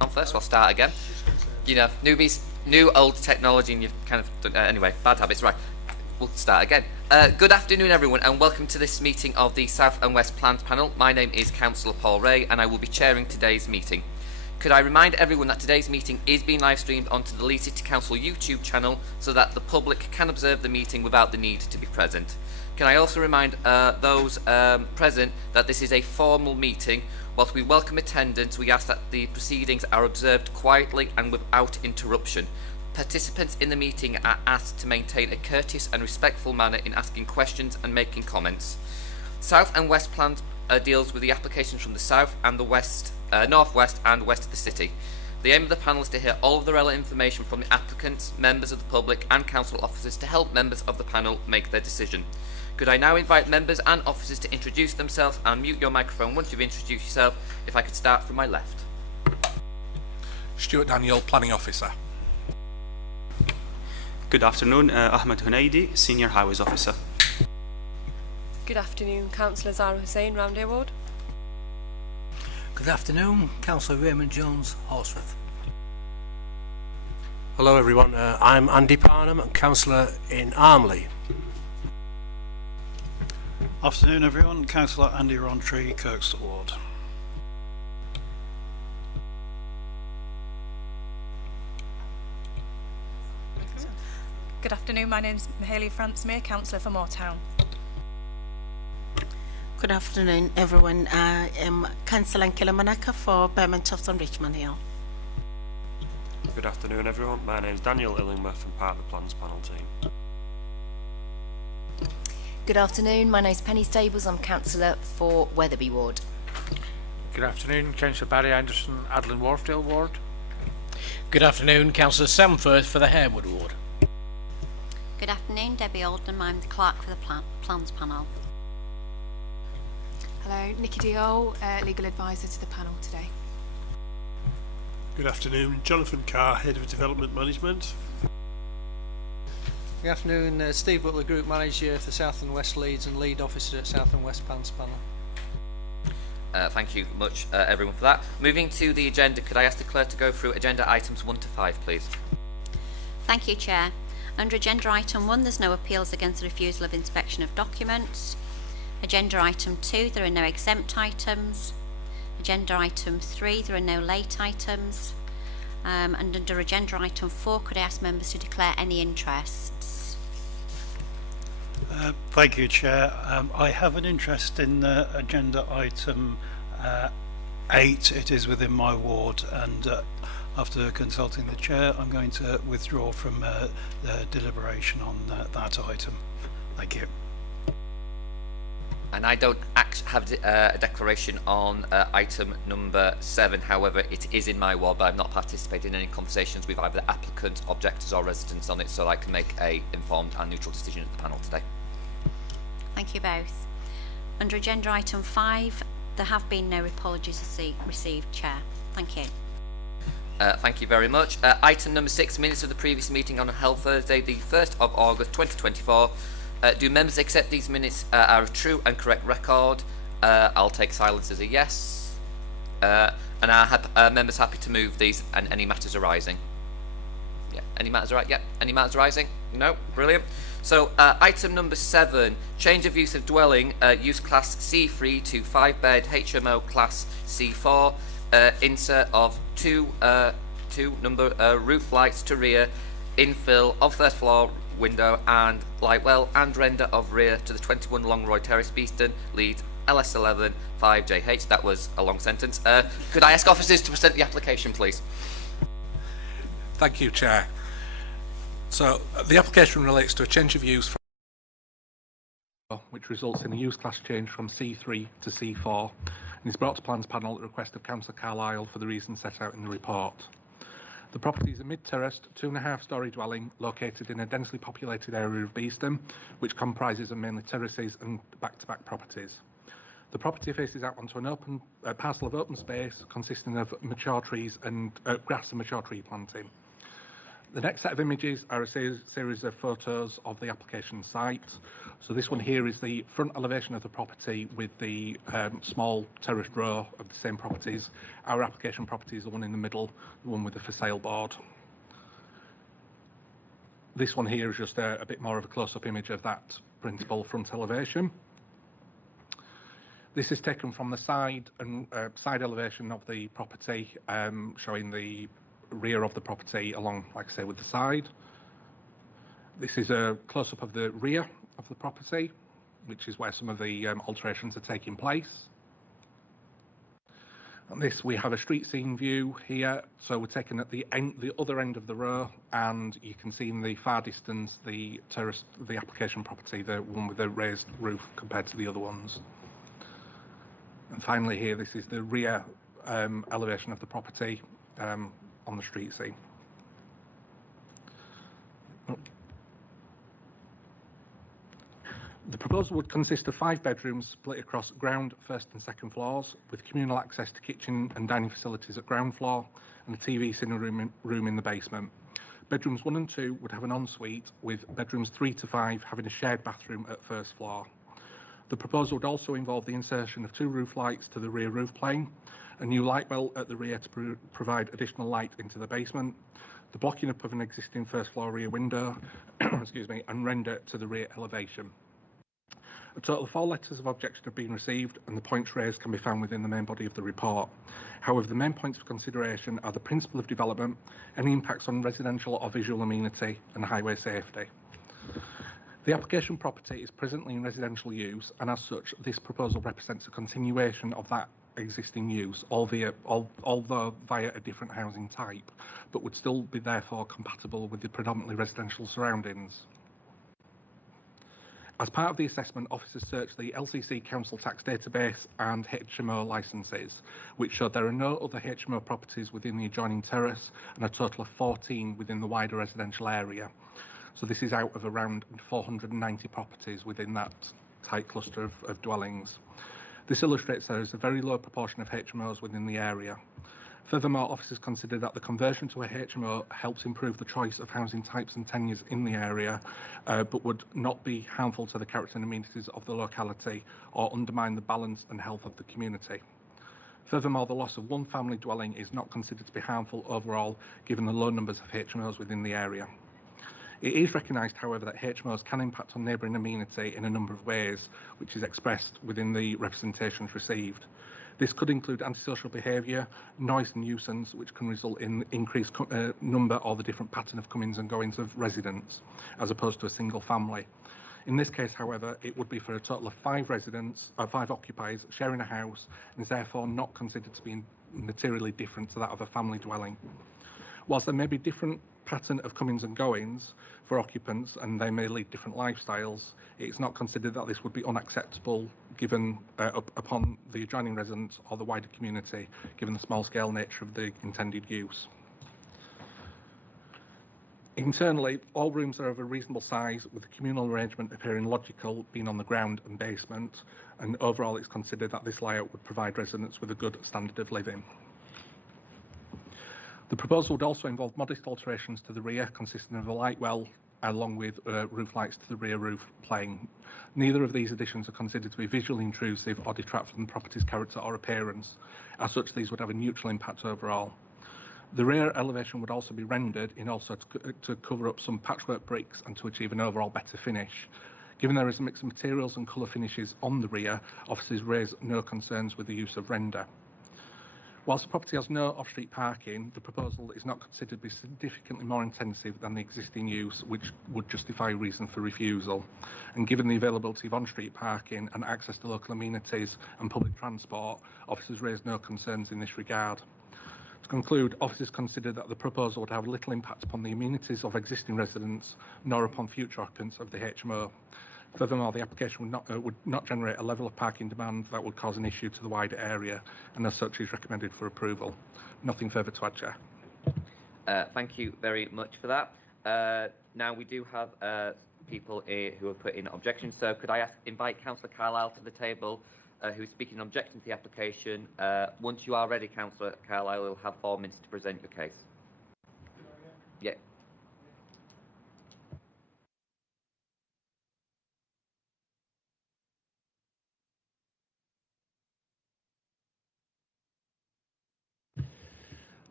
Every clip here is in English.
on first, so I'll start again. You know, newbies, new old technology, and you've kind of anyway, bad habits, right? We'll start again. Good afternoon, everyone, and welcome to this meeting of the South and West Plans Panel. My name is Councillor Paul Ray, and I will be chairing today's meeting. Could I remind everyone that today's meeting is being live streamed onto the Leeds City Council YouTube channel so that the public can observe the meeting without the need to be present. Can I also remind those present that this is a formal meeting. Whilst we welcome attendance, we ask that the proceedings are observed quietly and without interruption. Participants in the meeting are asked to maintain a courteous and respectful manner in asking questions and making comments. South and West Plans deals with the applications from the south and the west, northwest and west of the city. The aim of the panel is to hear all of the relevant information from the applicants, members of the public and council officers to help members of the panel make their decision. Could I now invite members and officers to introduce themselves and mute your microphone once you've introduced yourself. If I could start from my left. Stuart Daniel, Planning Officer. Good afternoon, Ahmed Hunaidi, Senior Highways Officer. Good afternoon, Councillor Zara Hussain, Roundhay Ward. Good afternoon, Councillor Raymond Jones, Horsforth. Hello everyone, I'm Andy Parnham, Councillor in Armley. Afternoon everyone, Councillor Andy Rowntree, Kirkstall Ward. Good afternoon, my name is Mahalia Francemeer, Councillor for Moortown. Good afternoon everyone, I am Councillor Killamanaka for Bermondsey and Richmond Hill. Good afternoon everyone, my name is Daniel Illingworth and part of the Plans Panel team. Good afternoon, my name is Penny Stables, I'm Councillor for Wetherby Ward. Good afternoon, Councillor Barry Anderson, Adeline Wharfdale Ward. Good afternoon, Councillor Samforth for the Harewood Ward. Good afternoon, Debbie Oldham, I'm the Clerk for the Plans Panel. Hello, Nikki Dio, Legal Advisor to the panel today. Good afternoon, Jonathan Carr, Head of Development Management. Good afternoon, Steve Butler, Group Manager for South and West Leeds and Lead Officer at South and West Plans Panel. Thank you much, everyone, for that. Moving to the agenda, could I ask the Clerk to go through agenda items 1 to 5, please? Thank you, Chair. Under agenda item 1, there's no appeals against the refusal of inspection of documents. Agenda item 2, there are no exempt items. Agenda item 3, there are no late items. And under agenda item 4, could I ask members to declare any interests? Thank you, Chair. I have an interest in agenda item 8. It is within my ward, and after consulting the Chair, I'm going to withdraw from the deliberation on that item. Thank you. And I don't have a declaration on item number 7. However, it is in my ward, but I've not participated in any conversations with either applicants, objectors or residents on it, so I can make a informed and neutral decision at the panel today. Thank you both. Under agenda item 5, there have been no apologies received, Chair. Thank you. Thank you very much. Item number 6, minutes of the previous meeting on held Thursday, the 1st of August 2024. Do members accept these minutes are a true and correct record? I'll take silence as a yes. And are members happy to move these and any matters arising? Yeah. Any matters arising? Yeah. Any matters arising? No. Brilliant. So item number 7, change of use of dwelling, use class C3 to 5-bed HMO class C4. Insert of two number roof lights to rear, infill of first floor window and light well, and render of rear to the 21 Longroy Terrace, Beeston, Leeds, LS11 5JH. That was a long sentence. Could I ask officers to present the application, please? Thank you, Chair. So the application relates to a change of use which results in a use class change from C3 to C4 and is brought to Plans Panel at the request of Councillor Carlisle for the reasons set out in the report. The property is a mid-terraced, 2.5-storey dwelling located in a densely populated area of Beeston, which comprises of mainly terraces and back-to-back properties. The property faces out onto an open parcel of open space consisting of mature trees and grass and mature tree planting. The next set of images are a series of photos of the application site. So this one here is the front elevation of the property with the small terraced row of the same properties. Our application property is the one in the middle, the one with the for sale board. This one here is just a bit more of a close-up image of that principal front elevation. This is taken from the side elevation of the property, showing the rear of the property along, like I say, with the side. This is a close-up of the rear of the property, which is where some of the alterations are taking place. On this, we have a street scene view here. So we're taken at the other end of the row, and you can see in the far distance the terrace, the application property, the one with the raised roof compared to the other ones. And finally here, this is the rear elevation of the property on the street scene. The proposal would consist of 5 bedrooms split across ground, first and second floors, with communal access to kitchen and dining facilities at ground floor and a TV cinema room in the basement. Bedrooms 1 and 2 would have an ensuite, with bedrooms 3 to 5 having a shared bathroom at first floor. The proposal would also involve the insertion of 2 roof lights to the rear roof plane, a new light well at the rear to provide additional light into the basement, the blocking up of an existing first floor rear window, excuse me, and render to the rear elevation. A total of 4 letters of objection have been received, and the points raised can be found within the main body of the report. However, the main points of consideration are the principle of development, any impacts on residential or visual amenity, and highway safety. The application property is presently in residential use, and as such, this proposal represents a continuation of that existing use, although via a different housing type, but would still be therefore compatible with the predominantly residential surroundings. As part of the assessment, officers searched the LCC Council Tax database and HMO licences, which showed there are no other HMO properties within the adjoining terrace and a total of 14 within the wider residential area. So this is out of around 490 properties within that tight cluster of dwellings. This illustrates there is a very low proportion of HMOs within the area. Furthermore, officers consider that the conversion to a HMO helps improve the choice of housing types and tenures in the area, but would not be harmful to the character and amenities of the locality or undermine the balance and health of the community. Furthermore, the loss of one family dwelling is not considered to be harmful overall, given the low numbers of HMOs within the area. It is recognised, however, that HMOs can impact on neighbouring amenity in a number of ways, which is expressed within the representations received. This could include antisocial behaviour, noise and nuisance, which can result in increased number or the different pattern of comings and goings of residents, as opposed to a single family. In this case, however, it would be for a total of 5 residents, 5 occupiers sharing a house, and is therefore not considered to be materially different to that of a family dwelling. Whilst there may be different pattern of comings and goings for occupants and they may lead different lifestyles, it's not considered that this would be unacceptable given upon the adjoining residents or the wider community, given the small-scale nature of the intended use. Internally, all rooms are of a reasonable size, with the communal arrangement appearing logical, being on the ground and basement, and overall it's considered that this layout would provide residents with a good standard of living. The proposal would also involve modest alterations to the rear, consisting of a light well along with roof lights to the rear roof plane. Neither of these additions are considered to be visually intrusive or detract from the property's character or appearance. As such, these would have a neutral impact overall. The rear elevation would also be rendered in also to cover up some patchwork bricks and to achieve an overall better finish. Given there is a mix of materials and colour finishes on the rear, officers raise no concerns with the use of render. Whilst the property has no off-street parking, the proposal is not considered to be significantly more intensive than the existing use, which would justify reason for refusal. And given the availability of on-street parking and access to local amenities and public transport, officers raise no concerns in this regard. To conclude, officers consider that the proposal would have little impact upon the amenities of existing residents, nor upon future occupants of the HMO. Furthermore, the application would not generate a level of parking demand that would cause an issue to the wider area, and as such is recommended for approval. Nothing further to add, Chair. Thank you very much for that. Now we do have people here who have put in objections, so could I invite Councillor Carlisle to the table, who is speaking in objection to the application. Once you are ready, Councillor Carlisle, you'll have 4 minutes to present your case. Yeah.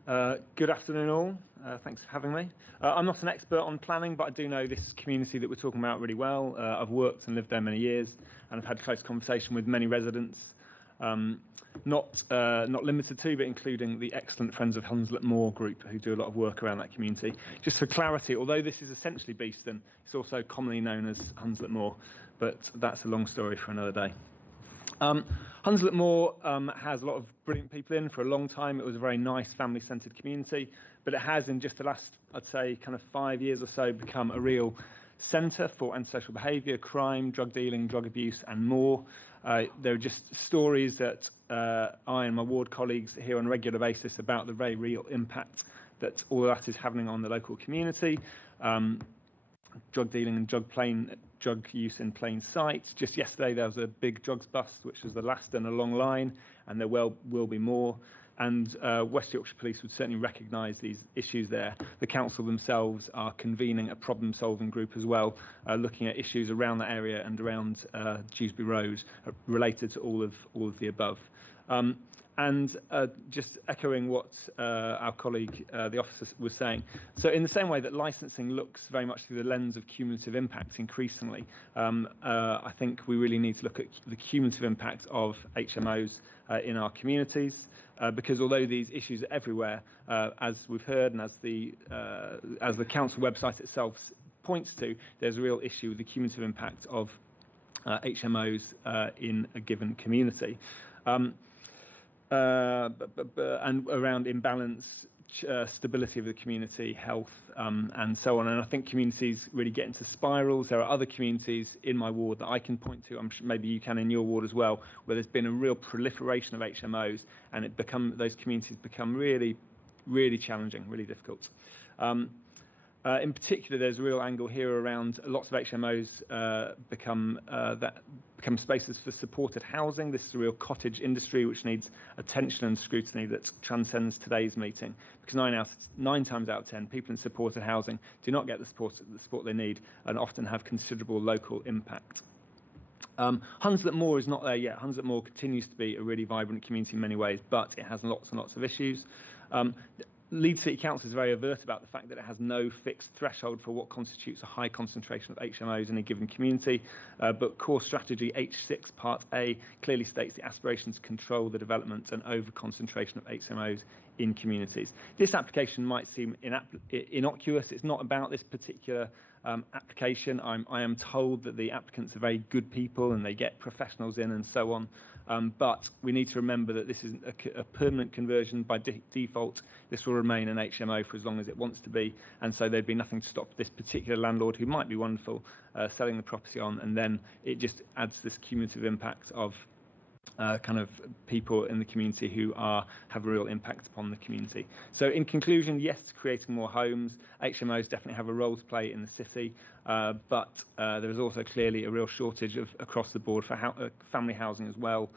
Good afternoon all, thanks for having me. I'm not an expert on planning, but I do know this community that we're talking about really well. I've worked and lived there many years, and I've had close conversation with many residents, not limited to, but including the excellent Friends of Hunslet Moor group, who do a lot of work around that community. Just for clarity, although this is essentially Beeston, it's also commonly known as Hunslet Moor, but that's a long story for another day. Hunslet Moor has a lot of brilliant people in. For a long time, it was a very nice family-centred community, but it has, in just the last, I'd say, kind of 5 years or so, become a real centre for antisocial behaviour, crime, drug dealing, drug abuse, and more. There are just stories that I and my ward colleagues hear on a regular basis about the very real impact that all of that is having on the local community. Drug dealing and drug use in plain sight. Just yesterday there was a big drugs bust, which was the last in a long line, and there will be more. And West Yorkshire Police would certainly recognise these issues there. The council themselves are convening a problem-solving group as well, looking at issues around that area and around Dewsbury Road related to all of the above. And just echoing what our colleague, the officer, was saying. So in the same way that licensing looks very much through the lens of cumulative impact increasingly, I think we really need to look at the cumulative impact of HMOs in our communities, because although these issues are everywhere, as we've heard and as the council website itself points to, there's a real issue with the cumulative impact of HMOs in a given community. And around imbalance, stability of the community, health, and so on. And I think communities really get into spirals. There are other communities in my ward that I can point to, I'm sure maybe you can in your ward as well, where there's been a real proliferation of HMOs, and those communities become really, really challenging, really difficult. In particular, there's a real angle here around lots of HMOs become spaces for supported housing. This is a real cottage industry which needs attention and scrutiny that transcends today's meeting, because 9 times out of 10, people in supported housing do not get the support they need and often have considerable local impact. Hunslet Moor is not there yet. Hunslet Moor continues to be a really vibrant community in many ways, but it has lots and lots of issues. Leeds City Council is very overt about the fact that it has no fixed threshold for what constitutes a high concentration of HMOs in a given community, but core strategy H6 Part A clearly states the aspiration to control the development and over-concentration of HMOs in communities. This application might seem innocuous. It's not about this particular application. I am told that the applicants are very good people and they get professionals in and so on. But we need to remember that this is a permanent conversion. By default, this will remain an HMO for as long as it wants to be, and so there'd be nothing to stop this particular landlord, who might be wonderful, selling the property on, and then it just adds this cumulative impact of kind of people in the community who have a real impact upon the community. So in conclusion, yes to creating more homes. HMOs definitely have a role to play in the city, but there is also clearly a real shortage across the board for family housing as well.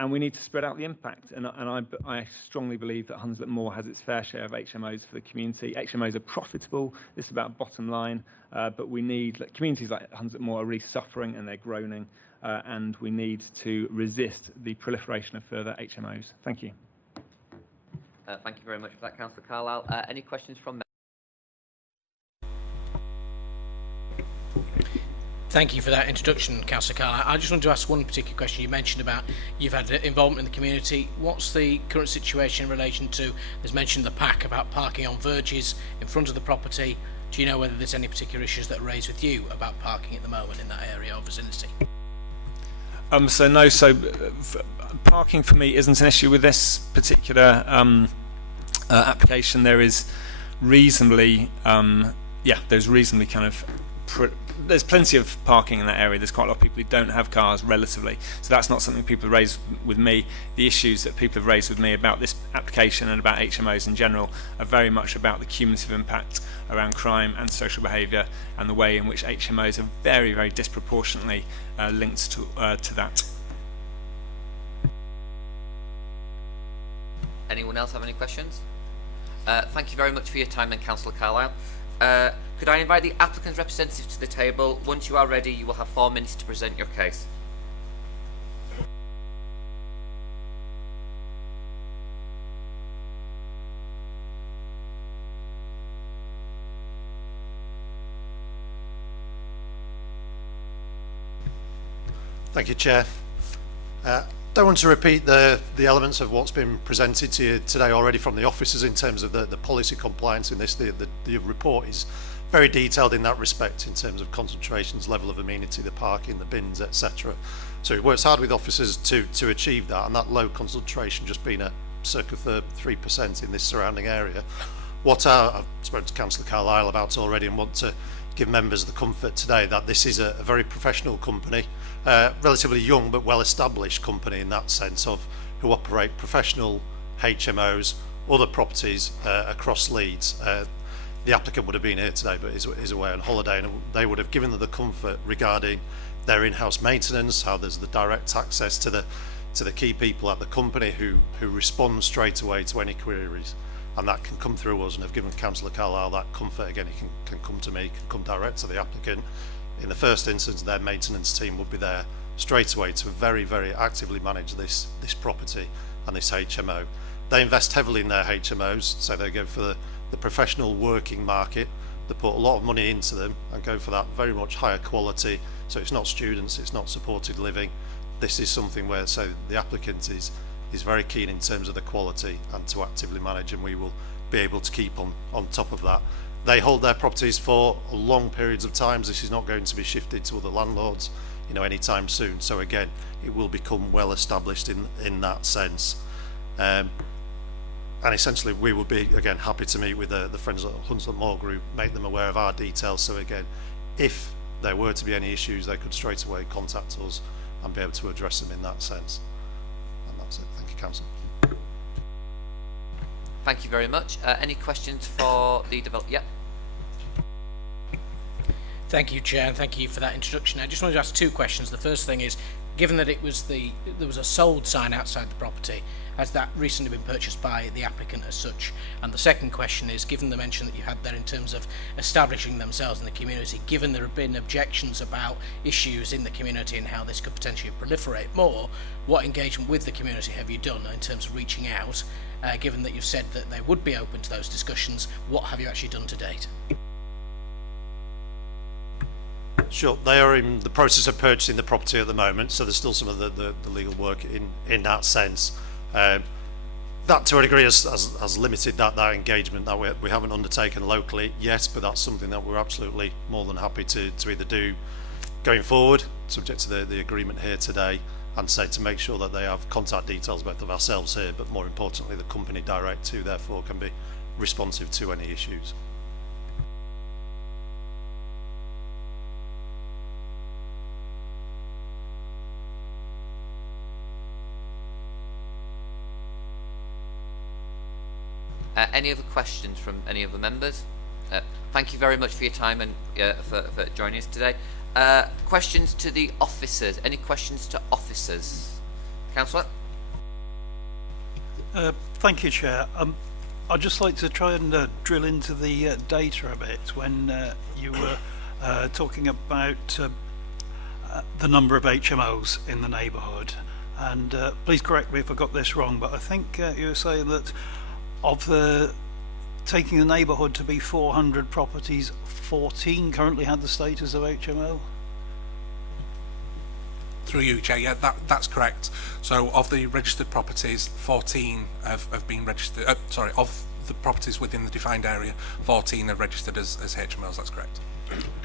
And we need to spread out the impact. And I strongly believe that Hunslet Moor has its fair share of HMOs for the community. HMOs are profitable. This is about bottom line. But we need, communities like Hunslet Moor are really suffering and they're groaning. And we need to resist the proliferation of further HMOs. Thank you. Thank you very much for that, Councillor Carlisle. Any questions from members? Thank you for that introduction, Councillor Carlisle. I just wanted to ask one particular question. You mentioned about you've had involvement in the community. What's the current situation in relation to, there's mentioned in the pack about parking on verges in front of the property. Do you know whether there's any particular issues that are raised with you about parking at the moment in that area or vicinity? Parking for me isn't an issue with this particular application. There is reasonably, there's plenty of parking in that area. There's quite a lot of people who don't have cars relatively, so that's not something people have raised with me. The issues that people have raised with me about this application and about HMOs in general are very much about the cumulative impact around crime and social behaviour and the way in which HMOs are very, very disproportionately linked to that. Anyone else have any questions? Thank you very much for your time then, Councillor Carlisle. Could I invite the applicant's representative to the table? Once you are ready, you will have 4 minutes to present your case. Thank you, Chair. Don't want to repeat the elements of what's been presented to you today already from the officers in terms of the policy compliance in this. The report is very detailed in that respect in terms of concentrations, level of amenity, the parking, the bins, etc. So it works hard with officers to achieve that, and that low concentration just being at circa 3% in this surrounding area. I've spoken to Councillor Carlisle about already and want to give members the comfort today that this is a very professional company, relatively young but well-established company in that sense of who operate professional HMOs, other properties across Leeds. The applicant would have been here today but is away on holiday, and they would have given them the comfort regarding their in-house maintenance, how there's the direct access to the key people at the company who respond straight away to any queries, and that can come through us, and have given Councillor Carlisle that comfort. Again, it can come to me, can come direct to the applicant. In the first instance, their maintenance team would be there straight away to very, very actively manage this property and this HMO. They invest heavily in their HMOs, so they go for the professional working market. They put a lot of money into them and go for that very much higher quality. So it's not students, it's not supported living. This is something where, so the applicant is very keen in terms of the quality and to actively manage, and we will be able to keep on top of that. They hold their properties for long periods of time. This is not going to be shifted to other landlords, anytime soon. So again, it will become well established in that sense. And essentially, we would be again happy to meet with the Friends of Hunslet Moor group, make them aware of our details. So again, if there were to be any issues, they could straight away contact us and be able to address them in that sense. And that's it. Thank you, Councillor. Thank you very much. Any questions for the developer? Yeah. Thank you, Chair, and thank you for that introduction. I just wanted to ask two questions. The first thing is, given that there was a sold sign outside the property, has that recently been purchased by the applicant as such? And the second question is, given the mention that you had there in terms of establishing themselves in the community, given there have been objections about issues in the community and how this could potentially proliferate more, what engagement with the community have you done in terms of reaching out? Given that you've said that they would be open to those discussions, what have you actually done to date? Sure, they are in the process of purchasing the property at the moment, so there's still some of the legal work in that sense. That to a degree has limited that engagement that we haven't undertaken locally yet, but that's something that we're absolutely more than happy to either do going forward, subject to the agreement here today, and say to make sure that they have contact details both of ourselves here, but more importantly the company direct, who therefore can be responsive to any issues. Any other questions from any other members? Thank you very much for your time and for joining us today. Questions to the officers? Any questions to officers? Councillor? Thank you, Chair. I'd just like to try and drill into the data a bit when you were talking about the number of HMOs in the neighbourhood. And please correct me if I got this wrong, but I think you were saying that of taking the neighbourhood to be 400 properties, 14 currently had the status of HMO? Through you, Chair, yeah, that's correct. So of the registered properties, 14 have been registered, of the properties within the defined area, 14 are registered as HMOs, that's correct.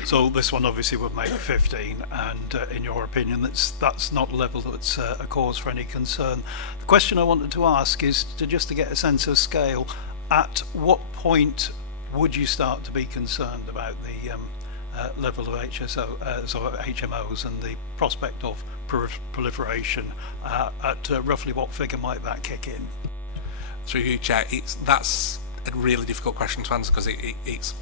So this one obviously would make 15, and in your opinion that's not a level that's a cause for any concern. The question I wanted to ask is just to get a sense of scale. At what point would you start to be concerned about the level of HMOs and the prospect of proliferation? At roughly what figure might that kick in? Through you, Chair, that's a really difficult question to answer, because it's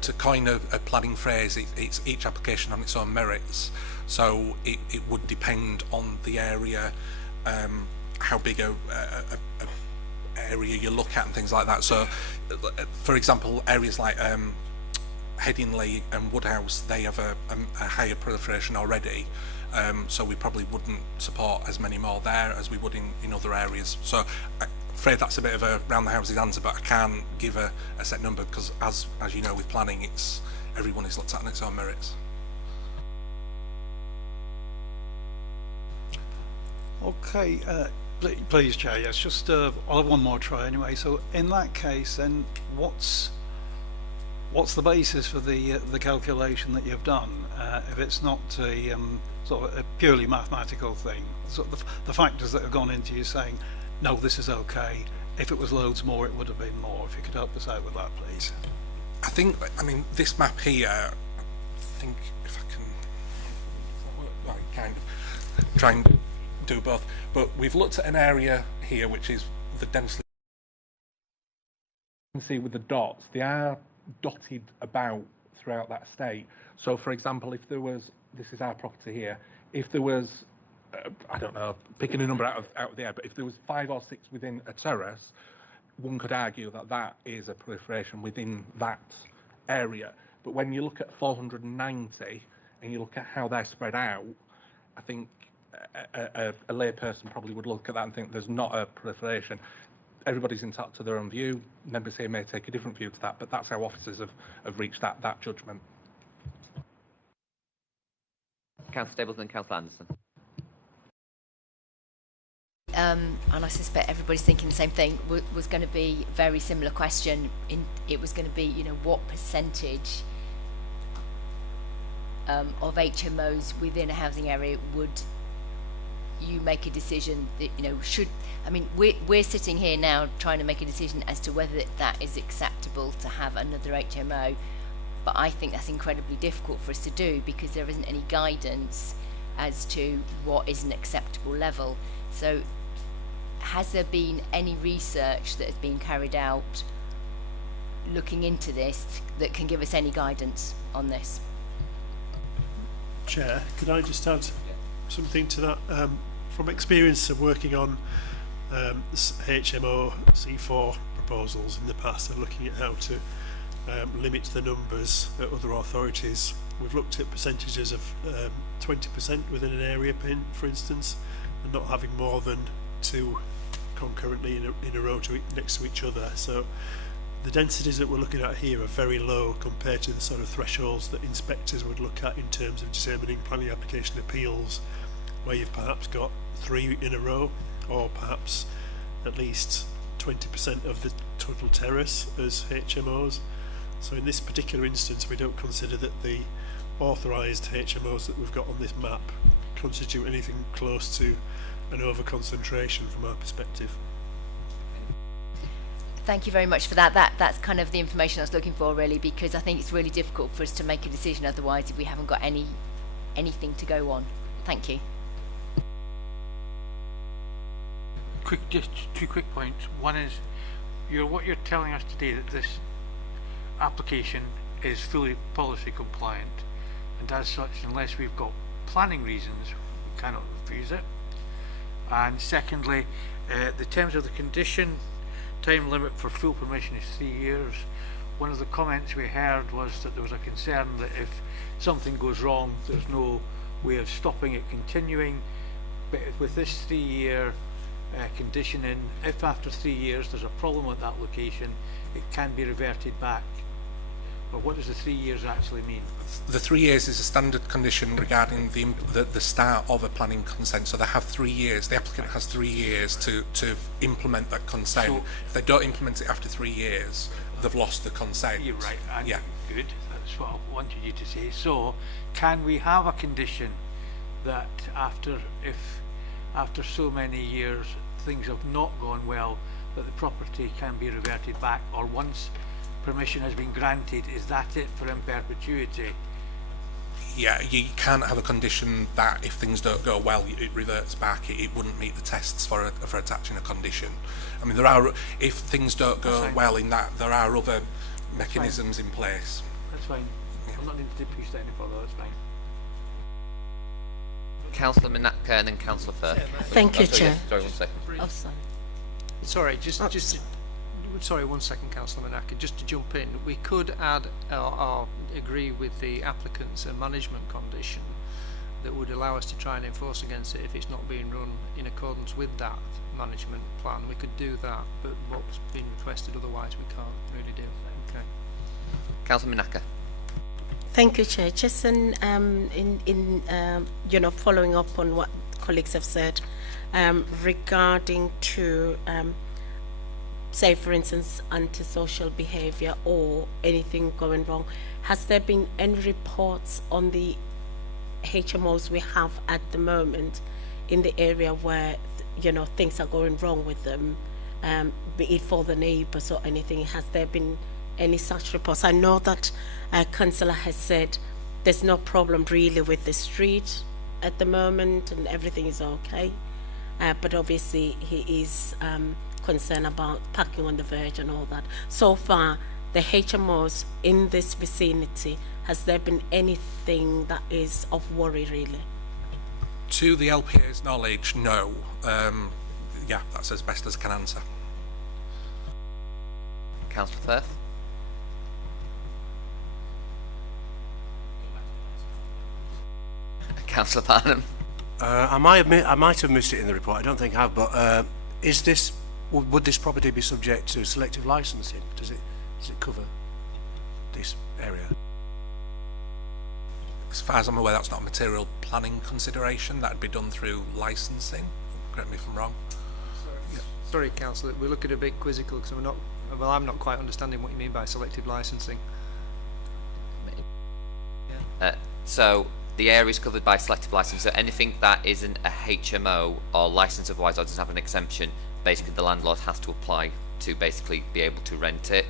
to coin a planning phrase, it's each application on its own merits. So it would depend on the area, how big a area you look at and things like that. So, for example, areas like Headingley and Woodhouse, they have a higher proliferation already. So we probably wouldn't support as many more there as we would in other areas. So I'm afraid that's a bit of a round the houses answer, but I can't give a set number, because as you know, with planning, everyone is looked at on its own merits. Okay, please, Chair. Yes, just I'll have one more try anyway. So in that case, then what's the basis for the calculation that you've done? If it's not a sort of a purely mathematical thing, so the factors that have gone into you saying, no, this is okay. If it was loads more, it would have been more. If you could help us out with that, please. I mean, this map here, I think if I can, well, kind of try and do both, but we've looked at an area here which is the densely, you can see with the dots, they are dotted about throughout that estate. So for example, if there was, this is our property here, if there was, I don't know, picking a number out of the air, but if there was 5 or 6 within a terrace, one could argue that that is a proliferation within that area. But when you look at 490 and you look at how they're spread out, I think a layperson probably would look at that and think there's not a proliferation. Everybody's entitled to their own view. Members here may take a different view to that, but that's how officers have reached that judgment. Councillor Stapleton and Councillor Anderson. And I suspect everybody's thinking the same thing, was going to be a very similar question. It was going to be, you know, what percentage of HMOs within a housing area would you make a decision that, you know, should, I mean, we're sitting here now trying to make a decision as to whether that is acceptable to have another HMO, but I think that's incredibly difficult for us to do because there isn't any guidance as to what is an acceptable level. So has there been any research that has been carried out looking into this that can give us any guidance on this? Chair, could I just add something to that? From experience of working on HMO C4 proposals in the past and looking at how to limit the numbers at other authorities, we've looked at percentages of 20% within an area pin, for instance, and not having more than 2 concurrently in a row next to each other. So the densities that we're looking at here are very low compared to the sort of thresholds that inspectors would look at in terms of determining planning application appeals, where you've perhaps got 3 in a row, or perhaps at least 20% of the total terrace as HMOs. So in this particular instance, we don't consider that the authorised HMOs that we've got on this map constitute anything close to an over-concentration from our perspective. Thank you very much for that. That's kind of the information I was looking for, really, because I think it's really difficult for us to make a decision otherwise if we haven't got anything to go on. Thank you. Just 2 quick points. One is, what you're telling us today, that this application is fully policy compliant, and as such, unless we've got planning reasons, we cannot refuse it. And secondly, the terms of the condition, time limit for full permission is 3 years. One of the comments we heard was that there was a concern that if something goes wrong, there's no way of stopping it continuing. But with this 3-year condition in, if after 3 years there's a problem at that location, it can be reverted back. But what does the 3 years actually mean? The 3 years is a standard condition regarding the start of a planning consent. So they have 3 years. The applicant has 3 years to implement that consent. So, if they don't implement it after 3 years, they've lost the consent. You're right. And yeah. Good. That's what I wanted you to say. So, can we have a condition that after so many years things have not gone well, that the property can be reverted back, or once permission has been granted, is that it for in perpetuity? Yeah, you can't have a condition that if things don't go well, it reverts back. It wouldn't meet the tests for attaching a condition. I mean, if things don't go well in that, there are other mechanisms in place. That's fine. Yeah. I'm not needing to push that any further. That's fine. Councillor Minaka and then Councillor Firth. Thank you, Chair. Sorry, 1 second. Oh, sorry. Sorry, sorry, 1 second, Councillor Manaka. Just to jump in, we could add or agree with the applicant's management condition that would allow us to try and enforce against it if it's not being run in accordance with that management plan. We could do that, but what's been requested otherwise we can't really do. Okay. Councillor Minaka. Thank you, Chair. Just following up on what colleagues have said, regarding to say for instance antisocial behavior or anything going wrong. Has there been any reports on the HMOs we have at the moment in the area where things are going wrong with them, be it for the neighbours or anything? Has there been any such reports? I know that Councillor has said there's no problem really with the street at the moment and everything is okay, but obviously he is concerned about parking on the verge and all that. So far, the HMOs in this vicinity, has there been anything that is of worry really? To the LPA's knowledge, no. Yeah, that's as best as I can answer. Councillor Firth. Councillor Barnum. I might have missed it in the report. I don't think I have. But would this property be subject to selective licensing? Does it cover this area? As far as I'm aware, that's not a material planning consideration. That'd be done through licensing. Correct me if I'm wrong. Sorry, Councillor, we're looking a bit quizzical because I'm not quite understanding what you mean by selective licensing. So the area is covered by selective licence. So anything that isn't a HMO or licensed otherwise or doesn't have an exemption, basically the landlord has to apply to basically be able to rent it.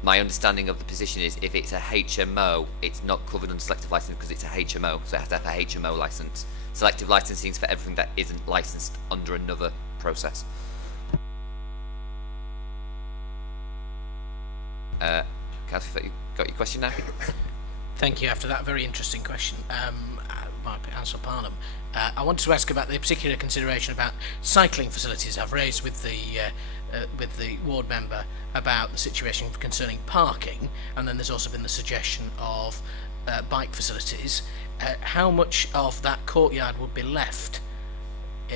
My understanding of the position is if it's a HMO, it's not covered under selective licence because it's a HMO, so it has to have a HMO licence. Selective licensing is for everything that isn't licensed under another process. Councillor, you got your question now? Thank you. After that very interesting question by Councillor Parnham, I wanted to ask about the particular consideration about cycling facilities. I've raised with the ward member about the situation concerning parking, and then there's also been the suggestion of bike facilities. How much of that courtyard would be left,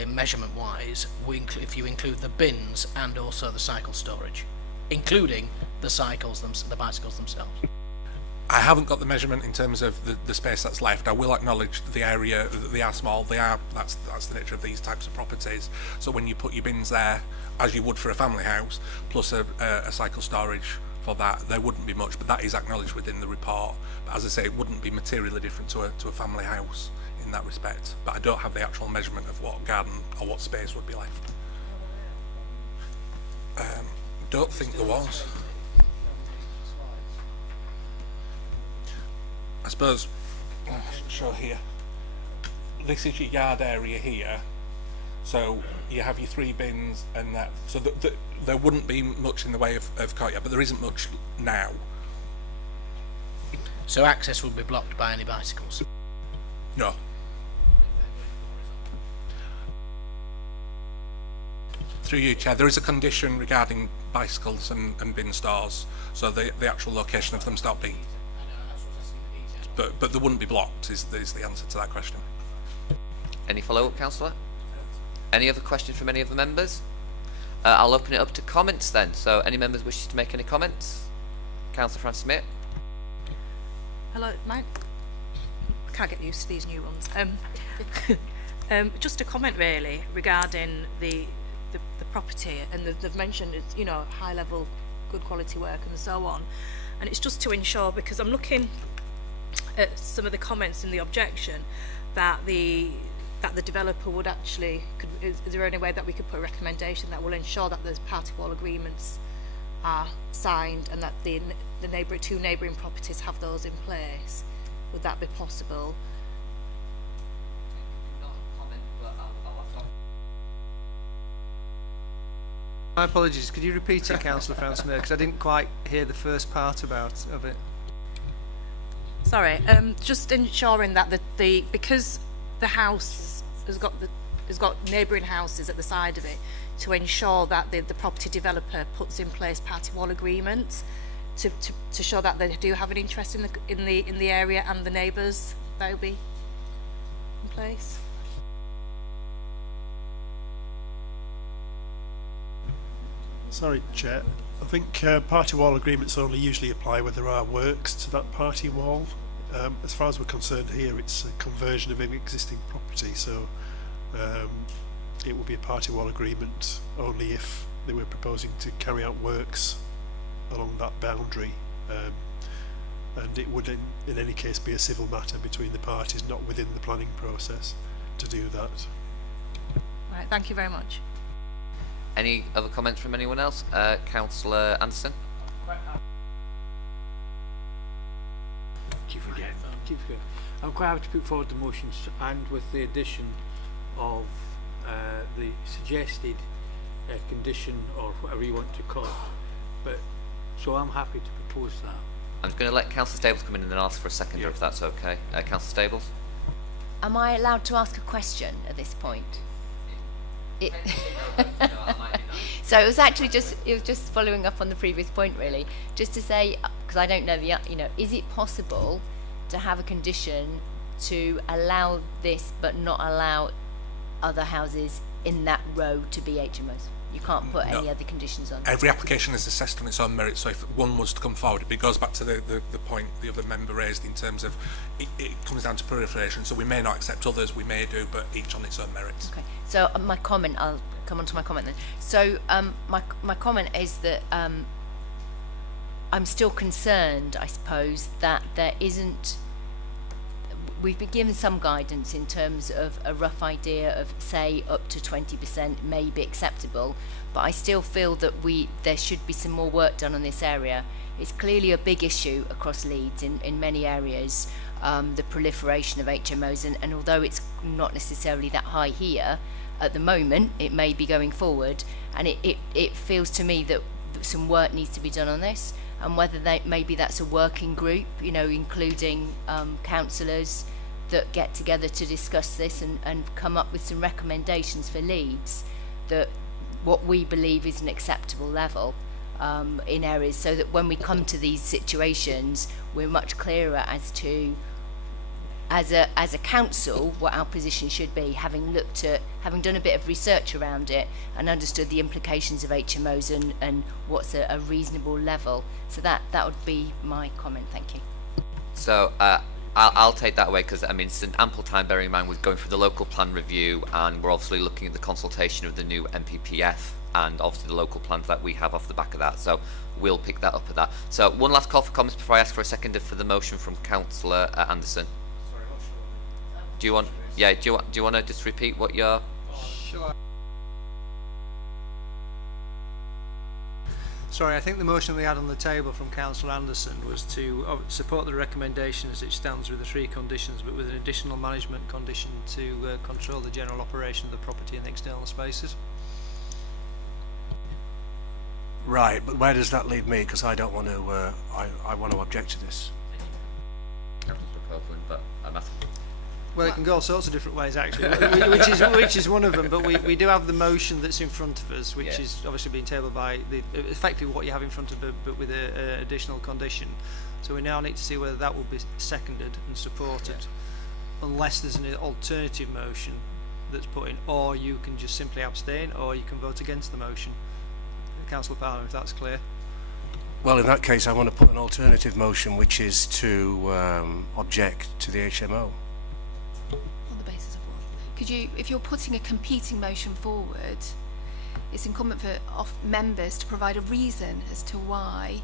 measurement-wise, if you include the bins and also the cycle storage, including the bicycles themselves? I haven't got the measurement in terms of the space that's left. I will acknowledge the area, they are small, that's the nature of these types of properties. So when you put your bins there, as you would for a family house, plus a cycle storage for that, there wouldn't be much, but that is acknowledged within the report. But as I say, it wouldn't be materially different to a family house in that respect. But I don't have the actual measurement of what garden or what space would be left. Don't think there was. I suppose, show here, this is your yard area here, so you have your 3 bins and that, so there wouldn't be much in the way of courtyard, but there isn't much now. So access would be blocked by any bicycles? No. Through you, Chair, there is a condition regarding bicycles and bin stores, so the actual location of them stop being. But there wouldn't be blocked is the answer to that question. Any follow-up, Councillor? Any other questions from any of the members? I'll open it up to comments then. So any members wishing to make any comments? Councillor Francis Smith. Hello, I can't get used to these new ones. Just a comment really regarding the property, and they've mentioned it's, high level, good quality work and so on, and it's just to ensure, because I'm looking at some of the comments in the objection that the developer would actually, is there any way that we could put a recommendation that will ensure that those party wall agreements are signed and that the two neighbouring properties have those in place? Would that be possible? My apologies, could you repeat it, Councillor Francis, because I didn't quite hear the first part of it. Sorry, just ensuring that because the house has got neighbouring houses at the side of it, to ensure that the property developer puts in place party wall agreements to show that they do have an interest in the area and the neighbours that will be in place. Sorry, Chair. I think party wall agreements only usually apply where there are works to that party wall. As far as we're concerned here, it's a conversion of an existing property, so it would be a party wall agreement only if they were proposing to carry out works along that boundary, and it would in any case be a civil matter between the parties, not within the planning process to do that. Right, thank you very much. Any other comments from anyone else? Councillor Anderson? Keep forgetting. I'm quite happy to put forward the motions, and with the addition of the suggested condition, or whatever you want to call it. But so I'm happy to propose that. I'm going to let Councillor Stables come in and then ask for a seconder, if that's okay. Councillor Stables? Am I allowed to ask a question at this point? So it was actually just following up on the previous point, really, just to say, because I don't know is it possible to have a condition to allow this but not allow other houses in that row to be HMOs? You can't put any other conditions on. Every application is assessed on its own merit, so if one was to come forward, it goes back to the point the other member raised in terms of it comes down to proliferation, so we may not accept others, we may do, but each on its own merits. Okay, so my comment, I'll come on to my comment then. So my comment is that I'm still concerned, I suppose, that there isn't, we've been given some guidance in terms of a rough idea of, say, up to 20% may be acceptable, but I still feel that there should be some more work done on this area. It's clearly a big issue across Leeds in many areas, the proliferation of HMOs, and although it's not necessarily that high here at the moment, it may be going forward, and it feels to me that some work needs to be done on this, and whether maybe that's a working group, including councillors that get together to discuss this and come up with some recommendations for Leeds, that what we believe is an acceptable level in areas, so that when we come to these situations, we're much clearer as to, as a council, what our position should be, having done a bit of research around it and understood the implications of HMOs and what's a reasonable level. So that would be my comment. Thank you. So I'll take that away, because it's an ample time, bearing in mind we're going through the local plan review, and we're obviously looking at the consultation of the new MPPF and obviously the local plans that we have off the back of that. So we'll pick that up at that. So one last call for comments before I ask for a seconder for the motion from Councillor Anderson. Do you want to just repeat what you're? Sure. Sorry, I think the motion we had on the table from Councillor Anderson was to support the recommendation as it stands with the 3 conditions, but with an additional management condition to control the general operation of the property and the external spaces. Right, but where does that leave me? Because I don't want to. I want to object to this. Well, it can go all sorts of different ways, actually, which is one of them. But we do have the motion that's in front of us, which is obviously being tabled by effectively what you have in front of it, but with an additional condition. So we now need to see whether that will be seconded and supported, unless there's an alternative motion that's put in, or you can just simply abstain, or you can vote against the motion. Councillor Palmer, if that's clear. Well, in that case, I want to put an alternative motion, which is to object to the HMO. On the basis of what? Could you, if you're putting a competing motion forward, it's incumbent for members to provide a reason as to why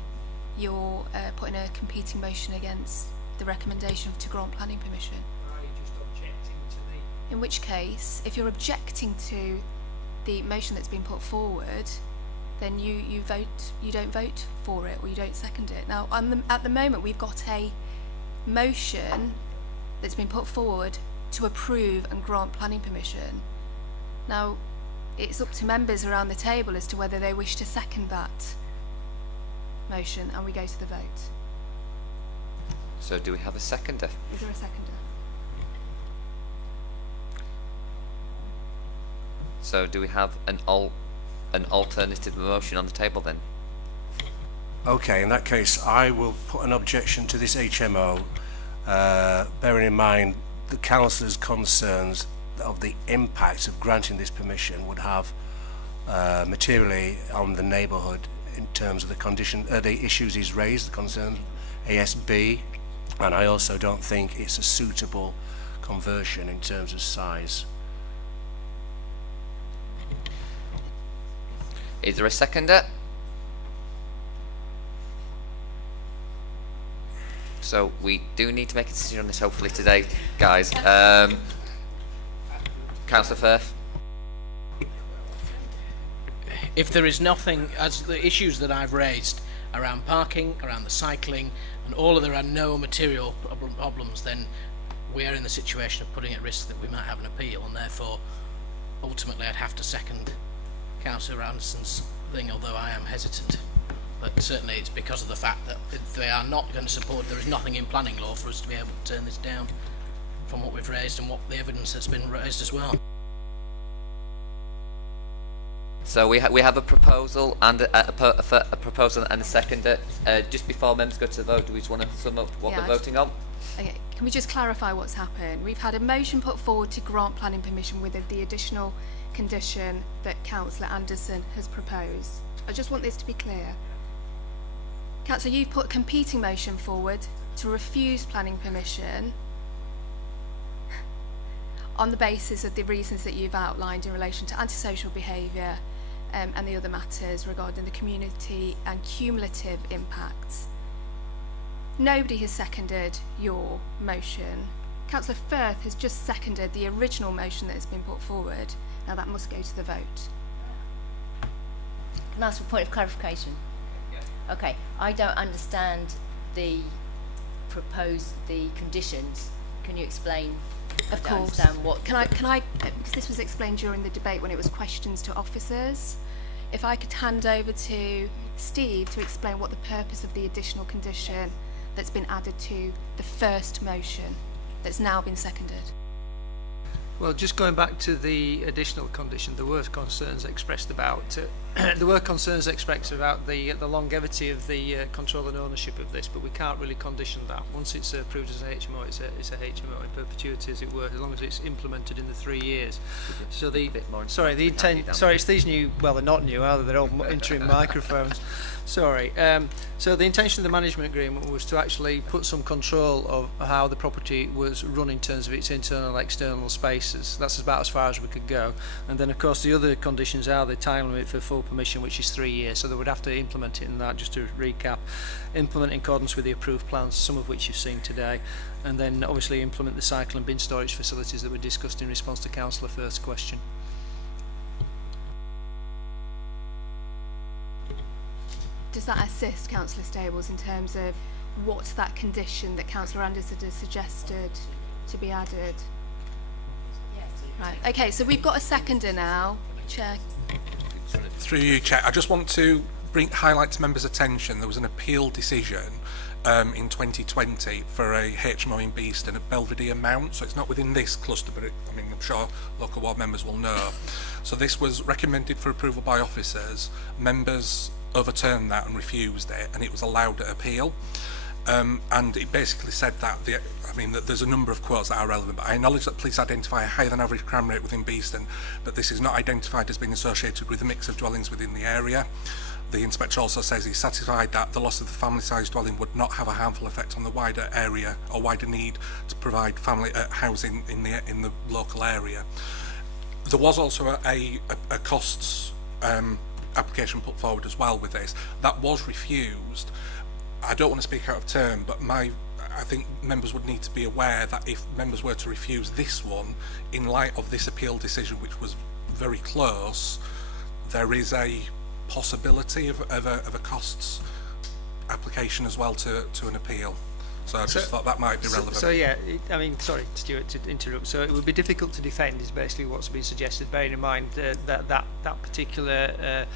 you're putting a competing motion against the recommendation to grant planning permission. Are you just objecting to the? In which case, if you're objecting to the motion that's been put forward, then you don't vote for it, or you don't second it. Now, at the moment, we've got a motion that's been put forward to approve and grant planning permission. Now, it's up to members around the table as to whether they wish to second that motion, and we go to the vote. So do we have a seconder? Is there a seconder? So do we have an alternative motion on the table then? Okay, in that case, I will put an objection to this HMO, bearing in mind the councillors' concerns of the impact of granting this permission would have materially on the neighbourhood in terms of the issues he's raised, the concerns, ASB, and I also don't think it's a suitable conversion in terms of size. Is there a seconder? So we do need to make a decision on this hopefully today, guys. Councillor Firth. If there is nothing, as the issues that I've raised around parking, around the cycling, and all of there are no material problems, then we are in the situation of putting at risk that we might have an appeal, and therefore, ultimately, I'd have to second Councillor Anderson's thing, although I am hesitant. But certainly it's because of the fact that if they are not going to support, there is nothing in planning law for us to be able to turn this down from what we've raised and what the evidence that's been raised as well. So we have a proposal and a proposal and a seconder. Just before members go to the vote, do we just want to sum up what they're voting on? Okay, can we just clarify what's happened? We've had a motion put forward to grant planning permission with the additional condition that Councillor Anderson has proposed. I just want this to be clear. Councillor, you've put a competing motion forward to refuse planning permission on the basis of the reasons that you've outlined in relation to antisocial behaviour and the other matters regarding the community and cumulative impacts. Nobody has seconded your motion. Councillor Firth has just seconded the original motion that has been put forward. Now that must go to the vote. Can I ask for a point of clarification? Okay, I don't understand the conditions. Can you explain? Of course. What? Can I? Because this was explained during the debate when it was questions to officers. If I could hand over to Steve to explain what the purpose of the additional condition that's been added to the first motion that's now been seconded. Well, just going back to the additional condition, there were concerns expressed about the longevity of the control and ownership of this, but we can't really condition that. Once it's approved as a HMO, it's a HMO in perpetuity, as it were, as long as it's implemented in the 3 years. So it's these new. Well, they're not new, are they? They're all interim microphones. Sorry. So the intention of the management agreement was to actually put some control of how the property was run in terms of its internal and external spaces. That's about as far as we could go. And then, of course, the other conditions are the time limit for full permission, which is 3 years. So they would have to implement it in that, just to recap, implement in accordance with the approved plans, some of which you've seen today, and then obviously implement the cycle and bin storage facilities that were discussed in response to Councillor Firth's question. Does that assist Councillor Stables in terms of what's that condition that Councillor Anderson has suggested to be added? Yes. Right. Okay, so we've got a seconder now. Chair. Through you, Chair. I just want to highlight to members' attention there was an appeal decision in 2020 for a HMO in Beeston at Belvedere Mount, so it's not within this cluster, but I'm sure local ward members will know. So this was recommended for approval by officers. Members overturned that and refused it, and it was allowed at appeal. And it basically said that that there's a number of quotes that are relevant, but I acknowledge that police identify a higher than average crime rate within Beeston, but this is not identified as being associated with a mix of dwellings within the area. The inspector also says he's satisfied that the loss of the family-sized dwelling would not have a harmful effect on the wider area or wider need to provide family housing in the local area. There was also a costs application put forward as well with this. That was refused. I don't want to speak out of turn, but I think members would need to be aware that if members were to refuse this one, in light of this appeal decision, which was very close, there is a possibility of a costs application as well to an appeal. So I just thought that might be relevant. Sorry, Stuart, to interrupt. So it would be difficult to defend is basically what's been suggested, bearing in mind that particular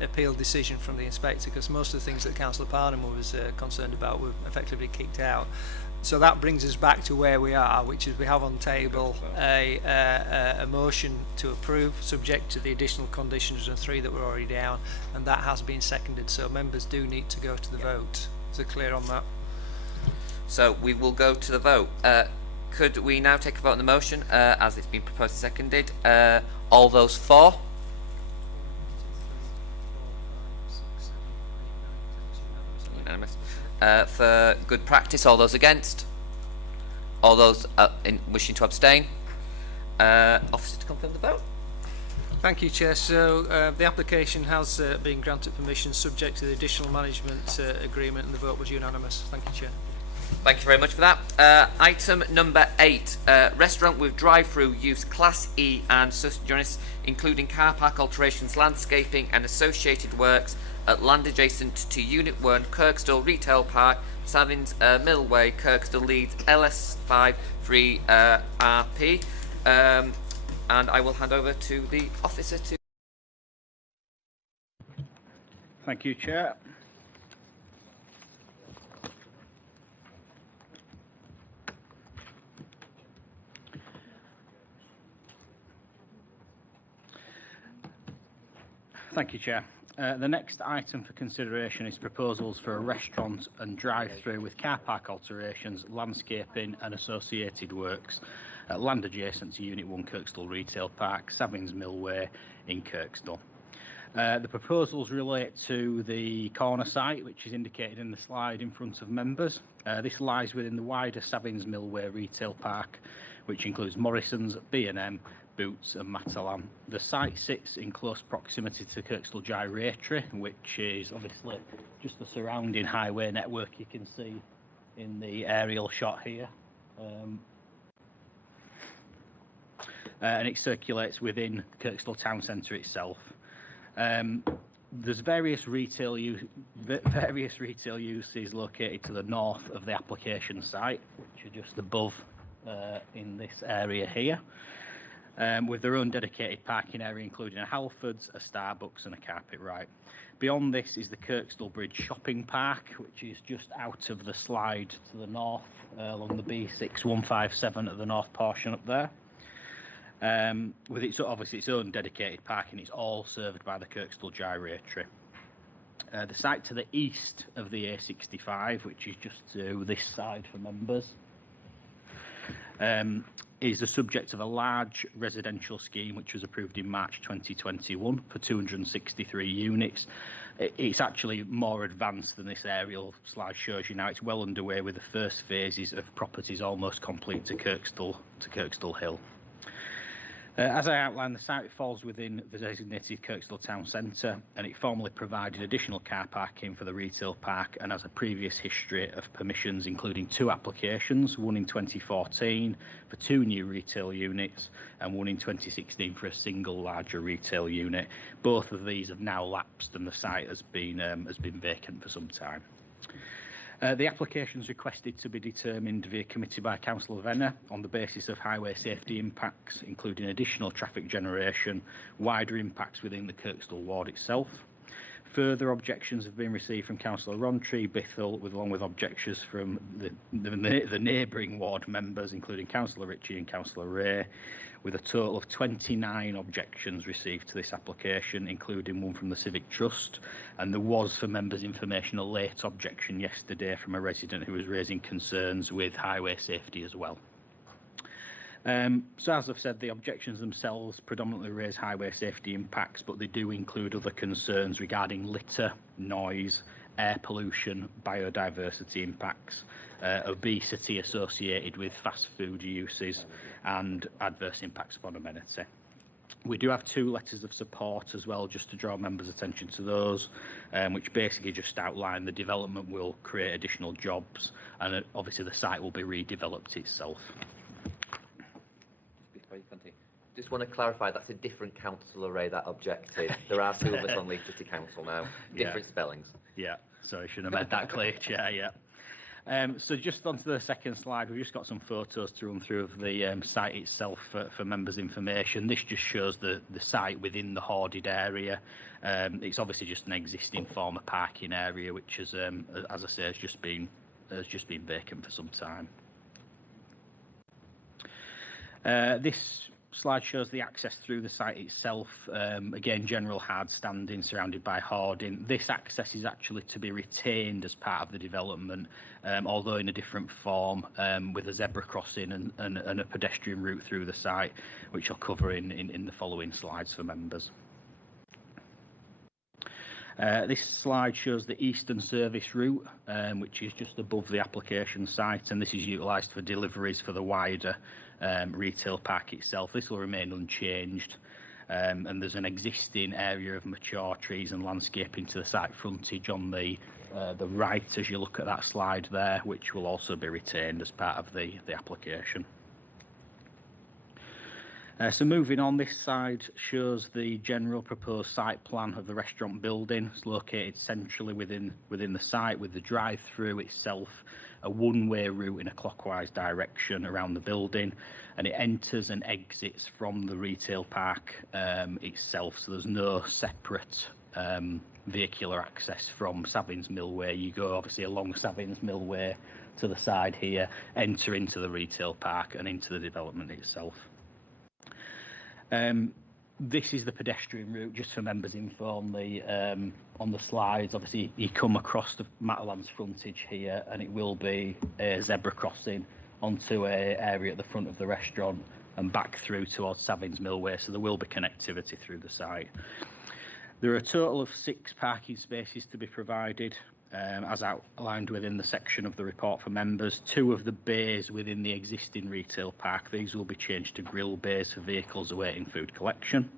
appeal decision from the inspector, because most of the things that Councillor Parnham was concerned about were effectively kicked out. So that brings us back to where we are, which is we have on table a motion to approve subject to the additional conditions and 3 that were already down, and that has been seconded. So members do need to go to the vote. Is it clear on that? So we will go to the vote. Could we now take a vote on the motion as it's been proposed and seconded? All those for? Unanimous. For good practice, all those against? All those wishing to abstain? Officer to confirm the vote. Thank you, Chair. So the application has been granted permission subject to the additional management agreement, and the vote was unanimous. Thank you, Chair. Thank you very much for that. Item number 8, restaurant with drive-thru use Class E and sojourners, including car park alterations, landscaping and associated works at land adjacent to Unit 1, Kirkstall Retail Park, Savins Millway, Kirkstall, Leeds, LS5 3RP. And I will hand over to the officer to... Thank you, Chair. Thank you, Chair. The next item for consideration is proposals for a restaurant and drive-thru with car park alterations, landscaping and associated works at land adjacent to Unit 1 Kirkstall Retail Park, Savins Millway in Kirkstall. The proposals relate to the corner site, which is indicated in the slide in front of members. This lies within the wider Savins Millway Retail Park, which includes Morrison's, B&M, Boots and Matalan. The site sits in close proximity to Kirkstall Gyratory, which is obviously just the surrounding highway network you can see in the aerial shot here. And it circulates within Kirkstall town centre itself. There's various retail uses located to the north of the application site, which are just above in this area here, with their own dedicated parking area, including a Halfords, a Starbucks and a Carpet Right. Beyond this is the Kirkstall Bridge Shopping Park, which is just out of the slide to the north, along the B6157 at the north portion up there. With its obviously its own dedicated parking. It's all served by the Kirkstall Gyratory. The site to the east of the A65, which is just to this side for members, is the subject of a large residential scheme which was approved in March 2021 for 263 units. It's actually more advanced than this aerial slide shows you now. It's well underway with the first phases of properties almost complete to Kirkstall Hill. As I outlined, the site falls within the designated Kirkstall Town Centre, and it formerly provided additional car parking for the retail park and has a previous history of permissions, including 2 applications, one in 2014 for 2 new retail units and one in 2016 for a single larger retail unit. Both of these have now lapsed and the site has been vacant for some time. The application is requested to be determined via committee by Councillor Venner on the basis of highway safety impacts, including additional traffic generation, wider impacts within the Kirkstall ward itself. Further objections have been received from Councillor Rowntree, Bithell, along with objections from the neighbouring ward members, including Councillor Ritchie and Councillor Ray, with a total of 29 objections received to this application, including one from the Civic Trust, and there was, for members' information, a late objection yesterday from a resident who was raising concerns with highway safety as well. So as I've said, the objections themselves predominantly raise highway safety impacts, but they do include other concerns regarding litter, noise, air pollution, biodiversity impacts, obesity associated with fast food uses, and adverse impacts upon amenity. We do have 2 letters of support as well, just to draw members' attention to those, which basically just outline the development will create additional jobs, and obviously the site will be redeveloped itself. Before you continue, just want to clarify, that's a different councillor, Ray, that objected. There are 2 of us on Leeds City Council now, different spellings. Yeah, sorry, should have made that clear, Chair, yeah. So just onto the second slide, we've just got some photos to run through of the site itself for members' information. This just shows the site within the hoarded area. It's obviously just an existing former parking area, which is, as I say, has just been vacant for some time. This slide shows the access through the site itself. Again, general hard standing surrounded by hoarding. This access is actually to be retained as part of the development, although in a different form, with a zebra crossing and a pedestrian route through the site, which I'll cover in the following slides for members. This slide shows the eastern service route, which is just above the application site, and this is utilised for deliveries for the wider retail park itself. This will remain unchanged, And there's an existing area of mature trees and landscaping to the site frontage on the right as you look at that slide there, which will also be retained as part of the application. So moving on, this side shows the general proposed site plan of the restaurant building. It's located centrally within the site, with the drive-thru itself a one-way route in a clockwise direction around the building, and it enters and exits from the retail park itself, so there's no separate vehicular access from Savins Millway. You go obviously along Savins Millway to the side here, enter into the retail park and into the development itself. This is the pedestrian route, just for members' info on the slides. Obviously, you come across the Matalan's frontage here, and it will be a zebra crossing onto an area at the front of the restaurant and back through towards Savins Millway, so there will be connectivity through the site. There are a total of 6 parking spaces to be provided, as outlined within the section of the report for members. 2 of the bays within the existing retail park, these will be changed to grill bays for vehicles awaiting food collection.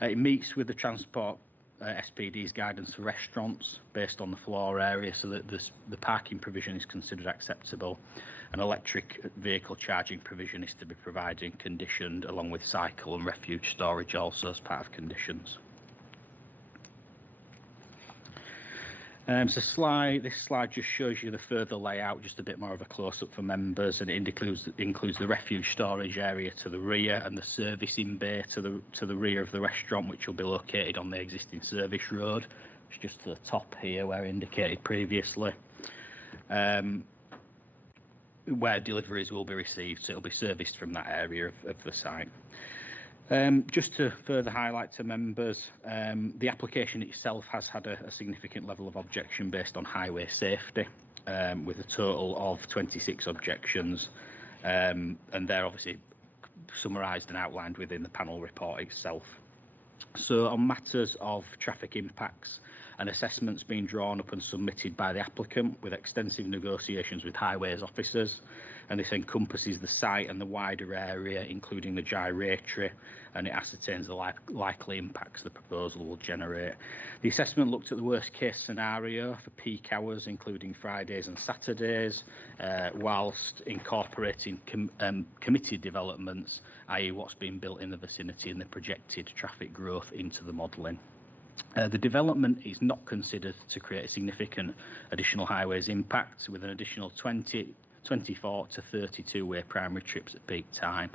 It meets with the Transport SPD's guidance for restaurants based on the floor area, so that the parking provision is considered acceptable. An electric vehicle charging provision is to be provided and conditioned, along with cycle and refuge storage also as part of conditions. This slide just shows you the further layout, just a bit more of a close-up for members, and it includes the refuge storage area to the rear and the servicing bay to the rear of the restaurant, which will be located on the existing service road. It's just to the top here, where indicated previously, where deliveries will be received, so it'll be serviced from that area of the site. Just to further highlight to members, the application itself has had a significant level of objection based on highway safety, with a total of 26 objections, and they're obviously summarised and outlined within the panel report itself. So on matters of traffic impacts, an assessment's been drawn up and submitted by the applicant with extensive negotiations with highways officers, and this encompasses the site and the wider area, including the gyratory, and it ascertains the likely impacts the proposal will generate. The assessment looked at the worst case scenario for peak hours, including Fridays and Saturdays, whilst incorporating committed developments, i.e. what's being built in the vicinity and the projected traffic growth into the modelling. The development is not considered to create a significant additional highways impact, with an additional 24 to 32-way primary trips at peak time,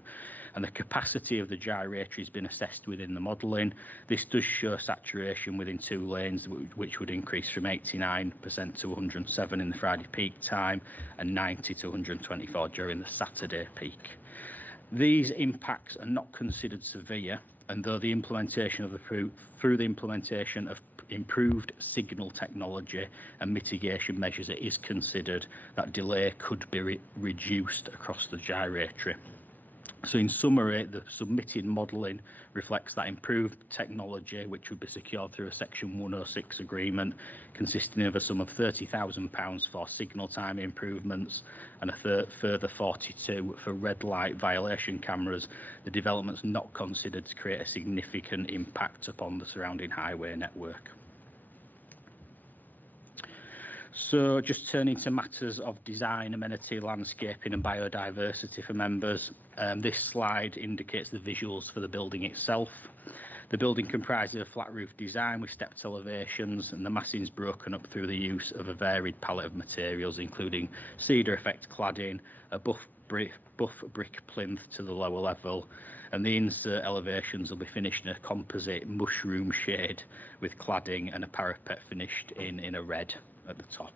and the capacity of the gyratory has been assessed within the modelling. This does show saturation within 2 lanes, which would increase from 89% to 107 in the Friday peak time and 90 to 124 during the Saturday peak. These impacts are not considered severe, and though the implementation of through the implementation of improved signal technology and mitigation measures, it is considered that delay could be reduced across the gyratory. So in summary, the submitted modelling reflects that improved technology, which would be secured through a Section 106 agreement, consisting of a sum of £30,000 for signal time improvements and a further 42 for red light violation cameras. The development's not considered to create a significant impact upon the surrounding highway network. So just turning to matters of design, amenity, landscaping and biodiversity for members, this slide indicates the visuals for the building itself. The building comprises a flat roof design with stepped elevations, and the massing is broken up through the use of a varied palette of materials, including cedar effect cladding, a buff brick plinth to the lower level, and the insert elevations will be finished in a composite mushroom shade with cladding and a parapet finished in a red at the top.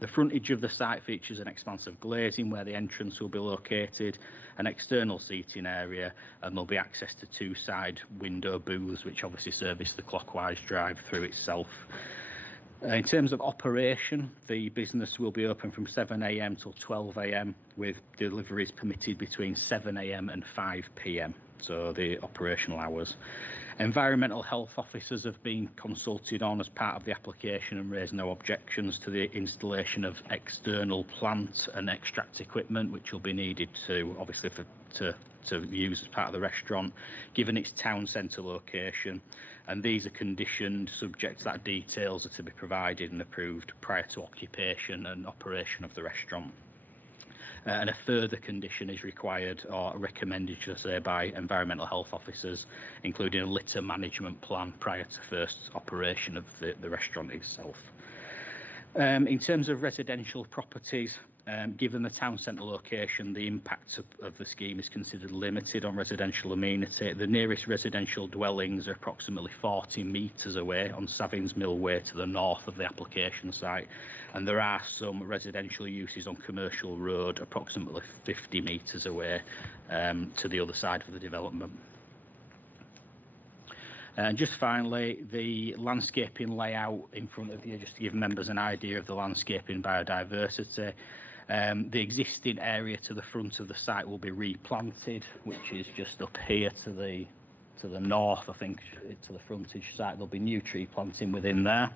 The frontage of the site features an expansive glazing where the entrance will be located, an external seating area, and there'll be access to 2 side window booths which obviously service the clockwise drive-through itself. In terms of operation, the business will be open from 7 a.m. till 12 a.m. with deliveries permitted between 7 a.m. and 5 p.m. So the operational hours. Environmental health officers have been consulted on as part of the application and raised no objections to the installation of external plant and extract equipment, which will be needed to obviously to to use as part of the restaurant, given its town centre location. And these are conditioned subject to that details are to be provided and approved prior to occupation and operation of the restaurant. And a further condition is required or recommended, should I say, by environmental health officers, including a litter management plan prior to first operation of the restaurant itself. In terms of residential properties, given the town centre location, the impact of the scheme is considered limited on residential amenity. The nearest residential dwellings are approximately 40 metres away on Savins Mill Way to the north of the application site, and there are some residential uses on Commercial Road approximately 50 metres away to the other side of the development. And just finally, the landscaping layout in front of you, just to give members an idea of the landscaping biodiversity. The existing area to the front of the site will be replanted, which is just up here to the north, I think, to the frontage site. There'll be new tree planting within there,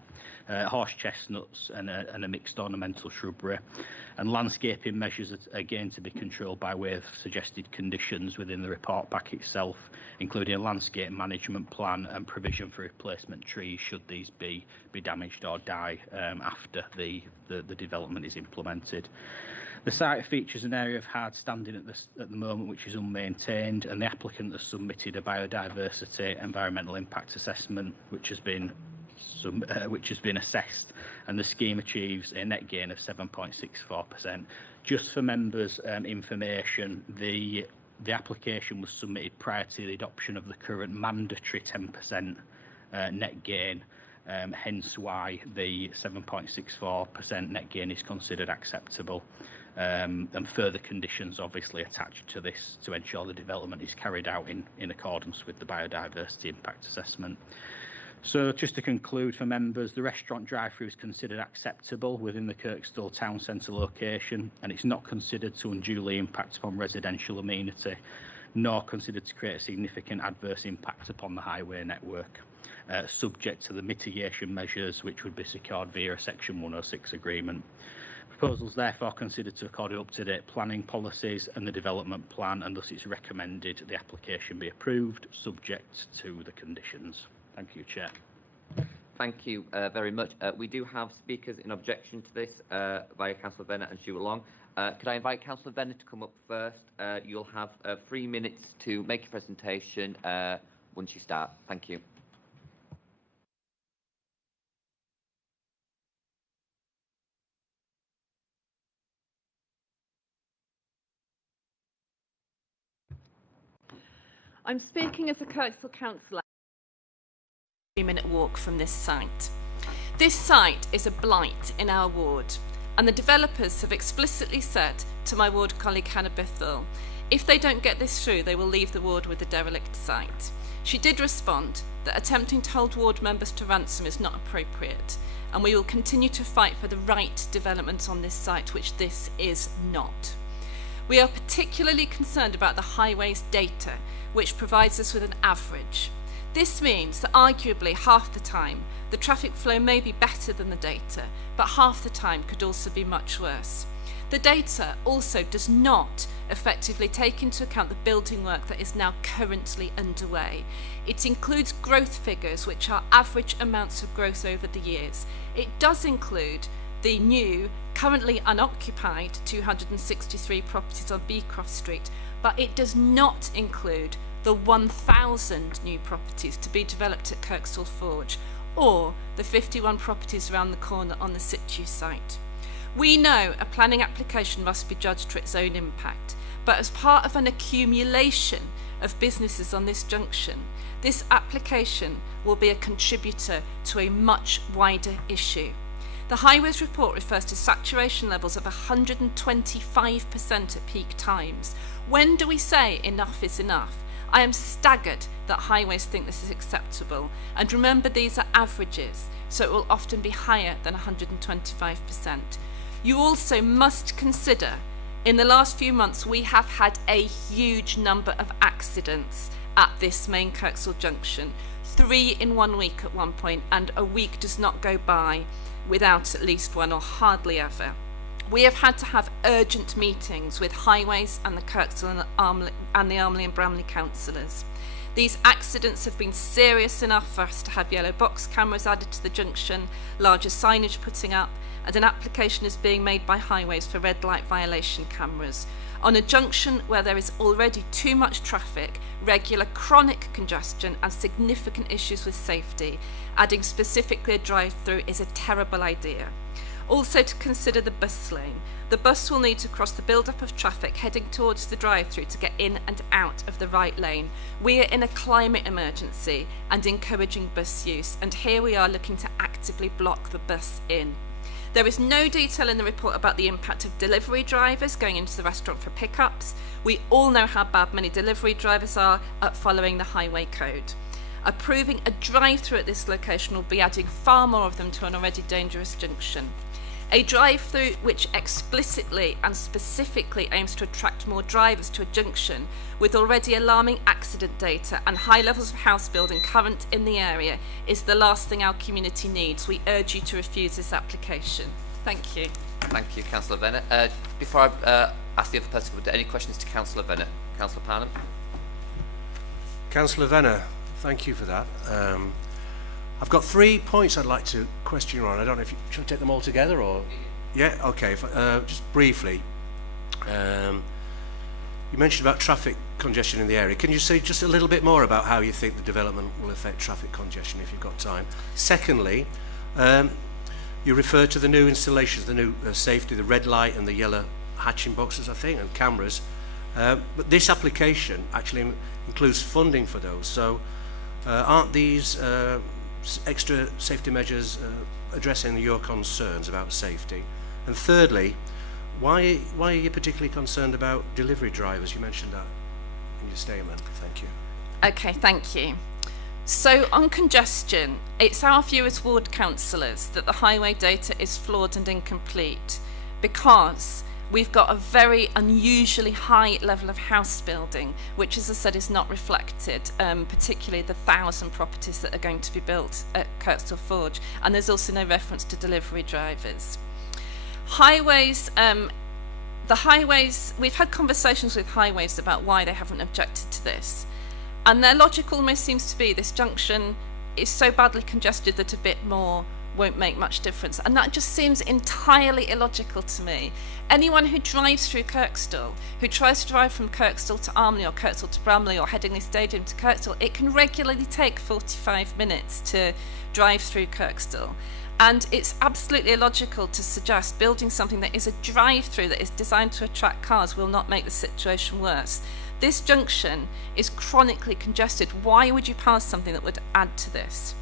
horse chestnuts and a mixed ornamental shrubbery. And landscaping measures are again to be controlled by way of suggested conditions within the report pack itself, including a landscape management plan and provision for replacement trees should these be damaged or die after the development is implemented. The site features an area of hard standing at the moment which is unmaintained, and the applicant has submitted a biodiversity environmental impact assessment which has been assessed, and the scheme achieves a net gain of 7.64%. Just for members' information, the application was submitted prior to the adoption of the current mandatory 10% net gain, hence why the 7.64% net gain is considered acceptable. And further conditions obviously attached to this to ensure the development is carried out in accordance with the biodiversity impact assessment. So just to conclude for members, the restaurant drive-thru is considered acceptable within the Kirkstall town centre location, and it's not considered to unduly impact upon residential amenity, nor considered to create a significant adverse impact upon the highway network, subject to the mitigation measures which would be secured via a Section 106 agreement. Proposals therefore considered to accord up-to-date planning policies and the development plan, and thus it's recommended the application be approved subject to the conditions. Thank you, Chair. Thank you very much. We do have speakers in objection to this via Councillor Bennett and Stuart Long. Could I invite Councillor Bennett to come up first? You'll have 3 minutes to make your presentation once you start. Thank you. I'm speaking as a Kirkstall councillor. 3-minute walk from this site. This site is a blight in our ward, and the developers have explicitly said to my ward colleague Hannah Bithell, if they don't get this through, they will leave the ward with the derelict site. She did respond that attempting to hold ward members to ransom is not appropriate, and we will continue to fight for the right development on this site, which this is not. We are particularly concerned about the highways data, which provides us with an average. This means that arguably half the time the traffic flow may be better than the data, but half the time could also be much worse. The data also does not effectively take into account the building work that is now currently underway. It includes growth figures, which are average amounts of growth over the years. It does include the new, currently unoccupied 263 properties on Beecroft Street, but it does not include the 1,000 new properties to be developed at Kirkstall Forge, or the 51 properties around the corner on the Situ site. We know a planning application must be judged for its own impact, but as part of an accumulation of businesses on this junction, this application will be a contributor to a much wider issue. The Highways report refers to saturation levels of 125% at peak times. When do we say enough is enough? I am staggered that Highways think this is acceptable. And remember, these are averages, so it will often be higher than 125%. You also must consider, in the last few months, we have had a huge number of accidents at this main Kirkstall junction. 3 in 1 week at one point, and a week does not go by without at least one, or hardly ever. we have had to have urgent meetings with Highways and the Kirkstall and the Armley and Bramley councillors. These accidents have been serious enough for us to have yellow box cameras added to the junction, larger signage putting up, and an application is being made by Highways for red light violation cameras. On a junction where there is already too much traffic, regular chronic congestion and significant issues with safety, adding specifically a drive-through is a terrible idea. Also to consider the bus lane. The bus will need to cross the build-up of traffic heading towards the drive-through to get in and out of the right lane. We are in a climate emergency and encouraging bus use, and here we are looking to actively block the bus in. There is no detail in the report about the impact of delivery drivers going into the restaurant for pickups. We all know how bad many delivery drivers are at following the highway code. Approving a drive-through at this location will be adding far more of them to an already dangerous junction. A drive-through which explicitly and specifically aims to attract more drivers to a junction with already alarming accident data and high levels of house building current in the area is the last thing our community needs. We urge you to refuse this application. Thank you. Thank you, Councillor Venner. Before I ask the other person, were there any questions to Councillor Venner? Councillor Parnham? Councillor Venner, thank you for that. I've got 3 points I'd like to question you on. I don't know if you should take them all together or... Yeah, okay. Just briefly, you mentioned about traffic congestion in the area. Can you say just a little bit more about how you think the development will affect traffic congestion if you've got time? Secondly, you referred to the new installations, the new safety, the red light and the yellow hatching boxes, I think, and cameras. But this application actually includes funding for those. So aren't these extra safety measures addressing your concerns about safety? And thirdly, why are you particularly concerned about delivery drivers? You mentioned that in your statement. Thank you. Okay, thank you. So on congestion, it's our view as ward councillors that the highway data is flawed and incomplete because we've got a very unusually high level of house building, which, as I said, is not reflected, particularly the 1,000 properties that are going to be built at Kirkstall Forge. And there's also no reference to delivery drivers. Highways, we've had conversations with Highways about why they haven't objected to this. And their logic almost seems to be this junction is so badly congested that a bit more won't make much difference, and that just seems entirely illogical to me. Anyone who drives through Kirkstall, who tries to drive from Kirkstall to Armley or Kirkstall to Bramley or Headingley Stadium to Kirkstall, it can regularly take 45 minutes to drive through Kirkstall, and it's absolutely illogical to suggest building something that is a drive-through that is designed to attract cars will not make the situation worse. This junction is chronically congested. Why would you pass something that would add to this?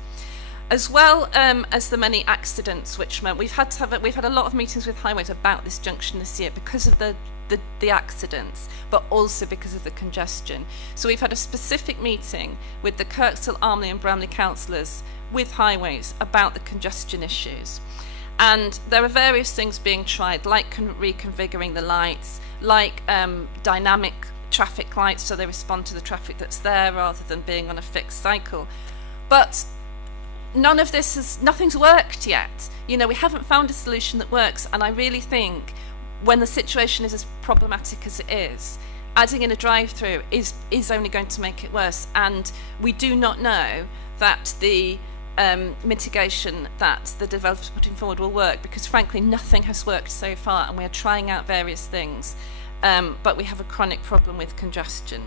As well as the many accidents, which meant we've had a lot of meetings with Highways about this junction this year because of the accidents, but also because of the congestion. So we've had a specific meeting with the Kirkstall, Armley and Bramley councillors with Highways about the congestion issues. And there are various things being tried, like reconfiguring the lights, like dynamic traffic lights so they respond to the traffic that's there rather than being on a fixed cycle. But nothing's worked yet. You know, we haven't found a solution that works, and I really think when the situation is as problematic as it is, adding in a drive-through is only going to make it worse, and we do not know that the mitigation that the developers are putting forward will work, because frankly nothing has worked so far, and we are trying out various things, but we have a chronic problem with congestion.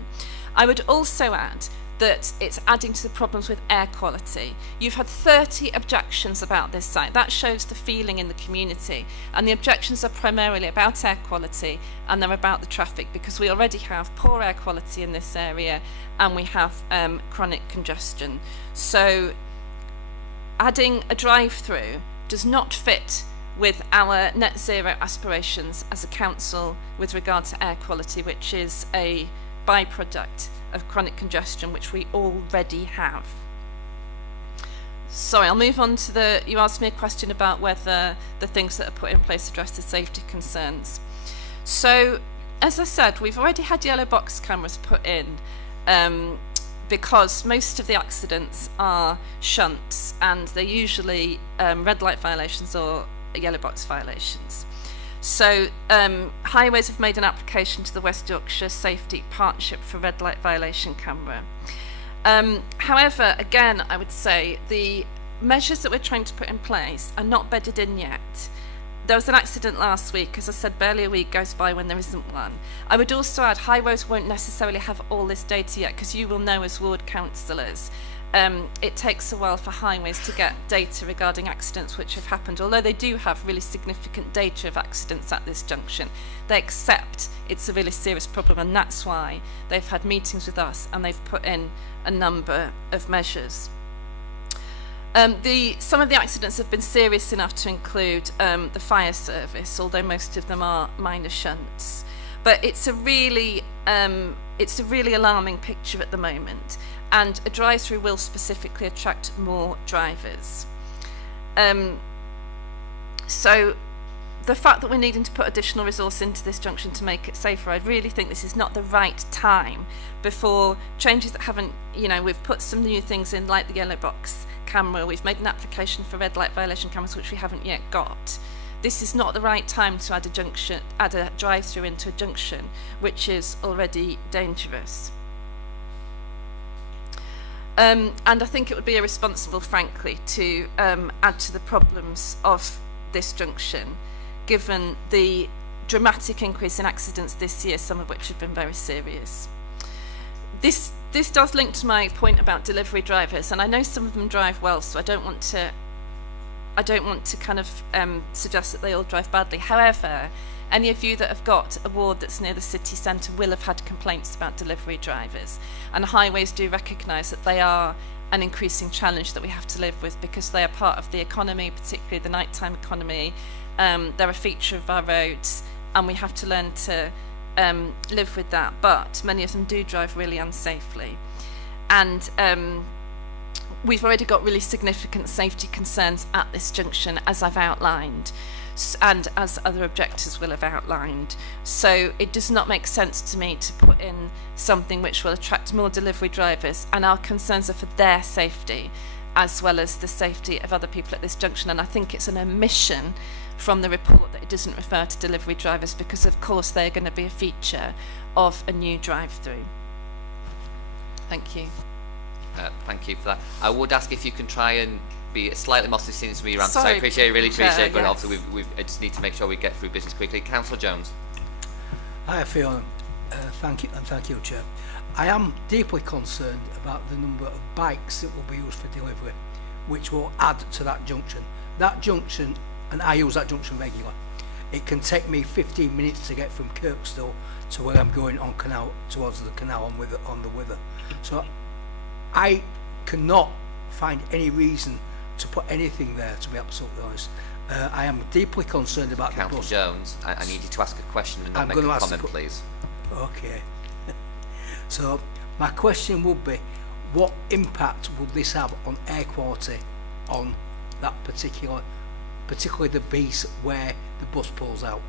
I would also add that it's adding to the problems with air quality. You've had 30 objections about this site. That shows the feeling in the community, and the objections are primarily about air quality and they're about the traffic, because we already have poor air quality in this area and we have chronic congestion. So adding a drive-through does not fit with our net zero aspirations as a council with regard to air quality, which is a byproduct of chronic congestion, which we already have. Sorry, I'll move on to you asked me a question about whether the things that are put in place address the safety concerns. So, as I said, we've already had yellow box cameras put in because most of the accidents are shunts, and they're usually red light violations or yellow box violations. So Highways have made an application to the West Yorkshire Safety Partnership for red light violation camera. However, again, I would say the measures that we're trying to put in place are not bedded in yet. There was an accident last week. As I said, barely a week goes by when there isn't one. I would also add, Highways won't necessarily have all this data yet, because you will know as ward councillors, it takes a while for Highways to get data regarding accidents which have happened. Although they do have really significant data of accidents at this junction, they accept it's a really serious problem, and that's why they've had meetings with us and they've put in a number of measures. Some of the accidents have been serious enough to include the fire service, although most of them are minor shunts. But it's a really alarming picture at the moment, and a drive-through will specifically attract more drivers. So the fact that we're needing to put additional resource into this junction to make it safer, I really think this is not the right time before changes that haven't, we've put some new things in, like the yellow box camera. We've made an application for red light violation cameras, which we haven't yet got. This is not the right time to add a drive-through into a junction which is already dangerous. And I think it would be irresponsible, frankly, to add to the problems of this junction, given the dramatic increase in accidents this year, some of which have been very serious. This does link to my point about delivery drivers, and I know some of them drive well, so I don't want to kind of suggest that they all drive badly. However, any of you that have got a ward that's near the city centre will have had complaints about delivery drivers, and Highways do recognise that they are an increasing challenge that we have to live with, because they are part of the economy, particularly the nighttime economy. They're a feature of our roads, and we have to learn to live with that. But many of them do drive really unsafely, and we've already got really significant safety concerns at this junction, as I've outlined, and as other objectors will have outlined. So it does not make sense to me to put in something which will attract more delivery drivers, and our concerns are for their safety as well as the safety of other people at this junction. And I think it's an omission from the report that it doesn't refer to delivery drivers, because of course they're going to be a feature of a new drive-through. Thank you. Thank you for that. I would ask if you can try and be slightly more succinct to me around. Sorry, I appreciate it, really appreciate it, but yes. obviously I just need to make sure we get through business quickly. Councillor Jones. Hi, Fiona. Thank you, and thank you, Chair. I am deeply concerned about the number of bikes that will be used for delivery, which will add to that junction. That junction, and I use that junction regularly, it can take me 15 minutes to get from Kirkstall to where I'm going on canal, towards the canal on the Wither. So I cannot find any reason to put anything there, to be absolutely honest. I am deeply concerned about the bus. Councillor Jones, I need you to ask a question and not make a comment, please. Okay. So my question would be, what impact would this have on air quality on that particularly the beast where the bus pulls out?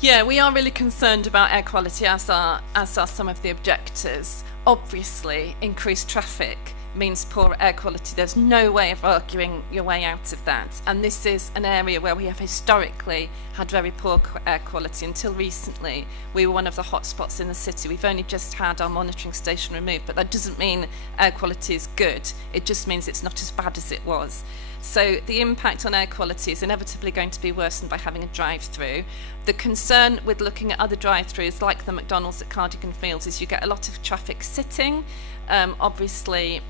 Yeah, we are really concerned about air quality, as are some of the objectors. Obviously, increased traffic means poor air quality. There's no way of arguing your way out of that. And this is an area where we have historically had very poor air quality. Until recently, we were one of the hotspots in the city. We've only just had our monitoring station removed, but that doesn't mean air quality is good. It just means it's not as bad as it was. So the impact on air quality is inevitably going to be worsened by having a drive-through. The concern with looking at other drive-throughs, like the McDonald's at Cardigan Fields, is you get a lot of traffic sitting. Obviously,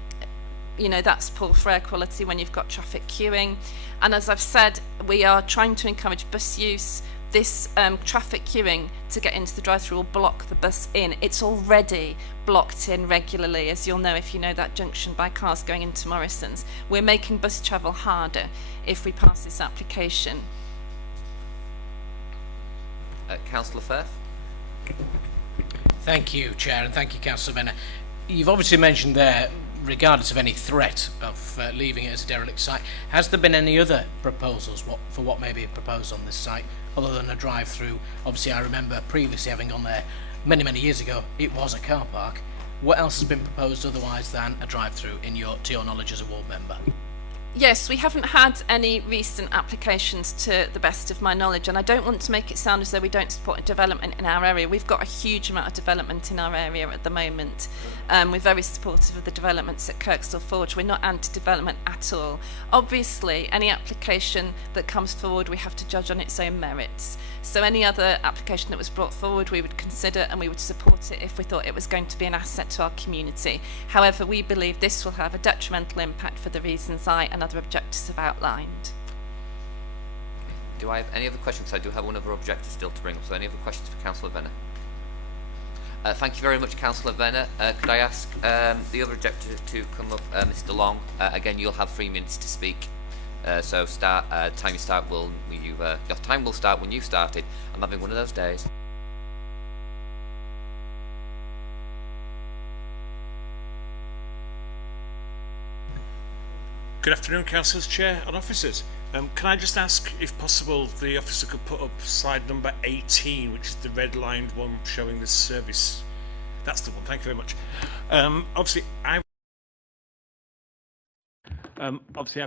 that's poor for air quality when you've got traffic queuing. And as I've said, we are trying to encourage bus use. This traffic queuing to get into the drive-through will block the bus in. It's already blocked in regularly, as you'll know if you know that junction, by cars going into Morrison's. We're making bus travel harder if we pass this application. Councillor Firth. Thank you, Chair, and thank you, Councillor Venner. You've obviously mentioned there, regardless of any threat of leaving it as a derelict site, has there been any other proposals for what may be proposed on this site other than a drive-through? Obviously, I remember previously having gone there many years ago, it was a car park. What else has been proposed otherwise than a drive-through to your knowledge as a ward member? Yes, we haven't had any recent applications to the best of my knowledge, and I don't want to make it sound as though we don't support development in our area. We've got a huge amount of development in our area at the moment. We're very supportive of the developments at Kirkstall Forge. We're not anti-development at all. Obviously, any application that comes forward, we have to judge on its own merits. So any other application that was brought forward, we would consider and we would support it if we thought it was going to be an asset to our community. However, we believe this will have a detrimental impact for the reasons I and other objectors have outlined. Do I have any other questions? I do have one other objector still to bring up. So any other questions for Councillor Venner? Thank you very much, Councillor Venner. Could I ask the other objector to come up, Mr. Long? Again, you'll have 3 minutes to speak. So time you start will your time will start when you started. I'm having one of those days. Good afternoon, councillors, chair and officers. Can I just ask, if possible, the officer could put up slide number 18, which is the red-lined one showing the service. That's the one. Thank you very much. Obviously, I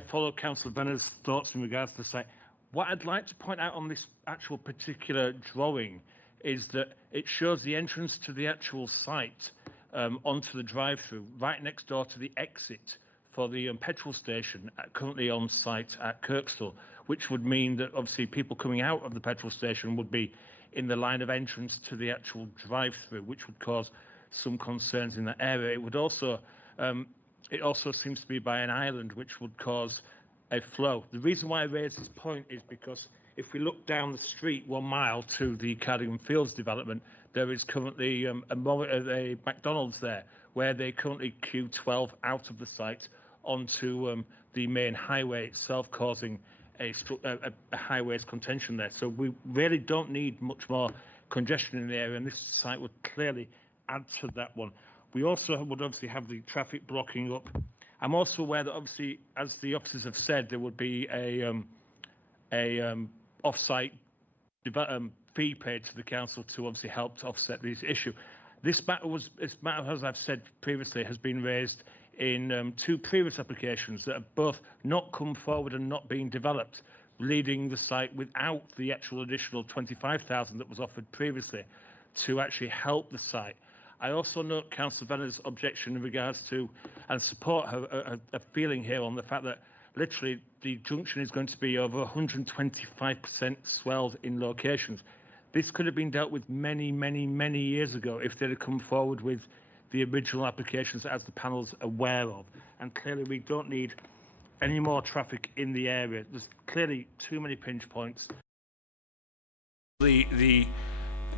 follow Councillor Venner's thoughts in regards to the site. What I'd like to point out on this actual particular drawing is that it shows the entrance to the actual site onto the drive-through, right next door to the exit for the petrol station currently on site at Kirkstall, which would mean that obviously people coming out of the petrol station would be in the line of entrance to the actual drive-through, which would cause some concerns in that area. It would also it also seems to be by an island, which would cause a flow. The reason why I raise this point is because if we look down the street 1 mile to the Cardigan Fields development, there is currently a McDonald's there, where they currently queue 12 out of the site onto the main highway itself, causing a highways contention there. So we really don't need much more congestion in the area, and this site would clearly add to that one. We also would obviously have the traffic blocking up. I'm also aware that obviously, as the officers have said, there would be a off-site fee paid to the council to obviously help to offset this issue. This matter, as I've said previously, has been raised in 2 previous applications that have both not come forward and not been developed, leading the site without the actual additional 25,000 that was offered previously to actually help the site. I also note Councillor Venner's objection in regards to, and support her a feeling here on the fact that literally the junction is going to be over 125% swelled in locations. This could have been dealt with many, many, many years ago if they'd have come forward with the original applications as the panel's aware of. And clearly we don't need any more traffic in the area. There's clearly too many pinch points.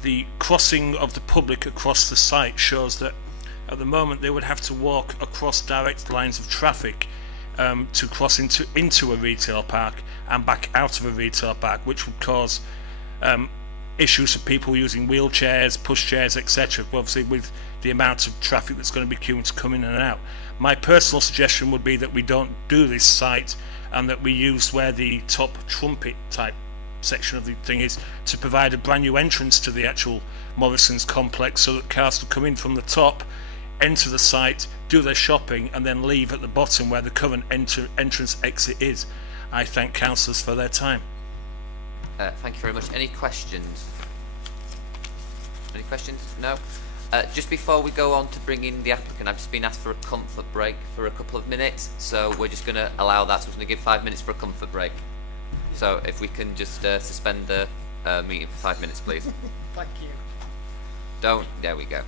The crossing of the public across the site shows that at the moment they would have to walk across direct lines of traffic to cross into a retail park and back out of a retail park, which would cause issues for people using wheelchairs, pushchairs, etc. Obviously, with the amount of traffic that's going to be queuing to come in and out. My personal suggestion would be that we don't do this site and that we use where the top trumpet type section of the thing is to provide a brand new entrance to the actual Morrison's complex, so that cars will come in from the top, enter the site, do their shopping, and then leave at the bottom where the current entrance exit is. I thank councillors for their time. Thank you very much. Any questions? Any questions? No? Just before we go on to bring in the applicant, I've just been asked for a comfort break for a couple of minutes, so we're just going to allow that. So we're going to give 5 minutes for a comfort break. So if we can just suspend the meeting for 5 minutes, please. Thank you. There we go.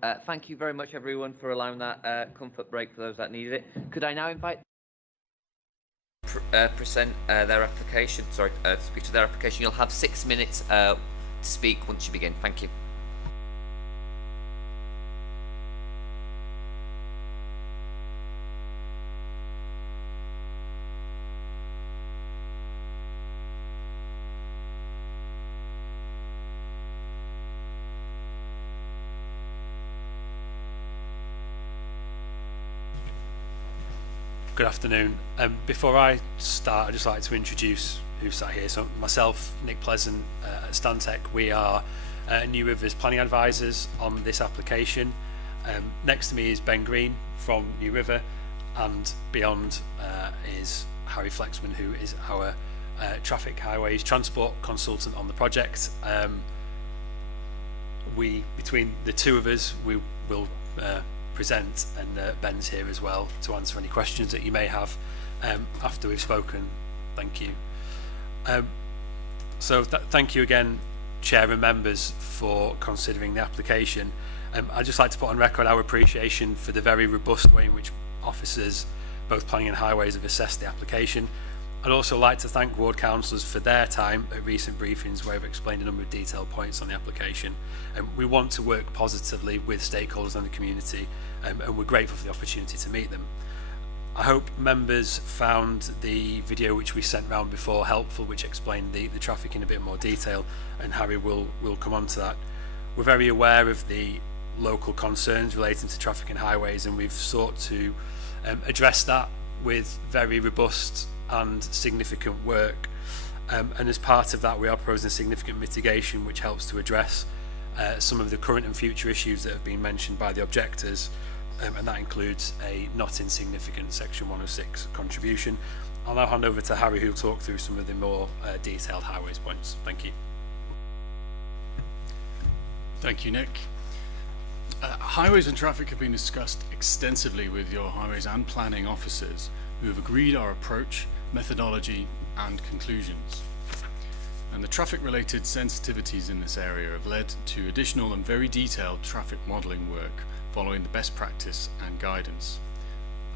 Thank you very much, everyone, for allowing that comfort break for those that needed it. Could I now invite present their application? Sorry, speak to their application. You'll have 6 minutes to speak once you begin. Thank you. Good afternoon. Before I start, I'd just like to introduce who's sat here. So myself, Nick Pleasant at Stantec, we are New River's planning advisors on this application. Next to me is Ben Green from New River, and beyond is Harry Flexman, who is our traffic highways transport consultant on the project. Between the two of us, we will present, and Ben's here as well to answer any questions that you may have after we've spoken. Thank you. Thank you again, Chair and members, for considering the application. I'd just like to put on record our appreciation for the very robust way in which officers, both planning and highways, have assessed the application. I'd also like to thank ward councillors for their time at recent briefings where they've explained a number of detailed points on the application. We want to work positively with stakeholders and the community, and we're grateful for the opportunity to meet them. I hope members found the video which we sent round before helpful, which explained the traffic in a bit more detail, and Harry will come on to that. We're very aware of the local concerns relating to traffic and highways, and we've sought to address that with very robust and significant work, and as part of that we are proposing significant mitigation which helps to address some of the current and future issues that have been mentioned by the objectors, and that includes a not insignificant section 106 contribution. I'll now hand over to Harry, who will talk through some of the more detailed highways points. Thank you. Thank you, Nick. Highways and traffic have been discussed extensively with your highways and planning officers, who have agreed our approach, methodology and conclusions. And the traffic-related sensitivities in this area have led to additional and very detailed traffic modelling work following the best practice and guidance.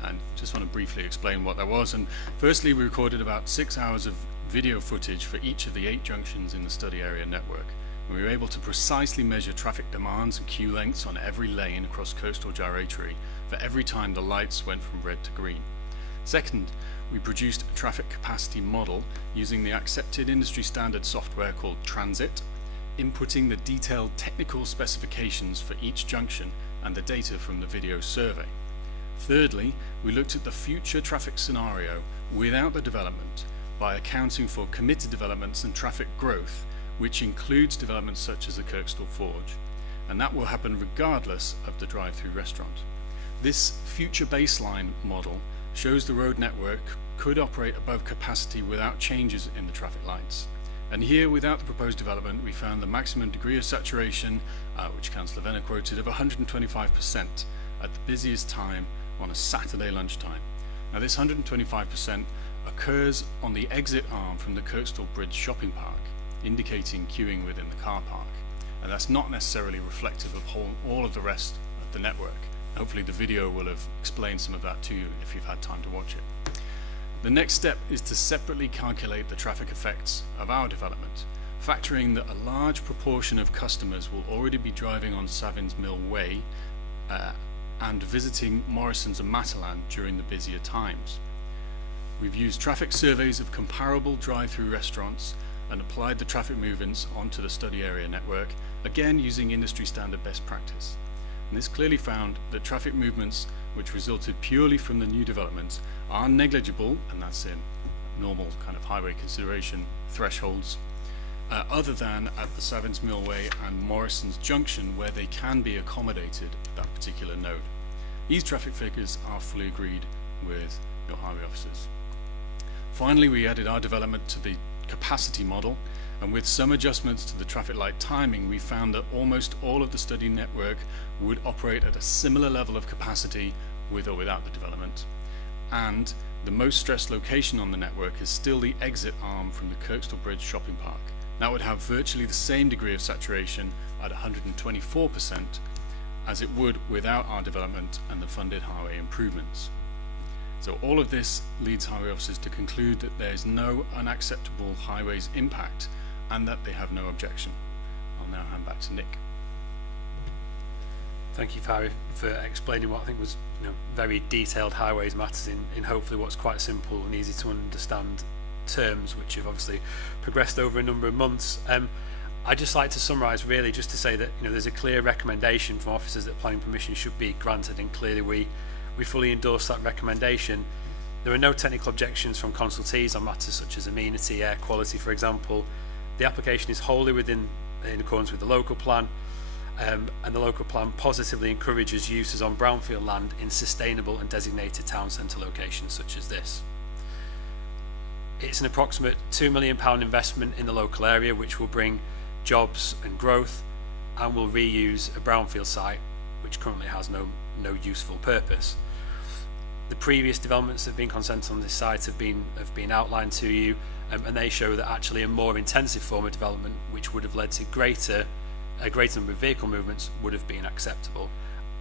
And just want to briefly explain what that was. And firstly, we recorded about 6 hours of video footage for each of the 8 junctions in the study area network. And we were able to precisely measure traffic demands and queue lengths on every lane across coastal gyratory for every time the lights went from red to green. Second, we produced a traffic capacity model using the accepted industry standard software called Transit, inputting the detailed technical specifications for each junction and the data from the video survey. Thirdly, we looked at the future traffic scenario without the development by accounting for committed developments and traffic growth, which includes developments such as the Kirkstall Forge, and that will happen regardless of the drive-thru restaurant. This future baseline model shows the road network could operate above capacity without changes in the traffic lights. And here, without the proposed development, we found the maximum degree of saturation, which Councillor Venner quoted, of 125% at the busiest time on a Saturday lunchtime. Now this 125% occurs on the exit arm from the Kirkstall Bridge shopping park, indicating queuing within the car park. And that's not necessarily reflective of all of the rest of the network. Hopefully the video will have explained some of that to you if you've had time to watch it. The next step is to separately calculate the traffic effects of our development, factoring that a large proportion of customers will already be driving on Savins Mill Way and visiting Morrison's and Matalan during the busier times. We've used traffic surveys of comparable drive-thru restaurants and applied the traffic movements onto the study area network, again using industry standard best practice. And this clearly found that traffic movements which resulted purely from the new developments are negligible, and that's in normal kind of highway consideration thresholds, other than at the Savins Mill Way and Morrison's Junction, where they can be accommodated at that particular node. These traffic figures are fully agreed with your highway officers. Finally, we added our development to the capacity model, and with some adjustments to the traffic light timing, we found that almost all of the study network would operate at a similar level of capacity with or without the development. And the most stressed location on the network is still the exit arm from the Kirkstall Bridge shopping park. That would have virtually the same degree of saturation at 124%, as it would without our development and the funded highway improvements. So all of this leads highway officers to conclude that there is no unacceptable highways impact and that they have no objection. I'll now hand back to Nick. Thank you, Farry, for explaining what I think was very detailed highways matters in hopefully what's quite simple and easy to understand terms, which have obviously progressed over a number of months. I'd just like to summarise really just to say that there's a clear recommendation from officers that planning permission should be granted, and clearly we fully endorse that recommendation. There are no technical objections from consultees on matters such as amenity, air quality, for example. The application is wholly in accordance with the local plan. And the local plan positively encourages uses on brownfield land in sustainable and designated town centre locations such as this. It's an approximate £2 million investment in the local area, which will bring jobs and growth and will reuse a brownfield site which currently has no useful purpose. The previous developments that have been consented on this site have been outlined to you, and they show that actually a more intensive form of development, which would have led to a greater number of vehicle movements, would have been acceptable.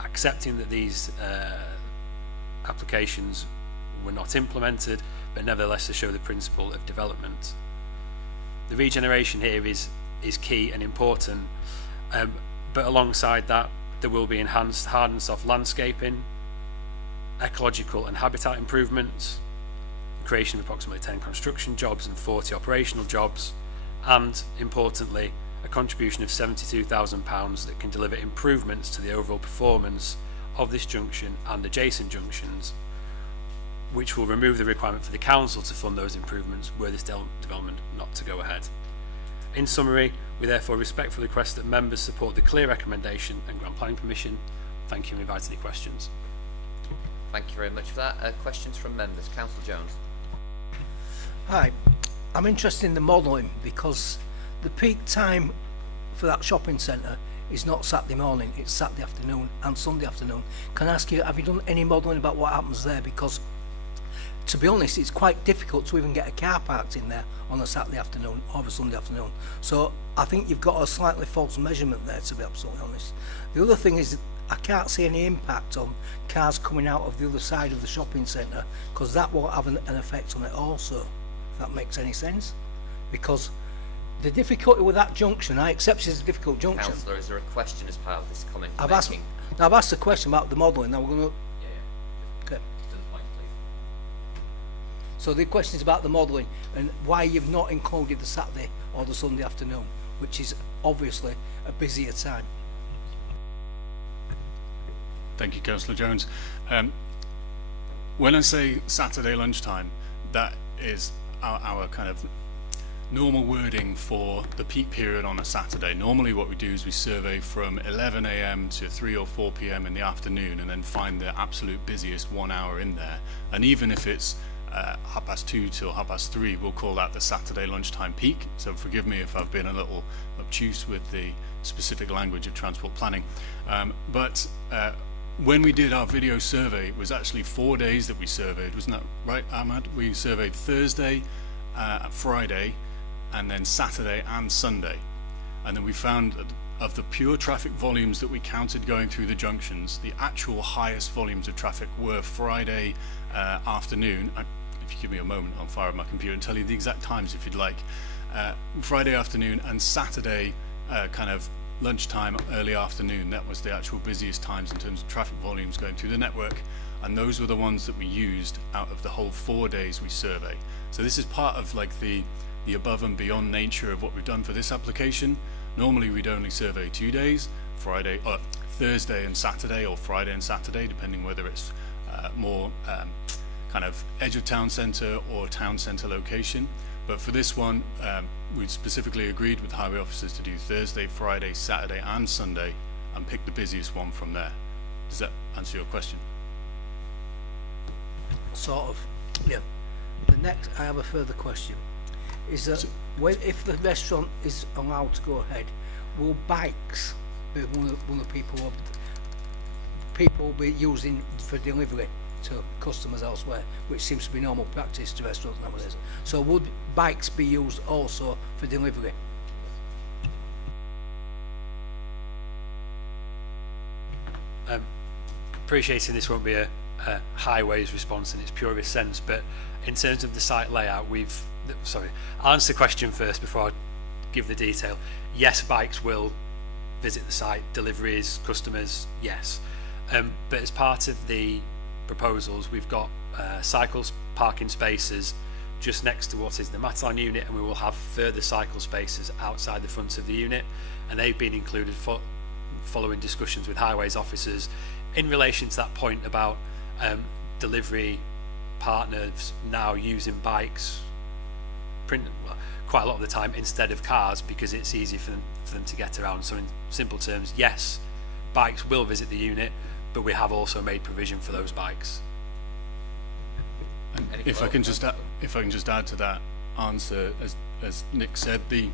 Accepting that these applications were not implemented, but nevertheless to show the principle of development. The regeneration here is key and important, but alongside that there will be enhanced hard and soft landscaping, ecological and habitat improvements, creation of approximately 10 construction jobs and 40 operational jobs, and importantly a contribution of £72,000 that can deliver improvements to the overall performance of this junction and adjacent junctions, which will remove the requirement for the council to fund those improvements were this development not to go ahead. In summary, we therefore respectfully request that members support the clear recommendation and grant planning permission. Thank you, and invite any questions. Thank you very much for that. Questions from members. Councillor Jones. Hi, I'm interested in the modelling because the peak time for that shopping centre is not Saturday morning, it's Saturday afternoon and Sunday afternoon. Can I ask you, have you done any modelling about what happens there? Because to be honest, it's quite difficult to even get a car parked in there on a Saturday afternoon or a Sunday afternoon. So I think you've got a slightly false measurement there, to be absolutely honest. The other thing is I can't see any impact on cars coming out of the other side of the shopping centre, because that will have an effect on it also, if that makes any sense. Because the difficulty with that junction, I accept it's a difficult junction. Councillor, is there a question as part of this comment? I've asked a question about the modelling. Now we're going to. Okay. To the point, please. So the question is about the modelling and why you've not included the Saturday or the Sunday afternoon, which is obviously a busier time. Thank you, Councillor Jones. When I say Saturday lunchtime, that is our kind of normal wording for the peak period on a Saturday. Normally what we do is we survey from 11 AM to 3 or 4 PM in the afternoon and then find the absolute busiest 1 hour in there. And even if it's 2:30 till 3:30, we'll call that the Saturday lunchtime peak. So forgive me if I've been a little obtuse with the specific language of transport planning. But when we did our video survey, it was actually 4 days that we surveyed. Wasn't that right, Ahmad? We surveyed Thursday, Friday, and then Saturday and Sunday. And then we found that of the pure traffic volumes that we counted going through the junctions, the actual highest volumes of traffic were Friday afternoon. If you give me a moment, I'll fire up my computer and tell you the exact times if you'd like. Friday afternoon and Saturday kind of lunchtime, early afternoon. That was the actual busiest times in terms of traffic volumes going through the network. And those were the ones that we used out of the whole 4 days we survey. So this is part of like the above and beyond nature of what we've done for this application. Normally we'd only survey 2 days, Thursday and Saturday, or Friday and Saturday, depending whether it's more kind of edge of town centre or town centre location. But for this one, we specifically agreed with highway officers to do Thursday, Friday, Saturday and Sunday and pick the busiest one from there. Does that answer your question? Sort of, yeah. The next, I have a further question. Is that if the restaurant is allowed to go ahead, will bikes be one of the people will be using for delivery to customers elsewhere, which seems to be normal practice to restaurants nowadays? So would bikes be used also for delivery? appreciating this won't be a highways response in its purest sense, but in terms of the site layout, I'll answer the question first before I give the detail. Yes, bikes will visit the site, deliveries, customers, yes. But as part of the proposals, we've got cycles parking spaces just next to what is the Matalan unit, and we will have further cycle spaces outside the front of the unit, and they've been included following discussions with highways officers in relation to that point about delivery partners now using bikes quite a lot of the time instead of cars because it's easy for them to get around. So in simple terms, yes, bikes will visit the unit, but we have also made provision for those bikes. And if I can just add to that answer, as Nick said, the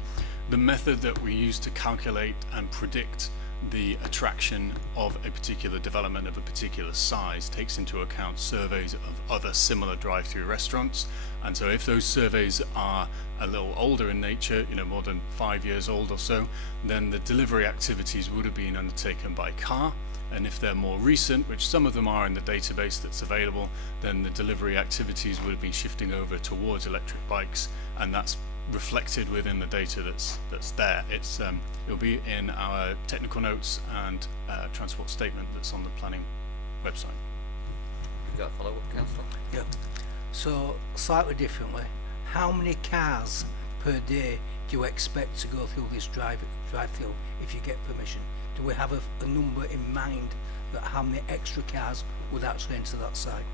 method that we use to calculate and predict the attraction of a particular development of a particular size takes into account surveys of other similar drive-through restaurants. And so if those surveys are a little older in nature, more than 5 years old or so, then the delivery activities would have been undertaken by car. And if they're more recent, which some of them are in the database that's available, then the delivery activities would have been shifting over towards electric bikes, and that's reflected within the data that's there. It'll be in our technical notes and transport statement that's on the planning website. You got a follow-up, Councillor? Yeah. So slightly differently, how many cars per day do you expect to go through this drive-through if you get permission? Do we have a number in mind that how many extra cars would actually enter that site?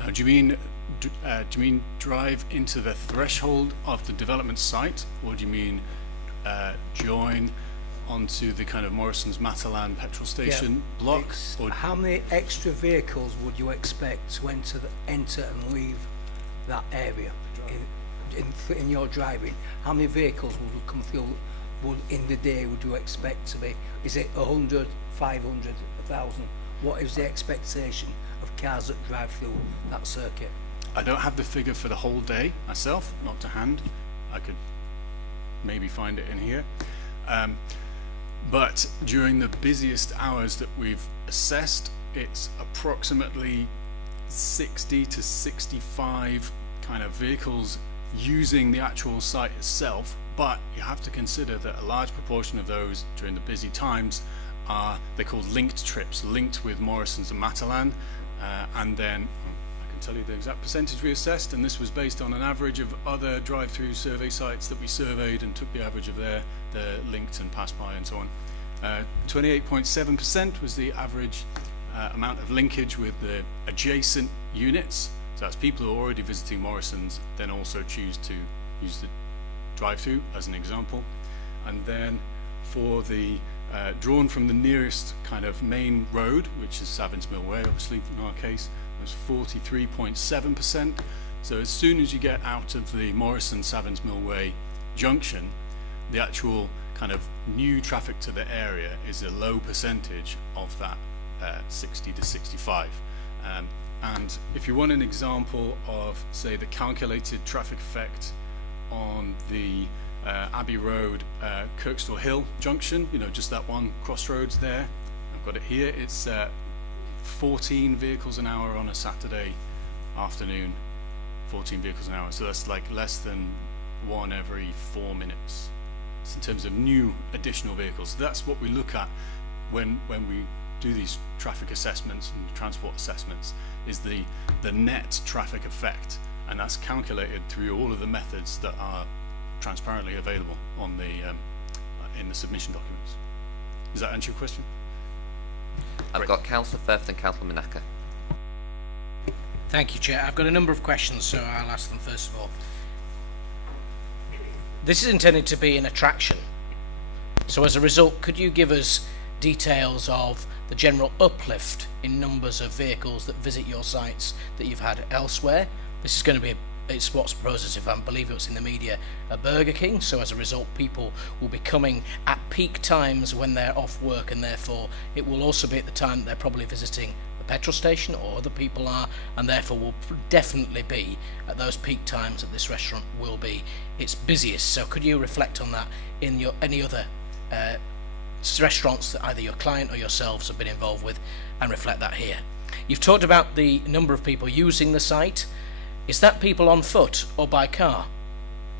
Now, do you mean drive into the threshold of the development site, or do you mean join onto the kind of Morrison's Matalan petrol station block? Or how many extra vehicles would you expect to enter and leave that area in your driving? How many vehicles would come through in the day would you expect to be? Is it 100, 500, 1,000? What is the expectation of cars that drive through that circuit? I don't have the figure for the whole day myself, not to hand. I could maybe find it in here. But during the busiest hours that we've assessed, it's approximately 60 to 65 kind of vehicles using the actual site itself. But you have to consider that a large proportion of those during the busy times are, they're called linked trips, linked with Morrison's and Matalan, and then I can tell you the exact percentage we assessed, and this was based on an average of other drive-through survey sites that we surveyed and took the average of their linked and pass by and so on. 28.7% was the average amount of linkage with the adjacent units. So that's people who are already visiting Morrison's, then also choose to use the drive-through as an example. And then for the drawn from the nearest kind of main road, which is Savins Mill Way, obviously in our case, was 43.7%. So as soon as you get out of the Morrison Savins Mill Way junction, the actual kind of new traffic to the area is a low percentage of that 60 to 65. And if you want an example of, say, the calculated traffic effect on the Abbey Road, Kirkstall Hill junction, just that one crossroads there, I've got it here, it's 14 vehicles an hour on a Saturday afternoon, 14 vehicles an hour, so that's like less than one every 4 minutes. So in terms of new additional vehicles, that's what we look at when we do these traffic assessments and transport assessments, is the net traffic effect, and that's calculated through all of the methods that are transparently available on the in the submission documents. Does that answer your question? I've got Councillor Firth and Councillor Manaka. Thank you, Chair. I've got a number of questions, so I'll ask them first of all. This is intended to be an attraction. So as a result, could you give us details of the general uplift in numbers of vehicles that visit your sites that you've had elsewhere? This is going to be, it's what's proposed as, if I believe it's in the media, a Burger King. So as a result, people will be coming at peak times when they're off work, and therefore it will also be at the time that they're probably visiting the petrol station or other people are, and therefore will definitely be at those peak times that this restaurant will be its busiest. So could you reflect on that in any other restaurants that either your client or yourselves have been involved with, and reflect that here? You've talked about the number of people using the site. Is that people on foot or by car?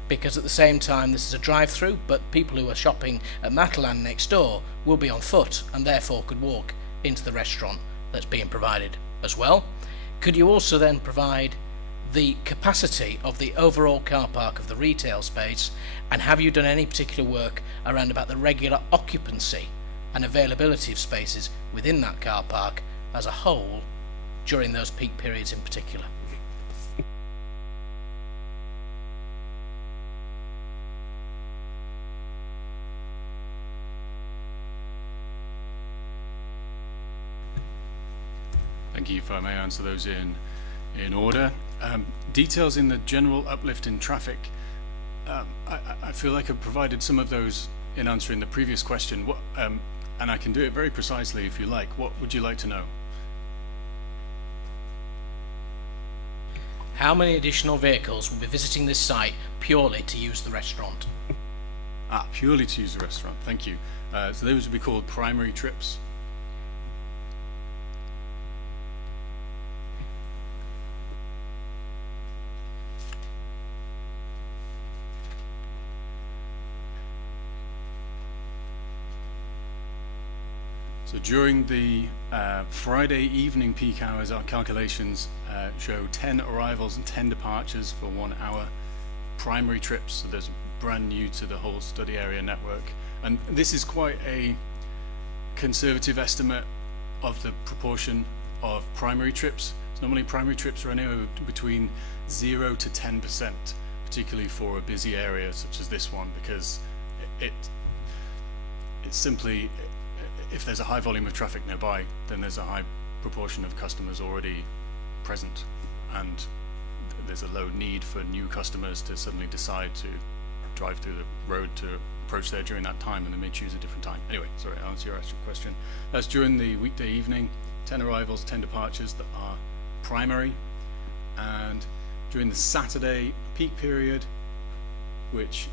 Because at the same time this is a drive-through, but people who are shopping at Matalan next door will be on foot and therefore could walk into the restaurant that's being provided as well. Could you also then provide the capacity of the overall car park of the retail space, and have you done any particular work around about the regular occupancy and availability of spaces within that car park as a whole during those peak periods in particular? Thank you. If I may answer those in order. Details in the general uplift in traffic. I feel like I've provided some of those in answering the previous question, and I can do it very precisely if you like. What would you like to know? How many additional vehicles will be visiting this site purely to use the restaurant? Purely to use the restaurant. Thank you. So those would be called primary trips. So during the Friday evening peak hours, our calculations show 10 arrivals and 10 departures for 1 hour primary trips. So there's brand new to the whole study area network. And this is quite a conservative estimate of the proportion of primary trips. So normally primary trips are anywhere between 0 to 10%, particularly for a busy area such as this one, because it's simply, if there's a high volume of traffic nearby, then there's a high proportion of customers already present, and there's a low need for new customers to suddenly decide to drive through the road to approach there during that time, and they may choose a different time. Anyway, sorry, I'll answer your actual question. That's during the weekday evening, 10 arrivals, 10 departures that are primary, and during the Saturday peak period, which,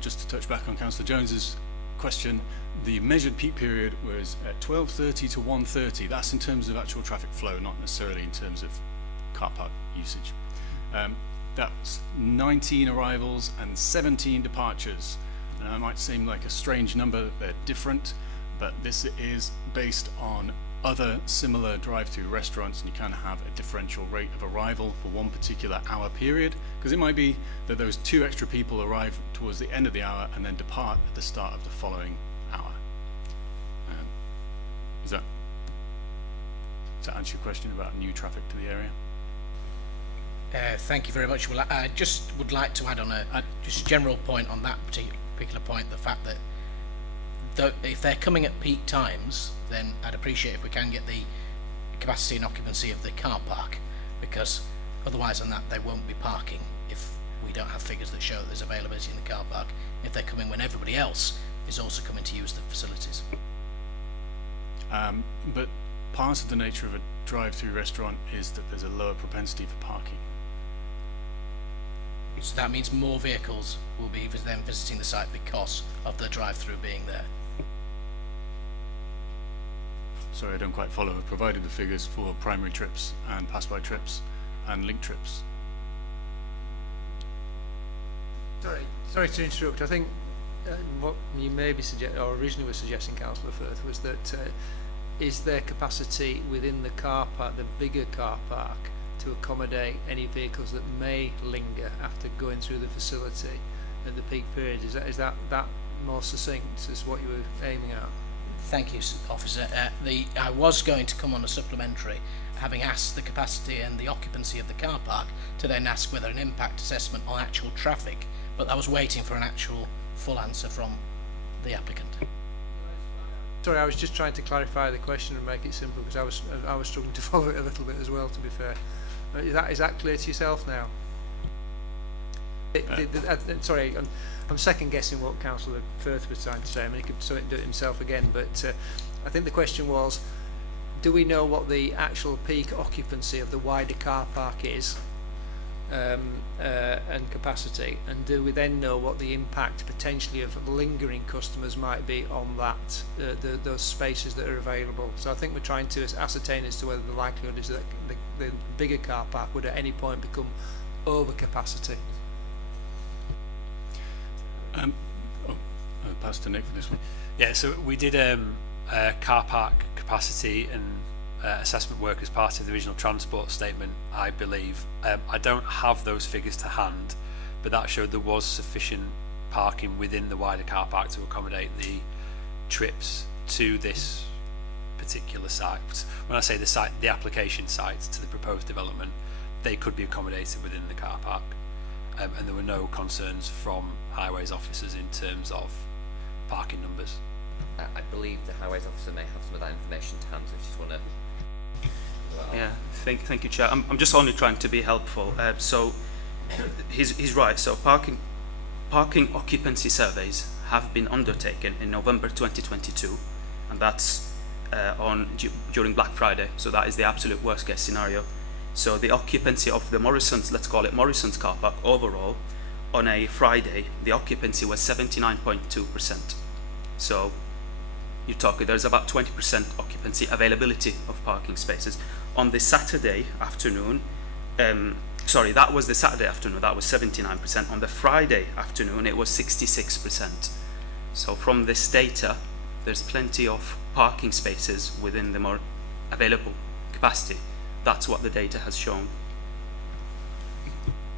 just to touch back on Councillor Jones's question, the measured peak period was at 12:30 to 1:30. That's in terms of actual traffic flow, not necessarily in terms of car park usage. That's 19 arrivals and 17 departures. And that might seem like a strange number, they're different, but this is based on other similar drive-through restaurants, and you kind of have a differential rate of arrival for one particular hour period, because it might be that those 2 extra people arrive towards the end of the hour and then depart at the start of the following hour. Does that answer your question about new traffic to the area? Thank you very much. Well, I just would like to add on a just general point on that particular point, the fact that if they're coming at peak times, then I'd appreciate if we can get the capacity and occupancy of the car park, because otherwise on that they won't be parking if we don't have figures that show that there's availability in the car park, if they're coming when everybody else is also coming to use the facilities. But part of the nature of a drive-through restaurant is that there's a lower propensity for parking. So that means more vehicles will be then visiting the site because of the drive-through being there. Sorry, I don't quite follow. I've provided the figures for primary trips and pass-by trips and link trips. Sorry to interrupt. I think what you maybe suggest, or originally were suggesting, Councillor Firth, was that is there capacity within the car park, the bigger car park, to accommodate any vehicles that may linger after going through the facility at the peak period? Is that more succinct as what you were aiming at? Thank you, Officer. I was going to come on a supplementary, having asked the capacity and the occupancy of the car park, to then ask whether an impact assessment on actual traffic, but I was waiting for an actual full answer from the applicant. Sorry, I was just trying to clarify the question and make it simple, because I was struggling to follow it a little bit as well, to be fair. Is that clear to yourself now? Sorry, I'm second guessing what Councillor Firth was trying to say. I mean, he could do it himself again, but I think the question was, do we know what the actual peak occupancy of the wider car park is, and capacity, and do we then know what the impact potentially of lingering customers might be on that, those spaces that are available? So I think we're trying to ascertain as to whether the likelihood is that the bigger car park would at any point become over capacity. I'll pass to Nick for this one. Yeah, so we did car park capacity and assessment work as part of the regional transport statement, I believe. I don't have those figures to hand, but that showed there was sufficient parking within the wider car park to accommodate the trips to this particular site. When I say the site, the application site to the proposed development, they could be accommodated within the car park. And there were no concerns from highways officers in terms of parking numbers. I believe the highways officer may have some of that information to hand, so I just want to... Yeah, thank you, Chair. I'm just only trying to be helpful. So he's right. So parking occupancy surveys have been undertaken in November 2022, and that's during Black Friday. So that is the absolute worst case scenario. So the occupancy of the Morrison's, let's call it Morrison's car park overall, on a Friday, the occupancy was 79.2%. So you're talking, there's about 20% occupancy availability of parking spaces. On the Saturday afternoon, sorry, that was the Saturday afternoon, that was 79%. On the Friday afternoon, it was 66%. So from this data, there's plenty of parking spaces within the more available capacity. That's what the data has shown.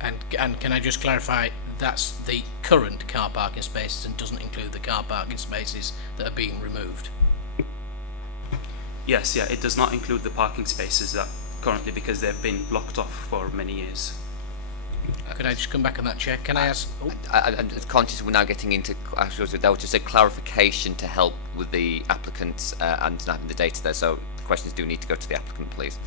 And can I just clarify, that's the current car parking spaces and doesn't include the car parking spaces that are being removed? Yes, yeah, it does not include the parking spaces that currently, because they've been blocked off for many years. Could I just come back on that, Chair? Can I ask... I'm conscious we're now getting into... Actually, that was just a clarification to help with the applicants and not having the data there, so the questions do need to go to the applicant, please.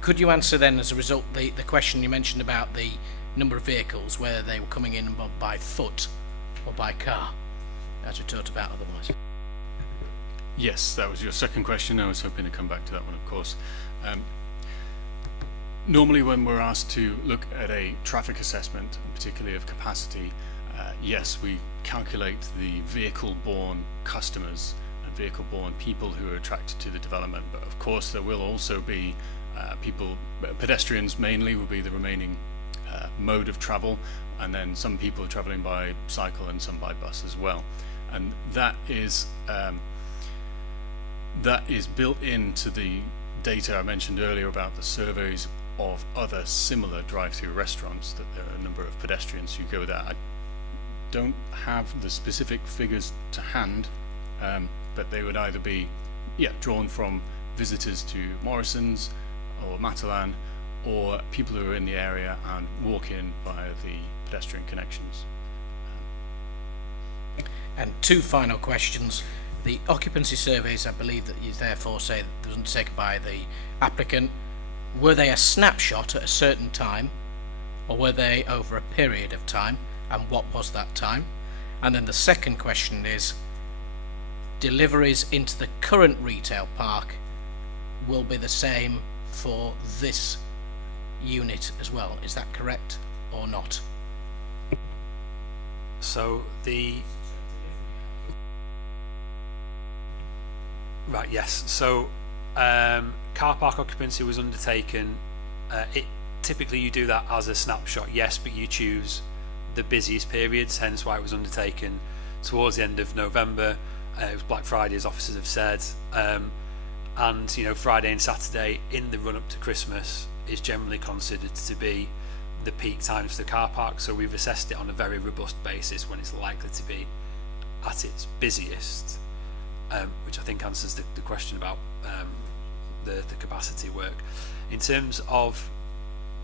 Could you answer then, as a result, the question you mentioned about the number of vehicles, whether they were coming in by foot or by car, as we talked about otherwise? Yes, that was your second question. I was hoping to come back to that one, of course. Normally when we're asked to look at a traffic assessment, and particularly of capacity, yes, we calculate the vehicle-borne customers and vehicle-borne people who are attracted to the development. But of course there will also be pedestrians mainly will be the remaining mode of travel, and then some people are travelling by cycle and some by bus as well. And that is built into the data I mentioned earlier about the surveys of other similar drive-thru restaurants, that there are a number of pedestrians who go there. I don't have the specific figures to hand, but they would either be drawn from visitors to Morrison's or Matalan, or people who are in the area and walk in via the pedestrian connections. And two final questions. The occupancy surveys, I believe that you therefore say that was undertaken by the applicant. Were they a snapshot at a certain time, or were they over a period of time, and what was that time? And then the second question is, deliveries into the current retail park will be the same for this unit as well. Is that correct or not? So right, yes. So car park occupancy was undertaken. Typically you do that as a snapshot, yes, but you choose the busiest periods, hence why it was undertaken towards the end of November. It was Black Friday, as officers have said. And Friday and Saturday in the run up to Christmas is generally considered to be the peak times for the car park, so we've assessed it on a very robust basis when it's likely to be at its busiest, which I think answers the question about the capacity work. In terms of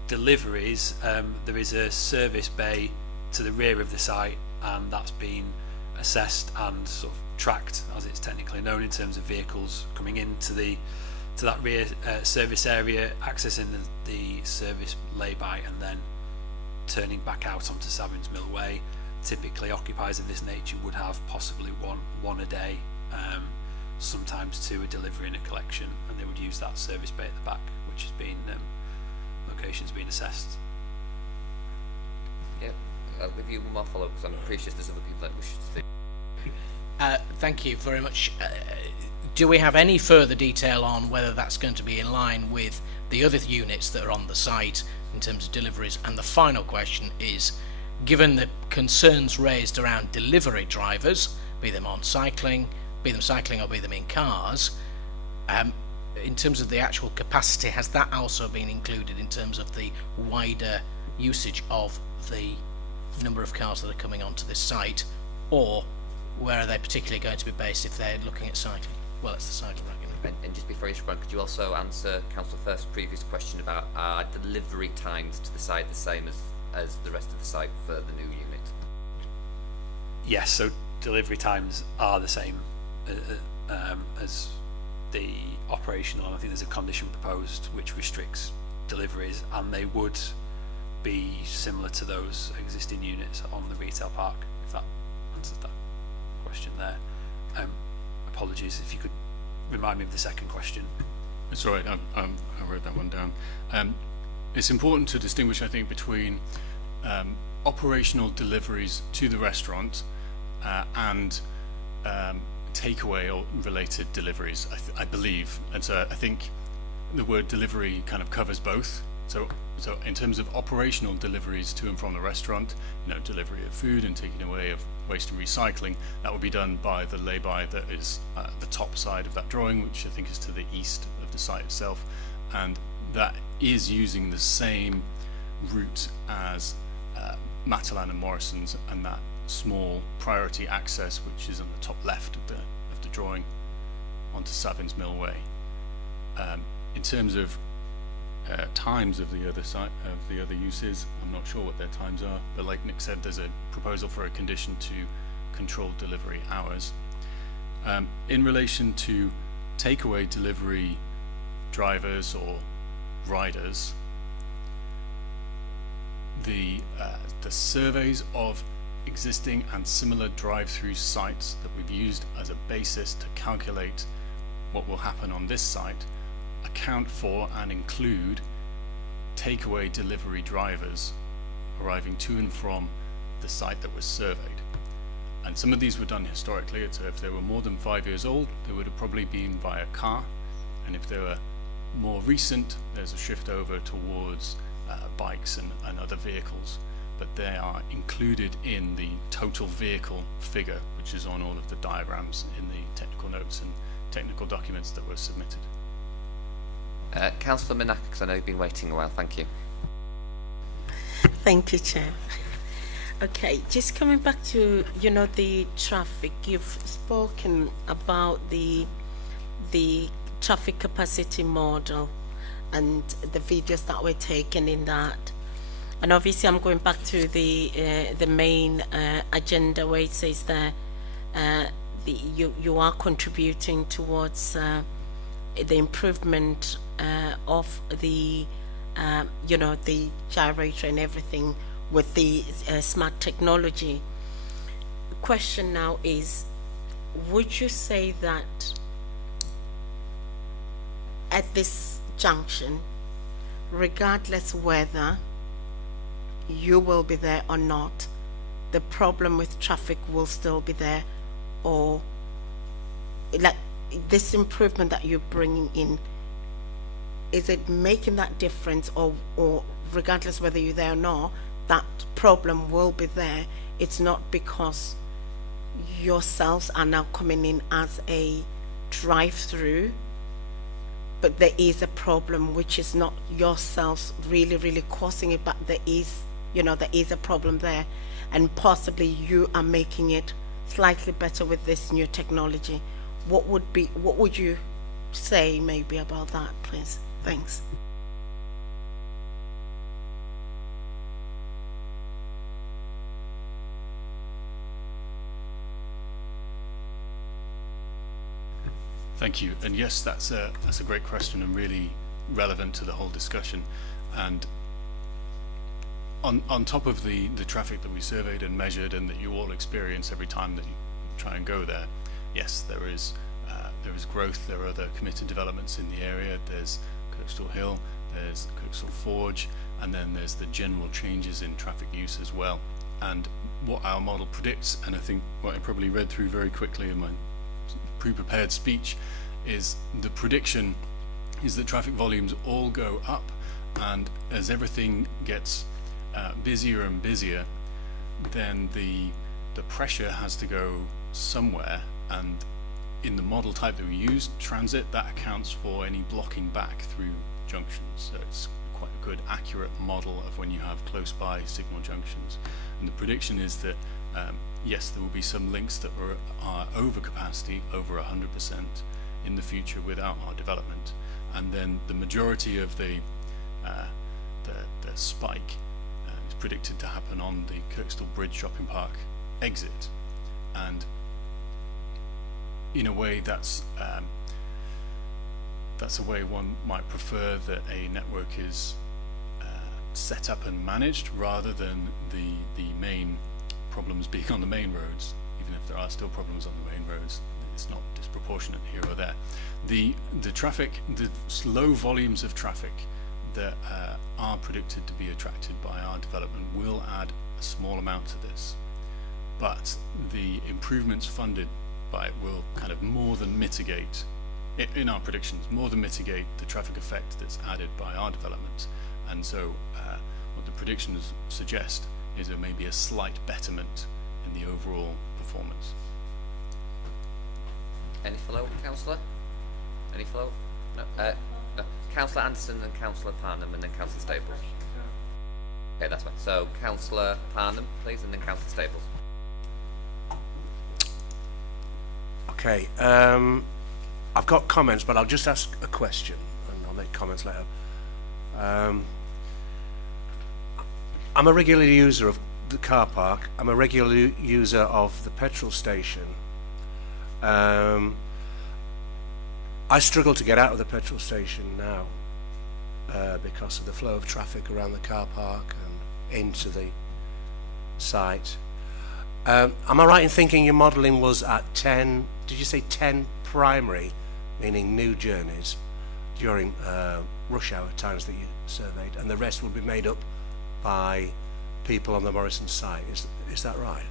deliveries, there is a service bay to the rear of the site, and that's been assessed and sort of tracked, as it's technically known, in terms of vehicles coming into that rear service area, accessing the service lay-by, and then turning back out onto Savins Mill Way. typically occupiers of this nature would have possibly one a day, sometimes two a delivery and a collection, and they would use that service bay at the back, which has been locations being assessed. Yeah, I'll give you one more follow-up because I'm appreciative there's other people that wish to speak. Thank you very much. Do we have any further detail on whether that's going to be in line with the other units that are on the site in terms of deliveries? And the final question is, given the concerns raised around delivery drivers, be them cycling or be them in cars, in terms of the actual capacity, has that also been included in terms of the wider usage of the number of cars that are coming onto this site, or where are they particularly going to be based if they're looking at cycling? Well, it's the cycle regular. And just before you respond, could you also answer Councillor First's previous question about delivery times to the site the same as the rest of the site for the new unit? Yes, so delivery times are the same as the operational, and I think there's a condition proposed which restricts deliveries, and they would be similar to those existing units on the retail park, if that answers that question there. Apologies, if you could remind me of the second question. It's all right, I wrote that one down. It's important to distinguish, I think, between operational deliveries to the restaurant and takeaway or related deliveries, I believe. And so I think the word delivery kind of covers both. So in terms of operational deliveries to and from the restaurant, delivery of food and taking away of waste and recycling, that would be done by the lay-by that is the top side of that drawing, which I think is to the east of the site itself, and that is using the same route as Matalan and Morrison's, and that small priority access which is on the top left of the drawing onto Savin's Mill Way. In terms of times of the other site of the other uses, I'm not sure what their times are, but like Nick said, there's a proposal for a condition to control delivery hours. In relation to takeaway delivery drivers or riders, the surveys of existing and similar drive-through sites that we've used as a basis to calculate what will happen on this site account for and include takeaway delivery drivers arriving to and from the site that was surveyed. And some of these were done historically, so if they were more than 5 years old, they would have probably been via car, and if they were more recent, there's a shift over towards bikes and other vehicles, but they are included in the total vehicle figure, which is on all of the diagrams in the technical notes and technical documents that were submitted. Councillor Manaka, because I know you've been waiting a while. Thank you. Thank you, Chair. Okay, just coming back to the traffic. You've spoken about the traffic capacity model and the videos that were taken in that. And obviously, I'm going back to the main agenda where it says that you are contributing towards the improvement of the the gyrator and everything with the smart technology. The question now is, would you say that at this junction, regardless whether you will be there or not, the problem with traffic will still be there, or like this improvement that you're bringing in, is it making that difference, or regardless whether you're there or not, that problem will be there? It's not because yourselves are now coming in as a drive-through, but there is a problem which is not yourselves really causing it, but there is there is a problem there, and possibly you are making it slightly better with this new technology. What would you say maybe about that, please? Thanks. Thank you. And yes, that's a great question and really relevant to the whole discussion. And on top of the traffic that we surveyed and measured and that you all experience every time that you try and go there, yes, there is growth. There are other committed developments in the area. There's Kirkstall Hill, there's Kirkstall Forge, and then there's the general changes in traffic use as well. And what our model predicts, and I think what I probably read through very quickly in my pre-prepared speech, is the prediction is that traffic volumes all go up, and as everything gets busier and busier, then the pressure has to go somewhere, and in the model type that we use, transit, that accounts for any blocking back through junctions. So it's quite a good, accurate model of when you have close by signal junctions. And the prediction is that yes, there will be some links that are over capacity, over 100% in the future without our development, and then the majority of the spike is predicted to happen on the Kirkstall Bridge Shopping Park exit, and in a way that's a way one might prefer that a network is set up and managed rather than the main problems being on the main roads. Even if there are still problems on the main roads, it's not disproportionate here or there. The traffic, the low volumes of traffic that are predicted to be attracted by our development will add a small amount to this, but the improvements funded by it will kind of more than mitigate, in our predictions, more than mitigate the traffic effect that's added by our development. And so what the predictions suggest is there may be a slight betterment in the overall performance. Any follow, Councillor? Any follow? No. No. Councillor Anderson and Councillor Parnham, and then Councillor Staples. Okay, that's fine. So Councillor Parnham, please, and then Councillor Staples. Okay, I've got comments, but I'll just ask a question, and I'll make comments later. I'm a regular user of the car park. I'm a regular user of the petrol station. I struggle to get out of the petrol station now because of the flow of traffic around the car park and into the site. Am I right in thinking your modelling was at 10, did you say 10 primary, meaning new journeys, during rush hour times that you surveyed, and the rest would be made up by people on the Morrison site? Is that right?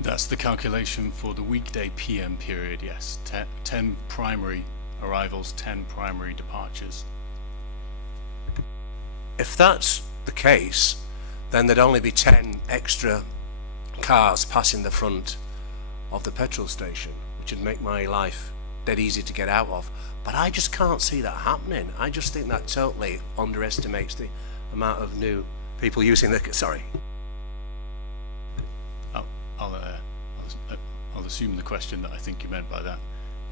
That's the calculation for the weekday PM period, yes. 10 primary arrivals, 10 primary departures. If that's the case, then there'd only be 10 extra cars passing the front of the petrol station, which would make my life dead easy to get out of. But I just can't see that happening. I just think that totally underestimates the amount of new people using the... Sorry. I'll assume the question that I think you meant by that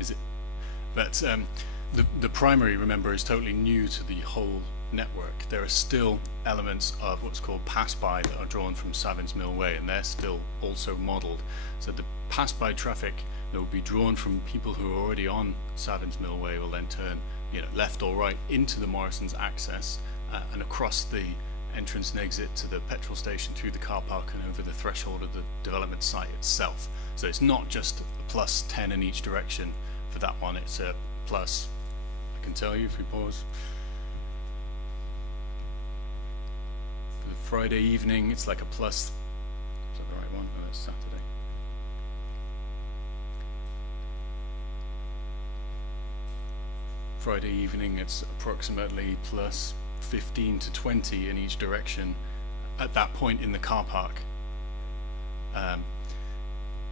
is it, but the primary, remember, is totally new to the whole network. There are still elements of what's called pass-by that are drawn from Savins Mill Way, and they're still also modelled. So the pass-by traffic that will be drawn from people who are already on Savins Mill Way will then turn, left or right into the Morrison's access and across the entrance and exit to the petrol station, through the car park and over the threshold of the development site itself. So it's not just a plus 10 in each direction for that one, it's a plus, I can tell you if we pause. For the Friday evening, it's like a plus, is that the right one? Oh, that's Saturday. Friday evening, it's approximately plus 15 to 20 in each direction at that point in the car park.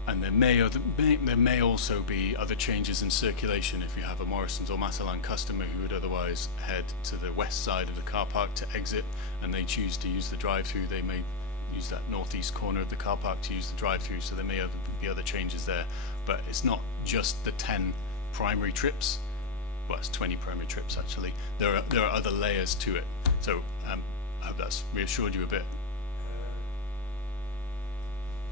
And there may also be other changes in circulation if you have a Morrison's or Matalan customer who would otherwise head to the west side of the car park to exit, and they choose to use the drive-through. They may use that northeast corner of the car park to use the drive-through, so there may be other changes there. But it's not just the 10 primary trips. Well, it's 20 primary trips actually. There are other layers to it. So I hope that's reassured you a bit.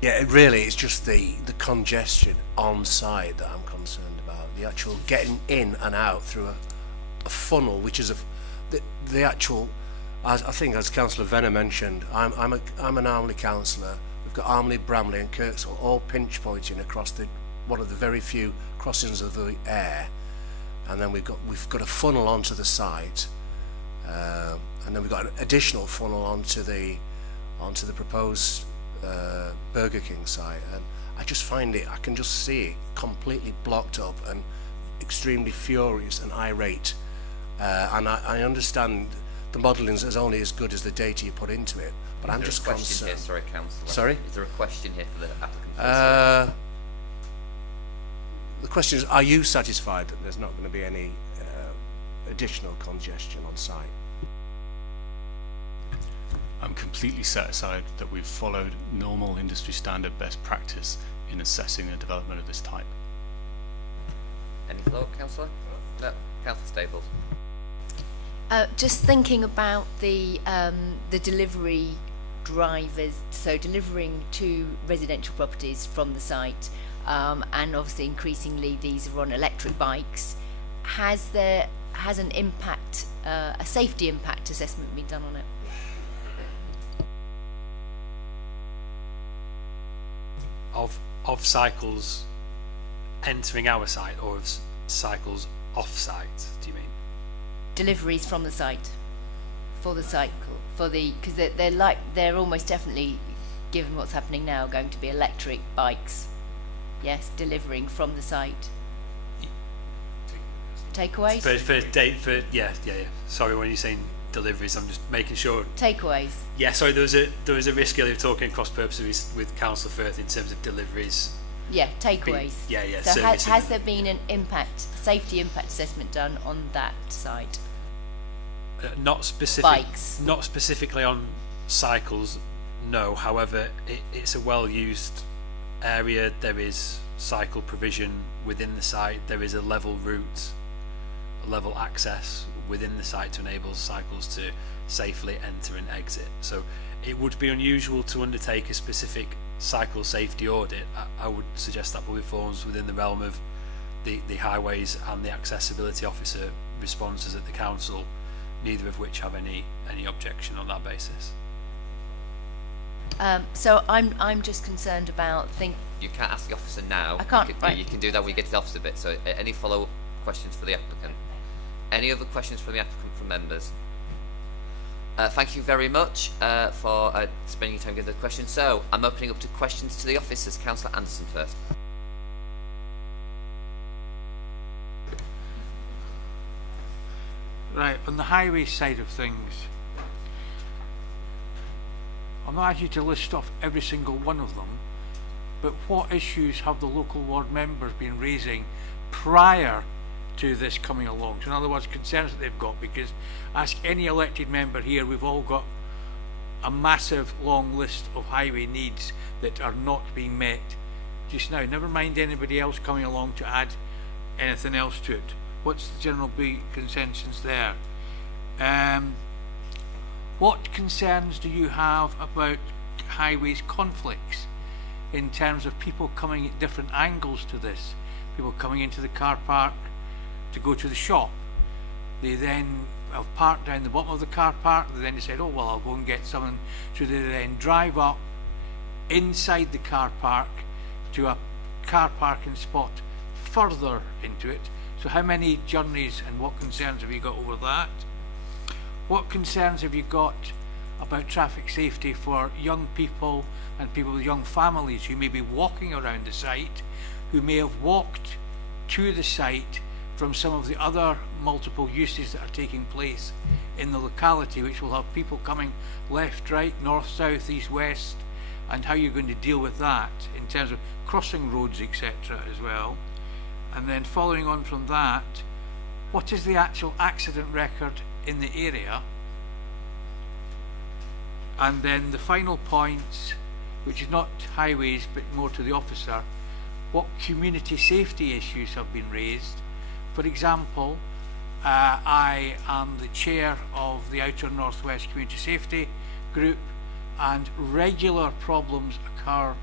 Yeah, it really is just the congestion on site that I'm concerned about. The actual getting in and out through a funnel, which is the actual I think, as Councillor Venner mentioned, I'm an Armley councillor. We've got Armley, Bramley and Kirksall all pinch pointing across one of the very few crossings of the Aire, and then we've got a funnel onto the site, and then we've got an additional funnel onto the proposed Burger King site, and I just find I can just see it completely blocked up and extremely furious and irate, and I understand the modelling is only as good as the data you put into it, but I'm just concerned. Here, sorry, Councillor. Sorry? Is there a question here for the applicant? The question is, are you satisfied that there's not going to be any additional congestion on site? I'm completely satisfied that we've followed normal industry standard best practice in assessing a development of this type. Any follow-up, Councillor? No, Councillor Staples. Just thinking about the delivery drivers, so delivering to residential properties from the site, and obviously increasingly these are on electric bikes. Has an impact, a safety impact assessment been done on it? Of cycles entering our site, or of cycles off site, do you mean? Deliveries from the site, for the cycle, because they're almost definitely, given what's happening now, going to be electric bikes. Yes, delivering from the site. Takeaways? Yeah. Sorry, when you're saying deliveries, I'm just making sure. Takeaways. Yeah, sorry, there was a risk earlier talking cross purposes with Councillor Firth in terms of deliveries. Yeah, takeaways. Yeah. So has there been an safety impact assessment done on that site? Not specifically on cycles, no. However, it's a well-used area. There is cycle provision within the site. There is a level route, a level access within the site to enable cycles to safely enter and exit. So it would be unusual to undertake a specific cycle safety audit. I would suggest that probably falls within the realm of the highways and the accessibility officer responses at the council, neither of which have any objection on that basis. So I'm just concerned about You can't ask the officer now. I can't. You can do that when you get to the officer bit. So any follow-up questions for the applicant? Any other questions from the applicant from members? Thank you very much for spending your time giving the questions. So I'm opening up to questions to the officers. Councillor Anderson first. Right, on the highway side of things, I'm not asking you to list off every single one of them, but what issues have the local ward members been raising prior to this coming along? So in other words, concerns that they've got, because ask any elected member here, we've all got a massive long list of highway needs that are not being met just now, never mind anybody else coming along to add anything else to it. What's the general big consensus there? What concerns do you have about highways conflicts in terms of people coming at different angles to this? People coming into the car park to go to the shop. They then have parked down the bottom of the car park. They then decide, oh well, I'll go and get something. So they then drive up inside the car park to a car parking spot further into it. So how many journeys and what concerns have you got over that? What concerns have you got about traffic safety for young people and people with young families who may be walking around the site, who may have walked to the site from some of the other multiple uses that are taking place in the locality, which will have people coming left, right, north, south, east, west, and how you're going to deal with that in terms of crossing roads, etc. as well. And then following on from that, what is the actual accident record in the area? And then the final point, which is not highways but more to the officer, what community safety issues have been raised? For example, I am the chair of the Outer Northwest Community Safety Group, and regular problems occur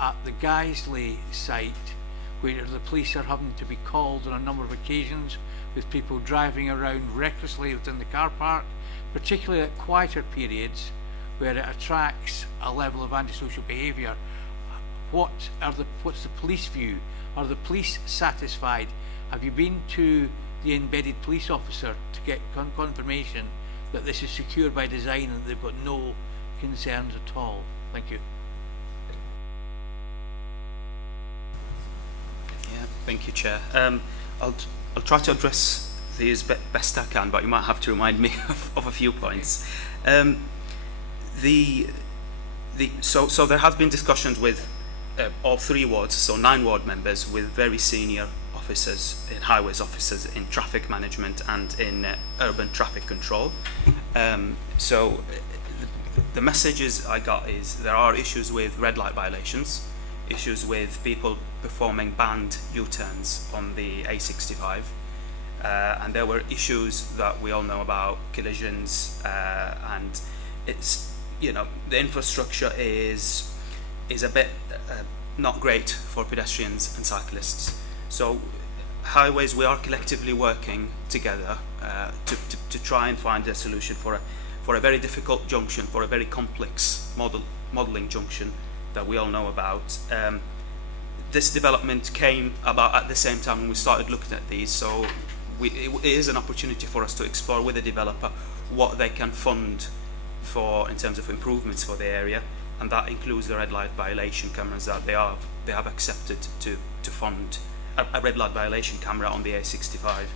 at the Guiseley site, where the police are having to be called on a number of occasions with people driving around recklessly within the car park, particularly at quieter periods where it attracts a level of antisocial behaviour. What's the police view? Are the police satisfied? Have you been to the embedded police officer to get confirmation that this is secure by design and they've got no concerns at all? Thank you. Yeah, thank you, Chair. I'll try to address these best I can, but you might have to remind me of a few points. So there have been discussions with all 3 wards, so 9 ward members with very senior officers, in highways officers, in traffic management and in urban traffic control. So the messages I got is there are issues with red light violations, issues with people performing banned U-turns on the A65, and there were issues that we all know about, collisions, and it's, you know, the infrastructure is a bit not great for pedestrians and cyclists. So highways, we are collectively working together to try and find a solution for a very difficult junction, for a very complex modelling junction that we all know about. This development came about at the same time when we started looking at these, so it is an opportunity for us to explore with the developer what they can fund for in terms of improvements for the area, and that includes the red light violation cameras that they have accepted to fund a red light violation camera on the A65.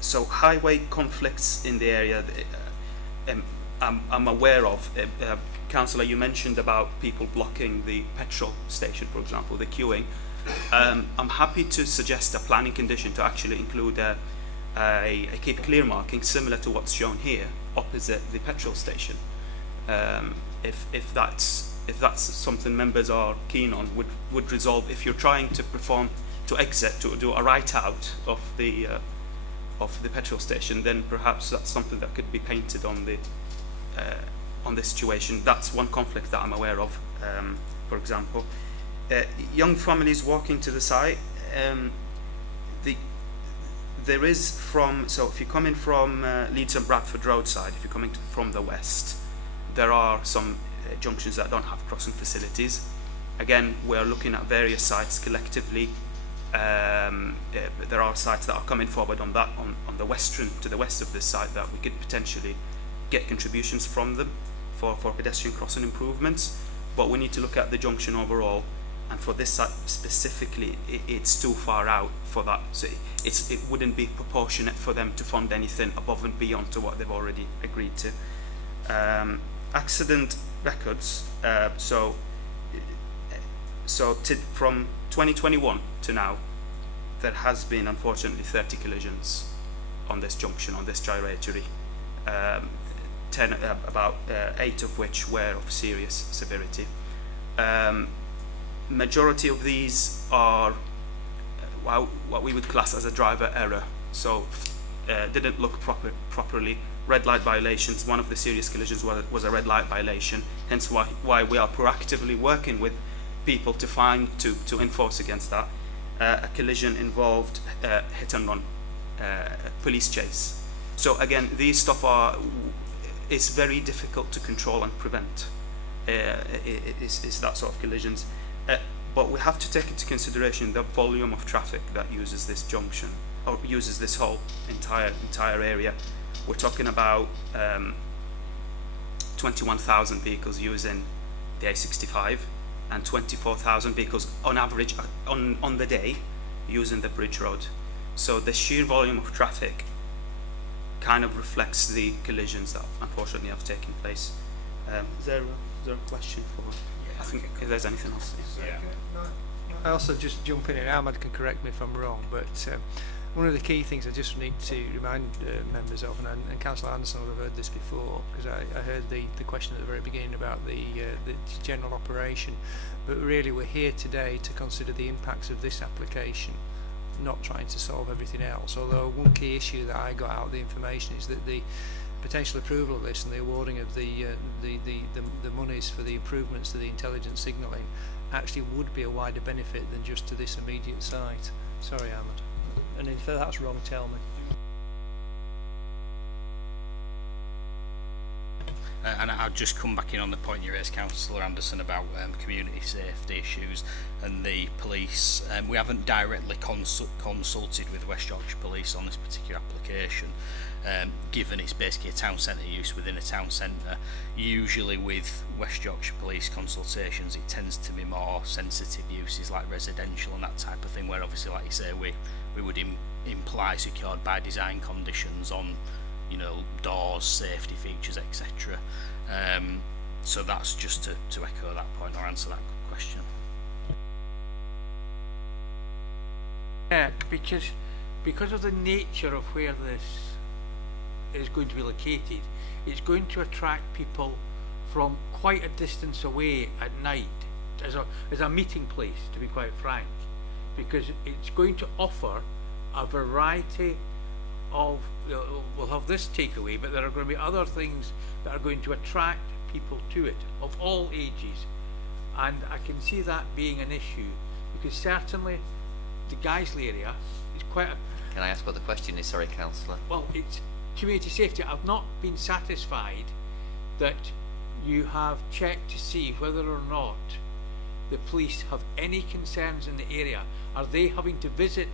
So highway conflicts in the area, I'm aware of. Councillor, you mentioned about people blocking the petrol station, for example, the queuing. I'm happy to suggest a planning condition to actually include a keep clear marking similar to what's shown here opposite the petrol station. If that's something members are keen on, would resolve, if you're trying to exit to do a right out of the petrol station, then perhaps that's something that could be painted on the situation. That's one conflict that I'm aware of. For example, young families walking to the site. There is so if you're coming from Leeds and Bradford roadside, if you're coming from the west, there are some junctions that don't have crossing facilities. Again, we're looking at various sites collectively. There are sites that are coming forward on the to the west of this site that we could potentially get contributions from them for pedestrian crossing improvements, but we need to look at the junction overall, and for this site specifically it's too far out for that, so it wouldn't be proportionate for them to fund anything above and beyond to what they've already agreed to. Accident records, from 2021 to now, there has been unfortunately 30 collisions on this junction, on this gyratory, about 8 of which were of serious severity. Majority of these are what we would class as a driver error, so didn't look properly. Red light violations, one of the serious collisions was a red light violation, hence why we are proactively working with people to enforce against that. A collision involved hit and run, police chase. So again, these stuff it's very difficult to control and prevent. It's that sort of collisions. But we have to take into consideration the volume of traffic that uses this junction, or uses this whole entire area. We're talking about 21,000 vehicles using the A65 and 24,000 vehicles on average on the day using the bridge road. So the sheer volume of traffic kind of reflects the collisions that unfortunately have taken place. Is there a question for? I think if there's anything else. Yeah. I also just jump in, and Ahmad can correct me if I'm wrong, but one of the key things I just need to remind members of, and Councillor Anderson would have heard this before, because I heard the question at the very beginning about the general operation, but really we're here today to consider the impacts of this application, not trying to solve everything else. Although one key issue that I got out of the information is that the potential approval of this and the awarding of the monies for the improvements to the intelligent signalling actually would be a wider benefit than just to this immediate site. Sorry, Ahmad. And if that's wrong, tell me. And I'll just come back in on the point you raised, Councillor Anderson, about community safety issues and the police. We haven't directly consulted with West Yorkshire Police on this particular application, given it's basically a town centre use within a town centre. Usually with West Yorkshire Police consultations, it tends to be more sensitive uses like residential and that type of thing, where obviously, like you say, we would imply secured by design conditions on, you know, doors, safety features, etc. So that's just to echo that point or answer that question. Yeah, because of the nature of where this is going to be located, it's going to attract people from quite a distance away at night as a meeting place, to be quite frank, because it's going to offer a variety of, we'll have this takeaway, but there are going to be other things that are going to attract people to it of all ages, and I can see that being an issue, because certainly the Guiseley area is quite a... Can I ask what the question is? Sorry, Councillor. Well, it's community safety. I've not been satisfied that you have checked to see whether or not the police have any concerns in the area. Are they having to visit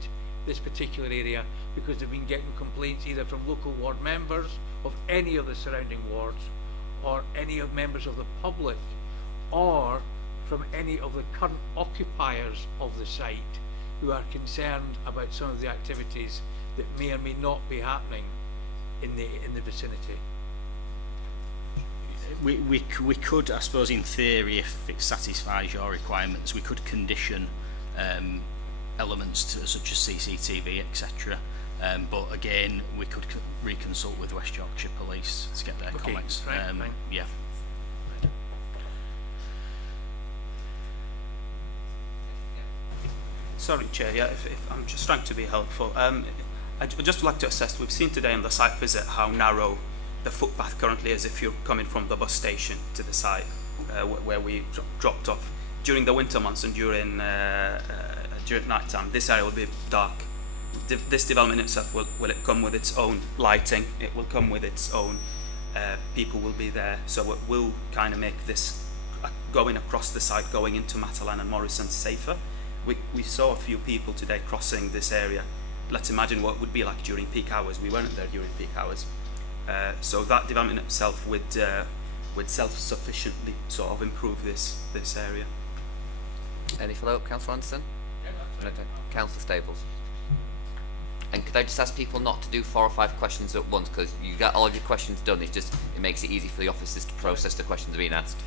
this particular area because they've been getting complaints either from local ward members of any of the surrounding wards, or any of members of the public, or from any of the current occupiers of the site who are concerned about some of the activities that may or may not be happening in the vicinity? We could, I suppose, in theory, if it satisfies your requirements, we could condition elements such as CCTV, etc. But again, we could reconsult with West Yorkshire Police to get their comments. Right, yeah. Sorry, Chair, yeah, if I'm just trying to be helpful. I'd just like to assess, we've seen today on the site visit how narrow the footpath currently is if you're coming from the bus station to the site where we dropped off. During the winter months and during night time, this area will be dark. This development itself, will it come with its own lighting? It will come with its own people will be there, so it will kind of make this going across the site, going into Matalan and Morrison safer. We saw a few people today crossing this area. Let's imagine what it would be like during peak hours. We weren't there during peak hours. So that development itself would self-sufficiently sort of improve this area. Any follow-up, Councillor Anderson? Yeah, Councillor Stables. And could I just ask people not to do 4 or 5 questions at once, because you get all of your questions done, it makes it easy for the officers to process the questions being asked.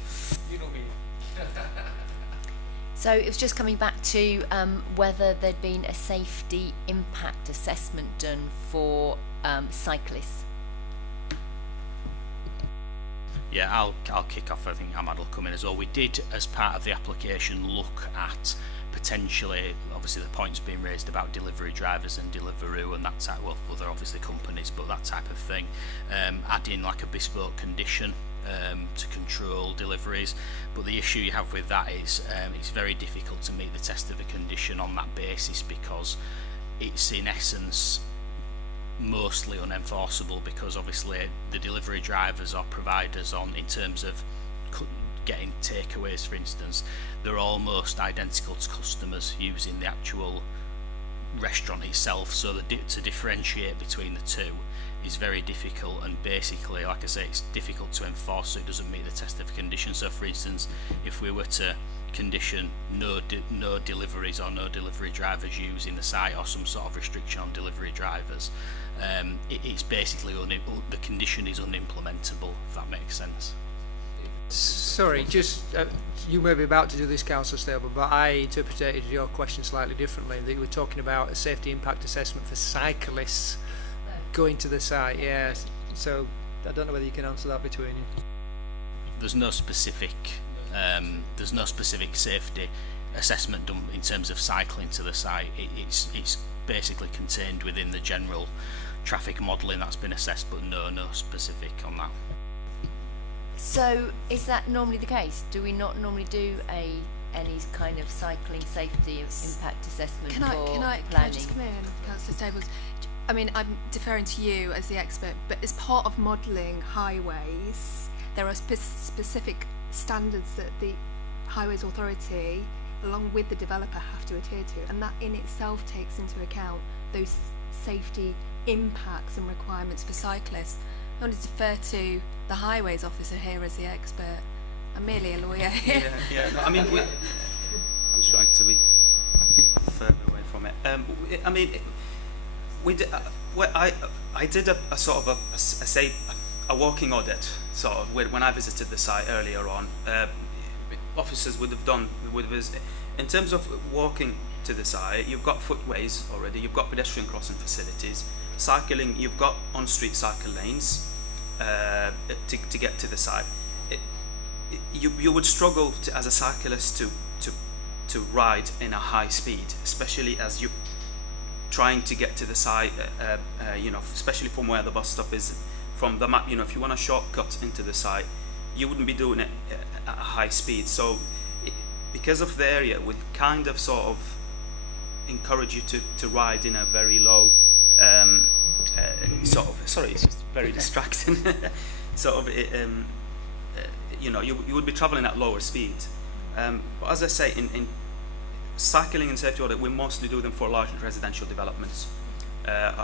You know me. So it was just coming back to whether there'd been a safety impact assessment done for cyclists. Yeah, I'll kick off. I think Ahmad will come in as well. We did, as part of the application, look at potentially, obviously the points being raised about delivery drivers and Deliveroo and that type, well, other obviously companies, but that type of thing, adding like a bespoke condition to control deliveries. But the issue you have with that is it's very difficult to meet the test of a condition on that basis, because it's in essence mostly unenforceable, because obviously the delivery drivers or providers in terms of getting takeaways, for instance, they're almost identical to customers using the actual restaurant itself, so to differentiate between the two is very difficult, and basically, like I say, it's difficult to enforce, so it doesn't meet the test of condition. So for instance, if we were to condition no deliveries or no delivery drivers using the site, or some sort of restriction on delivery drivers, it's basically the condition is unimplementable, if that makes sense. Sorry, just you may be about to do this, Councillor Stable, but I interpreted your question slightly differently. That you were talking about a safety impact assessment for cyclists going to the site. Yeah, so I don't know whether you can answer that between you. There's no specific safety assessment done in terms of cycling to the site. It's basically contained within the general traffic modelling that's been assessed, but no specific on that. So is that normally the case? Do we not normally do any kind of cycling safety impact assessment Can I just come in, Councillor Stables? I mean, I'm deferring to you as the expert, but as part of modelling highways, there are specific standards that the Highways Authority, along with the developer, have to adhere to, and that in itself takes into account those safety impacts and requirements for cyclists. I want to defer to the Highways officer here as the expert. I'm merely a lawyer here. Yeah. No, I mean, I'm trying to be further away from it. I mean, we did. I did a sort of a walking audit, sort of, when I visited the site earlier on. Officers would have in terms of walking to the site, you've got footways already, you've got pedestrian crossing facilities, cycling, you've got on-street cycle lanes to get to the site. You would struggle as a cyclist to ride in a high speed, especially as you trying to get to the site, especially from where the bus stop is, from the map. If you want a shortcut into the site, you wouldn't be doing it at a high speed. So because of the area, we kind of sort of encourage you to ride in a very low sorry, it's just very distracting. You would be traveling at lower speed. But as I say, in cycling and safety audit, we mostly do them for large residential developments,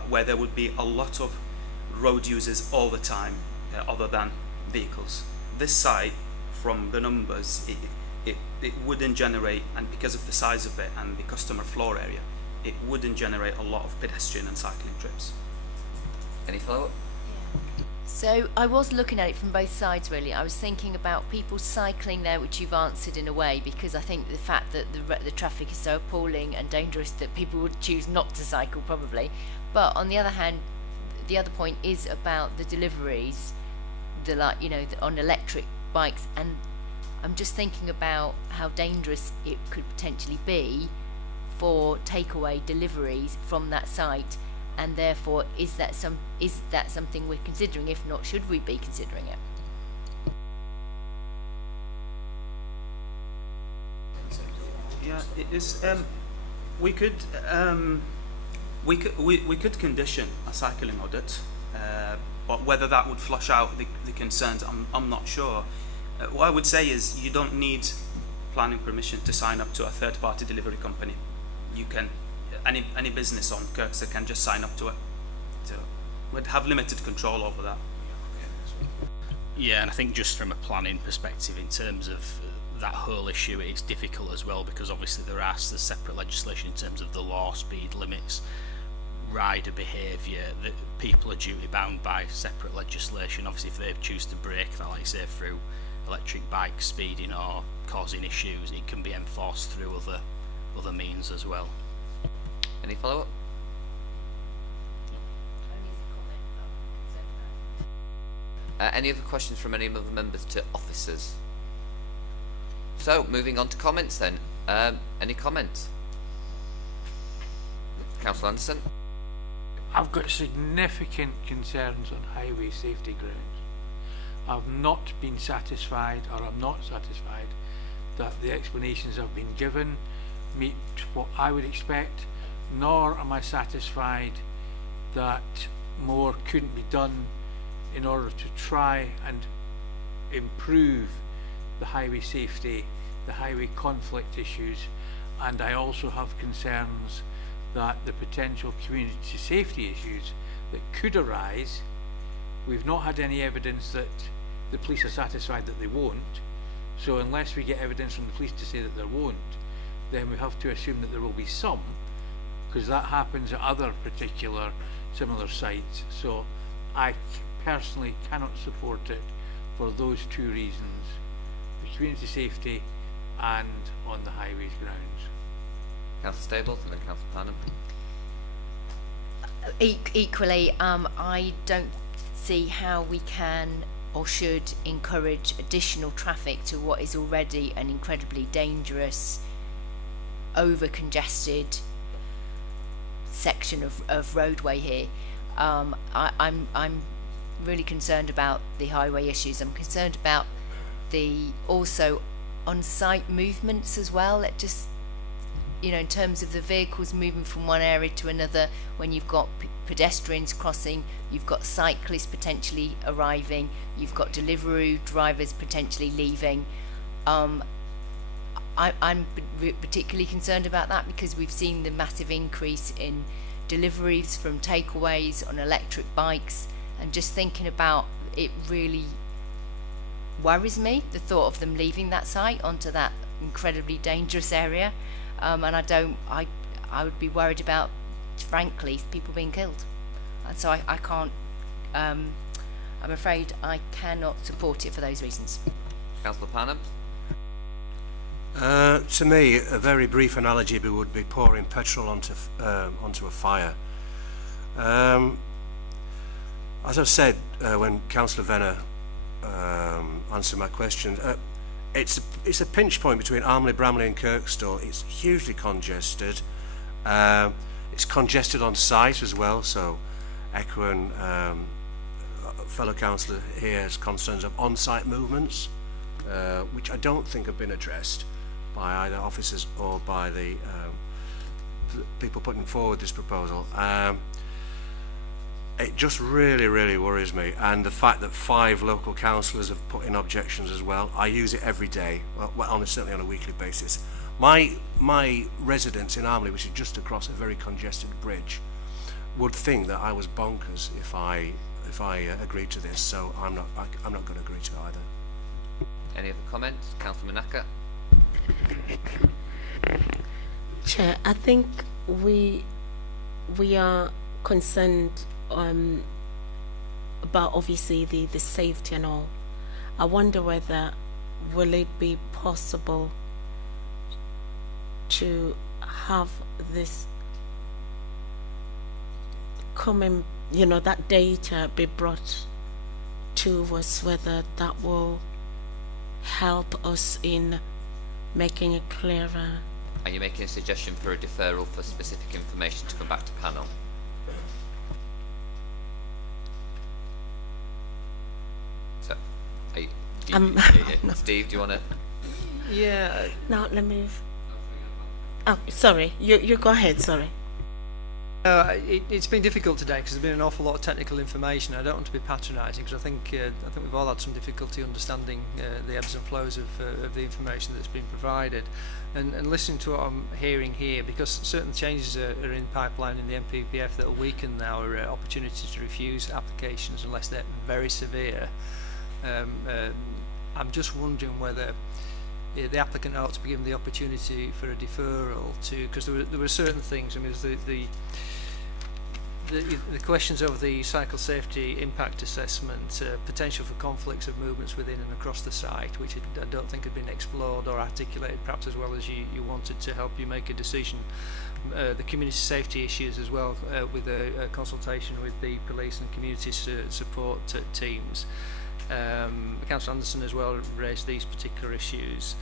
where there would be a lot of road users all the time, other than vehicles. This site, from the numbers, it wouldn't generate, and because of the size of it and the customer floor area, it wouldn't generate a lot of pedestrian and cycling trips. Any follow-up? So I was looking at it from both sides, really. I was thinking about people cycling there, which you've answered in a way, because I think the fact that the traffic is so appalling and dangerous that people would choose not to cycle, probably. But on the other hand, the other point is about the deliveries, on electric bikes, and I'm just thinking about how dangerous it could potentially be for takeaway deliveries from that site. And therefore, is that something we're considering? If not, should we be considering it? Yeah, it is. We could condition a cycling audit, but whether that would flush out the concerns, I'm not sure. What I would say is you don't need planning permission to sign up to a third-party delivery company. You can. Any business on Kirkstone can just sign up to it. So we'd have limited control over that. Yeah, and I think just from a planning perspective, in terms of that whole issue, it's difficult as well, because obviously there's separate legislation in terms of the law, speed limits, rider behaviour, that people are duty bound by separate legislation. Obviously, if they choose to break that, like say through electric bikes speeding or causing issues, it can be enforced through other means as well. Any follow-up? Any other questions from any other members to officers? So, moving on to comments then. Any comments? Councillor Anderson? I've got significant concerns on highway safety grounds. I've not been satisfied, or I'm not satisfied, that the explanations I've been given meet what I would expect, nor am I satisfied that more couldn't be done in order to try and improve the highway safety, the highway conflict issues, and I also have concerns that the potential community safety issues that could arise, we've not had any evidence that the police are satisfied that they won't, so unless we get evidence from the police to say that there won't, then we have to assume that there will be some, because that happens at other particular similar sites. So I personally cannot support it for those two reasons: the community safety and on the highways grounds. Councillor Stables and then Councillor Panham. Equally, I don't see how we can or should encourage additional traffic to what is already an incredibly dangerous, over-congested section of roadway here. I'm really concerned about the highway issues. I'm concerned about the also on-site movements as well. you know, in terms of the vehicles moving from one area to another, when you've got pedestrians crossing, you've got cyclists potentially arriving, you've got delivery drivers potentially leaving. I'm particularly concerned about that because we've seen the massive increase in deliveries from takeaways on electric bikes, and just thinking about it really worries me, the thought of them leaving that site onto that incredibly dangerous area. And I would be worried about, frankly, people being killed. And so I can't, I'm afraid I cannot support it for those reasons. Councillor Parnham? To me, a very brief analogy would be pouring petrol onto a fire. As I've said when Councillor Venner answered my question, it's a pinch point between Armley, Bramley and Kirkstall. It's hugely congested. It's congested on site as well, so echo and fellow councillor here has concerns of on-site movements, which I don't think have been addressed by either officers or by the people putting forward this proposal. It just really worries me, and the fact that 5 local councillors have put in objections as well. I use it every day, well, certainly on a weekly basis. My residents in Armley, which is just across a very congested bridge, would think that I was bonkers if I agreed to this. So I'm not going to agree to it either. Any other comments, Councillor Manaka? Chair, I think we are concerned about obviously the safety and all. I wonder whether will it be possible to have this coming, you know, that data be brought to us, whether that will help us in making it clearer. Are you making a suggestion for a deferral for specific information to come back to panel? So, Steve, do you want to? Yeah. Now let me. Oh, sorry. You go ahead. Sorry. It's been difficult today because there's been an awful lot of technical information. I don't want to be patronising because I think we've all had some difficulty understanding the ebbs and flows of the information that's been provided, and listening to what I'm hearing here, because certain changes are in pipeline in the MPPF that will weaken our opportunity to refuse applications unless they're very severe. I'm just wondering whether the applicant ought to be given the opportunity for a deferral to, because there were certain things. I mean, the questions of the cycle safety impact assessment, potential for conflicts of movements within and across the site, which I don't think had been explored or articulated perhaps as well as you wanted to help you make a decision. The community safety issues as well, with a consultation with the police and community support teams. Councillor Anderson as well raised these particular issues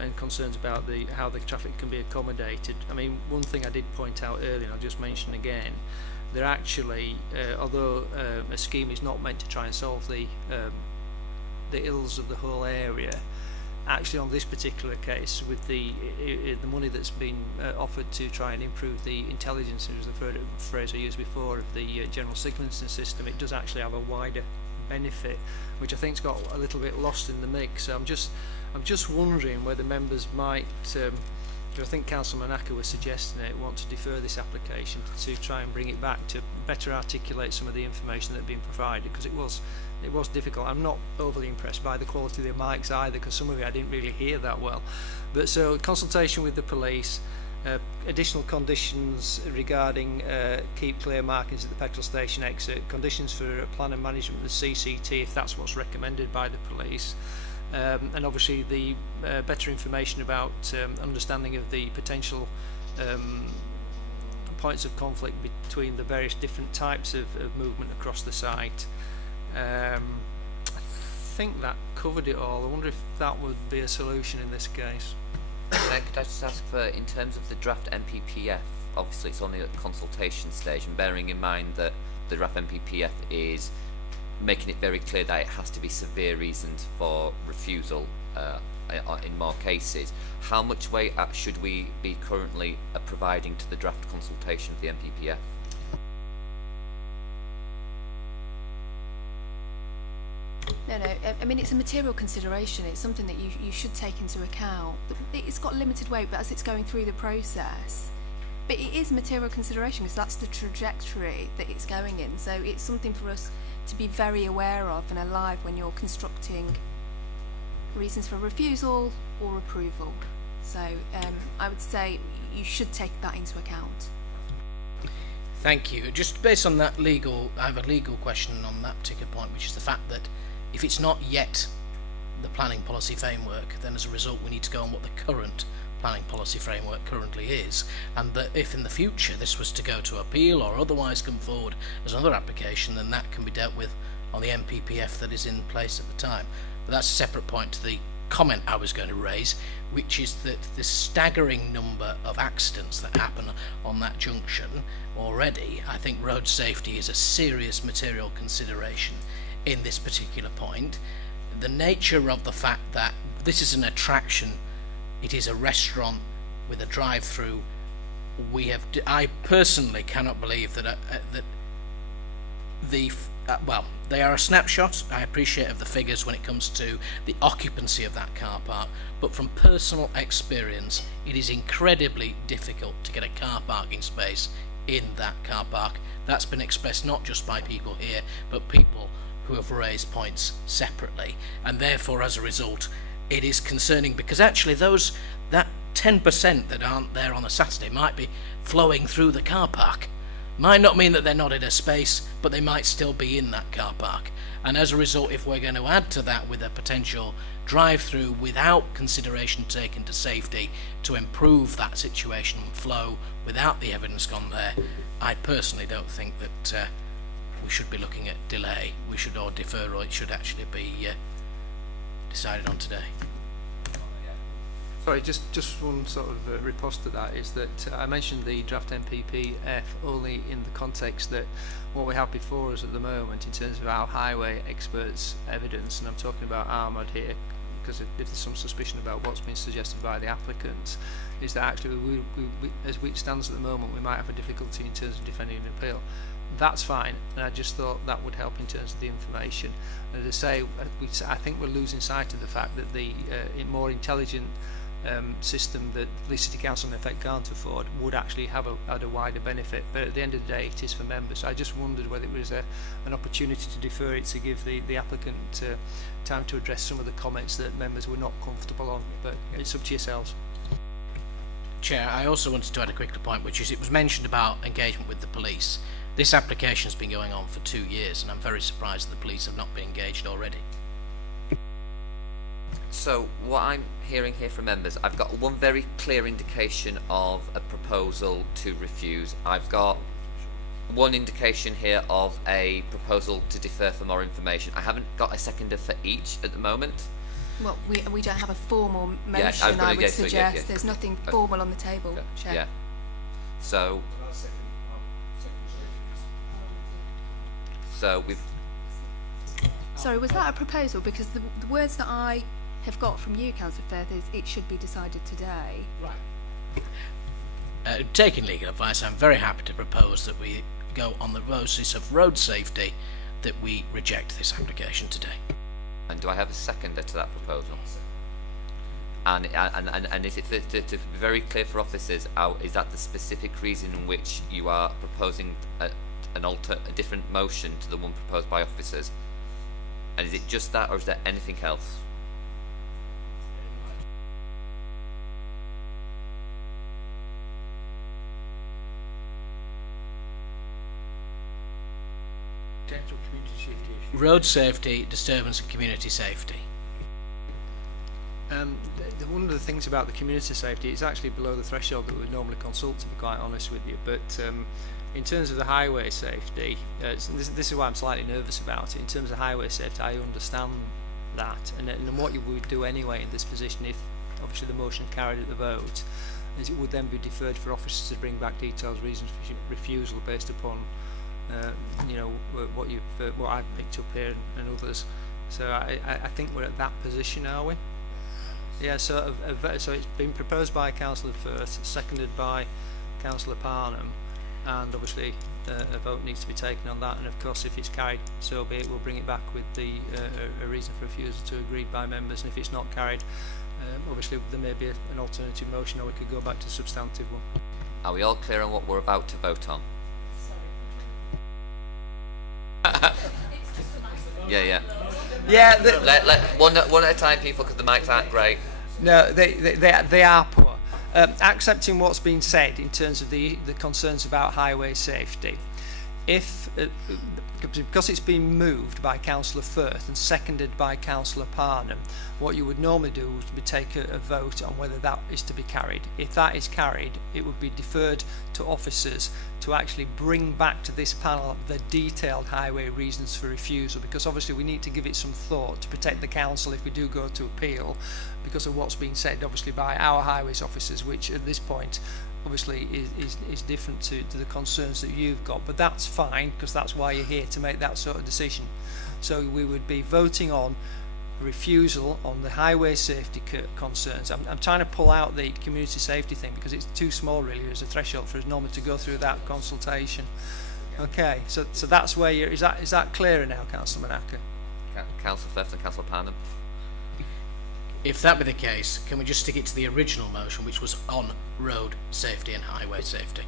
and concerns about how the traffic can be accommodated. I mean, one thing I did point out earlier, and I'll just mention again, they're actually, although a scheme is not meant to try and solve the ills of the whole area, actually on this particular case, with the money that's been offered to try and improve the intelligence, which was the phrase I used before, of the general signalling system, it does actually have a wider benefit, which I think's got a little bit lost in the mix. So I'm just wondering whether members might, I think Councillor Manaka was suggesting it, want to defer this application to try and bring it back to better articulate some of the information that had been provided, because it was difficult. I'm not overly impressed by the quality of the mics either, because some of it I didn't really hear that well. But so consultation with the police, additional conditions regarding keep clear markings at the petrol station exit, conditions for plan and management of the CCT if that's what's recommended by the police, and obviously the better information about understanding of the potential points of conflict between the various different types of movement across the site. I think that covered it all. I wonder if that would be a solution in this case. Could I just ask for, in terms of the draft MPPF, obviously it's only at the consultation stage, and bearing in mind that the draft MPPF is making it very clear that it has to be severe reasons for refusal, in more cases. How much weight should we be currently providing to the draft consultation of the MPPF? No, I mean, it's a material consideration. It's something that you should take into account. It's got limited weight, but as it's going through the process, but it is a material consideration because that's the trajectory that it's going in. So it's something for us to be very aware of and alive when you're constructing reasons for refusal or approval. So I would say you should take that into account. Thank you. Just based on that I have a legal question on that particular point, which is the fact that if it's not yet the planning policy framework, then as a result we need to go on what the current planning policy framework currently is, and that if in the future this was to go to appeal or otherwise come forward as another application, then that can be dealt with on the MPPF that is in place at the time. But that's a separate point to the comment I was going to raise, which is that the staggering number of accidents that happen on that junction already, I think road safety is a serious material consideration in this particular point. The nature of the fact that this is an attraction, it is a restaurant with a drive-through. I personally cannot believe that they are a snapshot, I appreciate, of the figures when it comes to the occupancy of that car park, but from personal experience it is incredibly difficult to get a car parking space in that car park. That's been expressed not just by people here, but people who have raised points separately, and therefore as a result it is concerning, because actually that 10% that aren't there on a Saturday might be flowing through the car park. Might not mean that they're not in a space, but they might still be in that car park. And as a result, if we're going to add to that with a potential drive-through without consideration taken to safety to improve that situation and flow without the evidence gone there, I personally don't think that we should be looking at delay. We should, or defer, or it should actually be decided on today. Sorry, just one sort of riposte to that is that I mentioned the draft MPPF only in the context that what we have before us at the moment in terms of our highway experts' evidence, and I'm talking about Ahmad here because if there's some suspicion about what's been suggested by the applicants, is that actually we as it stands at the moment we might have a difficulty in terms of defending an appeal. That's fine, and I just thought that would help in terms of the information. And as I say, I think we're losing sight of the fact that the more intelligent system that the City Council in effect can't afford would actually have had a wider benefit, but at the end of the day it is for members. So I just wondered whether it was an opportunity to defer it to give the applicant time to address some of the comments that members were not comfortable on, but it's up to yourselves. Chair, I also wanted to add a quick point, which is it was mentioned about engagement with the police. This application has been going on for 2 years, and I'm very surprised the police have not been engaged already. So what I'm hearing here from members, I've got one very clear indication of a proposal to refuse. I've got one indication here of a proposal to defer for more information. I haven't got a seconder for each at the moment. Well, we don't have a formal motion, I would suggest. Yeah. There's nothing formal on the table, Chair. Yeah. So we've... Sorry, was that a proposal? Because the words that I have got from you, Councillor Firth, is it should be decided today. Right. Taking legal advice, I'm very happy to propose that we go on the basis of road safety, that we reject this application today. And do I have a seconder to that proposal? And is it to be very clear for officers, is that the specific reason in which you are proposing a different motion to the one proposed by officers? And is it just that, or is there anything else? Potential community safety issue. Road safety, disturbance and community safety. One of the things about the community safety is actually below the threshold that we would normally consult, to be quite honest with you, but in terms of the highway safety, this is why I'm slightly nervous about it. In terms of highway safety, I understand that, and what you would do anyway in this position, if obviously the motion carried at the vote, is it would then be deferred for officers to bring back detailed reasons for refusal based upon what I've picked up here and others. So I think we're at that position, are we? Yeah, so so it's been proposed by Councillor Firth, seconded by Councillor Parnham, and obviously a vote needs to be taken on that, and of course if it's carried, so be it. We'll bring it back with the a reason for refusal to agreed by members, and if it's not carried, obviously there may be an alternative motion, or we could go back to a substantive one. Are we all clear on what we're about to vote on? Yeah. Let one at a time, people, because the mics aren't great. No, they are poor. Accepting what's been said in terms of the concerns about highway safety, because it's been moved by Councillor Firth and seconded by Councillor Parnham, what you would normally do would be take a vote on whether that is to be carried. If that is carried, it would be deferred to officers to actually bring back to this panel the detailed highway reasons for refusal, because obviously we need to give it some thought to protect the council if we do go to appeal, because of what's been said obviously by our highways officers, which at this point obviously is different to the concerns that you've got, but that's fine, because that's why you're here, to make that sort of decision. So we would be voting on refusal on the highway safety concerns. I'm trying to pull out the community safety thing because it's too small really as a threshold for us normally to go through that consultation. Okay, so that's where you're, is that clearer now, Councillor Manaka? Councillor Firth and Councillor Parnham. If that be the case, can we just stick it to the original motion, which was on road safety and highway safety?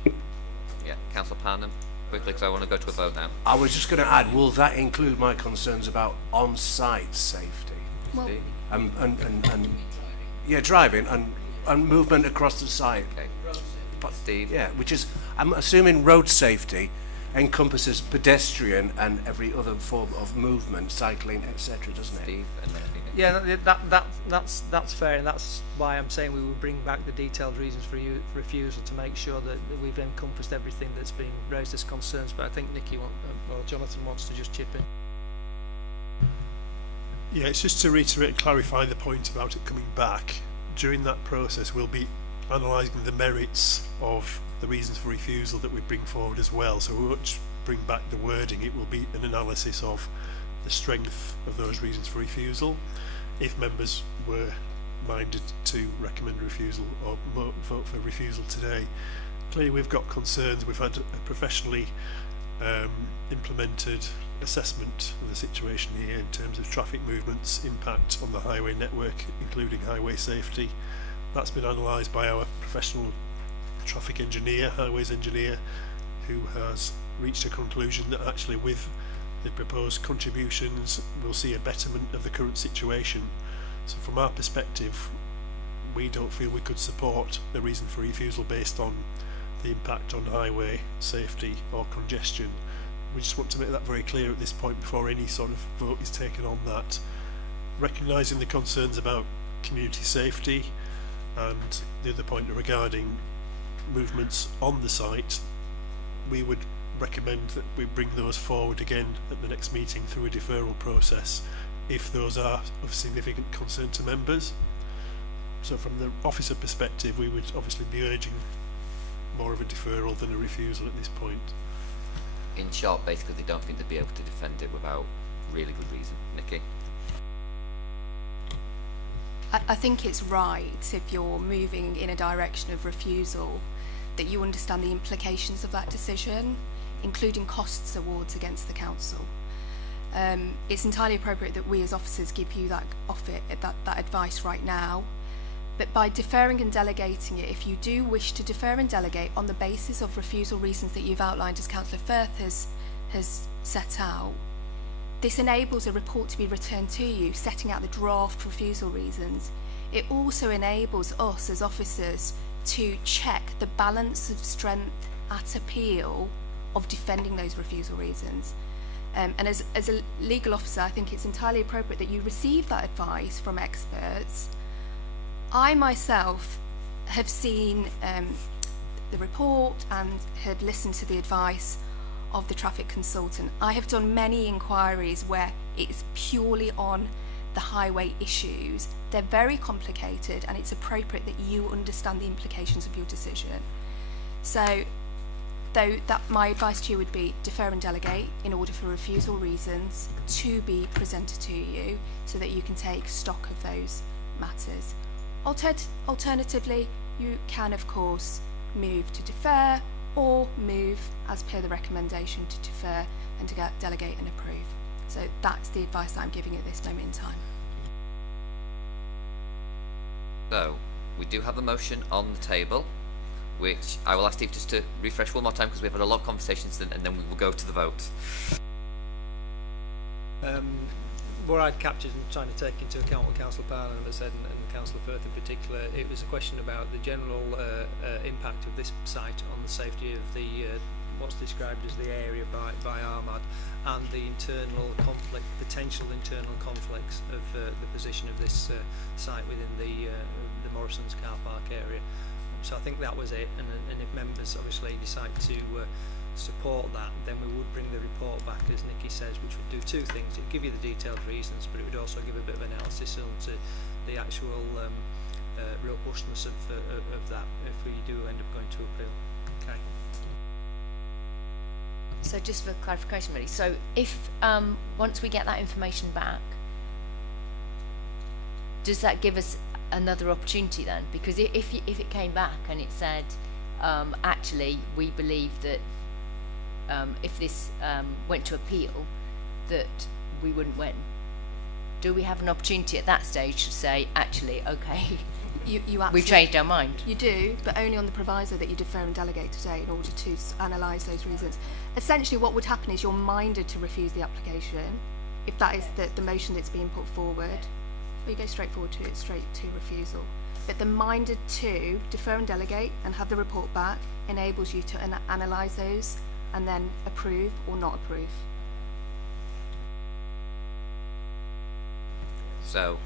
Yeah, Councillor Parnham, quickly, because I want to go to a vote now. I was just going to add, will that include my concerns about on-site safety? Well, yeah, driving and movement across the site. Okay. Steve? Yeah, which is, I'm assuming road safety encompasses pedestrian and every other form of movement, cycling, etc., doesn't it? Steve and yeah, that's fair, and that's why I'm saying we will bring back the detailed reasons for refusal to make sure that we've encompassed everything that's been raised as concerns. But I think Nikki or Jonathan wants to just chip in. Yeah, it's just to reiterate and clarify the point about it coming back. During that process, we'll be analysing the merits of the reasons for refusal that we bring forward as well. So we won't just bring back the wording, it will be an analysis of the strength of those reasons for refusal. If members were minded to recommend refusal or vote for refusal today, clearly we've got concerns. We've had a professionally implemented assessment of the situation here in terms of traffic movements, impact on the highway network, including highway safety. That's been analysed by our professional traffic engineer, highways engineer, who has reached a conclusion that actually with the proposed contributions we'll see a betterment of the current situation. So from our perspective, we don't feel we could support the reason for refusal based on the impact on highway safety or congestion. We just want to make that very clear at this point before any sort of vote is taken on that. Recognising the concerns about community safety and the other point regarding movements on the site, we would recommend that we bring those forward again at the next meeting through a deferral process if those are of significant concern to members. So from the officer perspective, we would obviously be urging more of a deferral than a refusal at this point. In short, basically they don't think they'd be able to defend it without really good reason. Nikki? I think it's right, if you're moving in a direction of refusal, that you understand the implications of that decision, including costs awards against the council. It's entirely appropriate that we as officers give you that advice right now, but by deferring and delegating it, if you do wish to defer and delegate on the basis of refusal reasons that you've outlined as Councillor Firth has set out, this enables a report to be returned to you setting out the draft refusal reasons. It also enables us as officers to check the balance of strength at appeal of defending those refusal reasons. And as a legal officer, I think it's entirely appropriate that you receive that advice from experts. I myself have seen the report and had listened to the advice of the traffic consultant. I have done many inquiries where it's purely on the highway issues. They're very complicated, and it's appropriate that you understand the implications of your decision. So, though that my advice to you would be defer and delegate in order for refusal reasons to be presented to you so that you can take stock of those matters. Alternatively, you can of course move to defer or move as per the recommendation to defer and to delegate and approve. So that's the advice that I'm giving at this moment in time. So, we do have a motion on the table, which I will ask Steve just to refresh one more time because we've had a lot of conversations and then we will go to the vote. What I'd captured and trying to take into account what Councillor Parnham has said and Councillor Firth in particular, it was a question about the general impact of this site on the safety of the what's described as the area by Armad and the internal conflict, potential internal conflicts of the position of this site within the Morrison's car park area. So I think that was it, and if members obviously decide to support that, then we would bring the report back, as Nikki says, which would do two things. It would give you the detailed reasons, but it would also give a bit of analysis onto the actual robustness of that if we do end up going to appeal. Okay. So just for clarification really, so if once we get that information back, does that give us another opportunity then? Because if it came back and it said actually we believe that if this went to appeal that we wouldn't win, do we have an opportunity at that stage to say actually okay, we've changed our mind? You do, but only on the proviso that you defer and delegate today in order to analyse those reasons. Essentially what would happen is you're minded to refuse the application if that is the motion that's being put forward. Or you go straight to refusal. But the minded to defer and delegate and have the report back enables you to analyse those and then approve or not approve. So,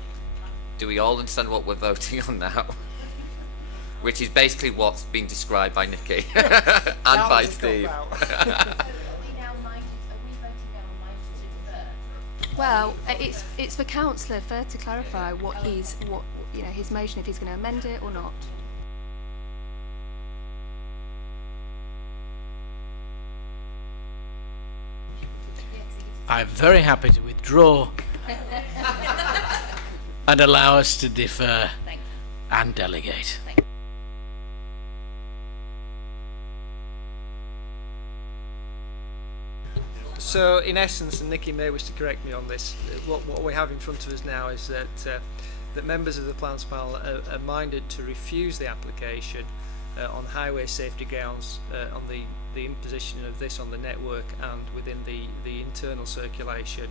do we all understand what we're voting on now? Which is basically what's been described by Nikki and by Steve. Well, it's for Councillor Firth to clarify what his motion, if he's going to amend it or not. I'm very happy to withdraw and allow us to defer and delegate. So in essence, and Nikki may wish to correct me on this, what we have in front of us now is that that members of the Plans Panel are minded to refuse the application on highway safety grounds on the imposition of this on the network and within the internal circulation,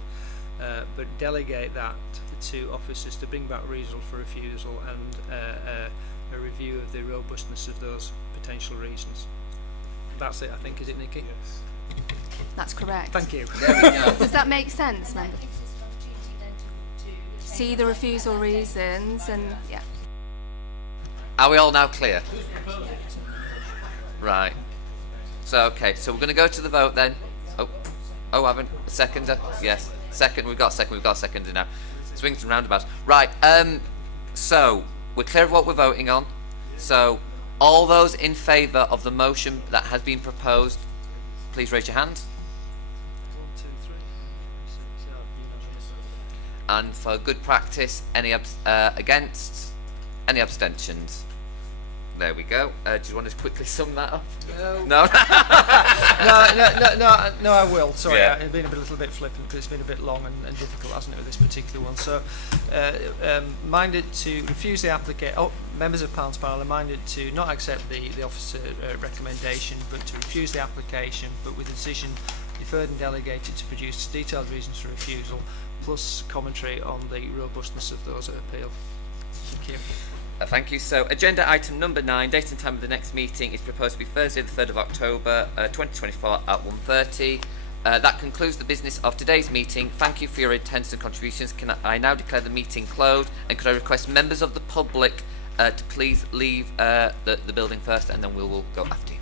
but delegate that to officers to bring back reasons for refusal and a review of the robustness of those potential reasons. That's it, I think, is it, Nikki? Yes. That's correct. Thank you. There we go. Does that make sense, member? See the refusal reasons and yeah. Are we all now clear? Right. So okay, so we're going to go to the vote then. Oh, haven't a seconder? Yes, second. We've got a seconder now. Swings and roundabouts. Right. So we're clear of what we're voting on. So all those in favour of the motion that has been proposed, please raise your hand. 1, 2, 3. And for good practice, any against? Any abstentions? There we go. Do you want to quickly sum that up? No. No? No, I will. Sorry, Yeah. I've been a little bit flippant because it's been a bit long and difficult, hasn't it, with this particular one. So, minded to refuse the application. Members of Plans Panel are minded to not accept the officer recommendation, but to refuse the application, but with the decision deferred and delegated to produce detailed reasons for refusal, plus commentary on the robustness of those at appeal. Thank you. Thank you. So, agenda item number 9, date and time of the next meeting is proposed to be Thursday, the 3rd of October, 2024 at 1:30. That concludes the business of today's meeting. Thank you for your attendance and contributions. Can I now declare the meeting closed? And could I request members of the public to please leave the building first, and then we will go after you.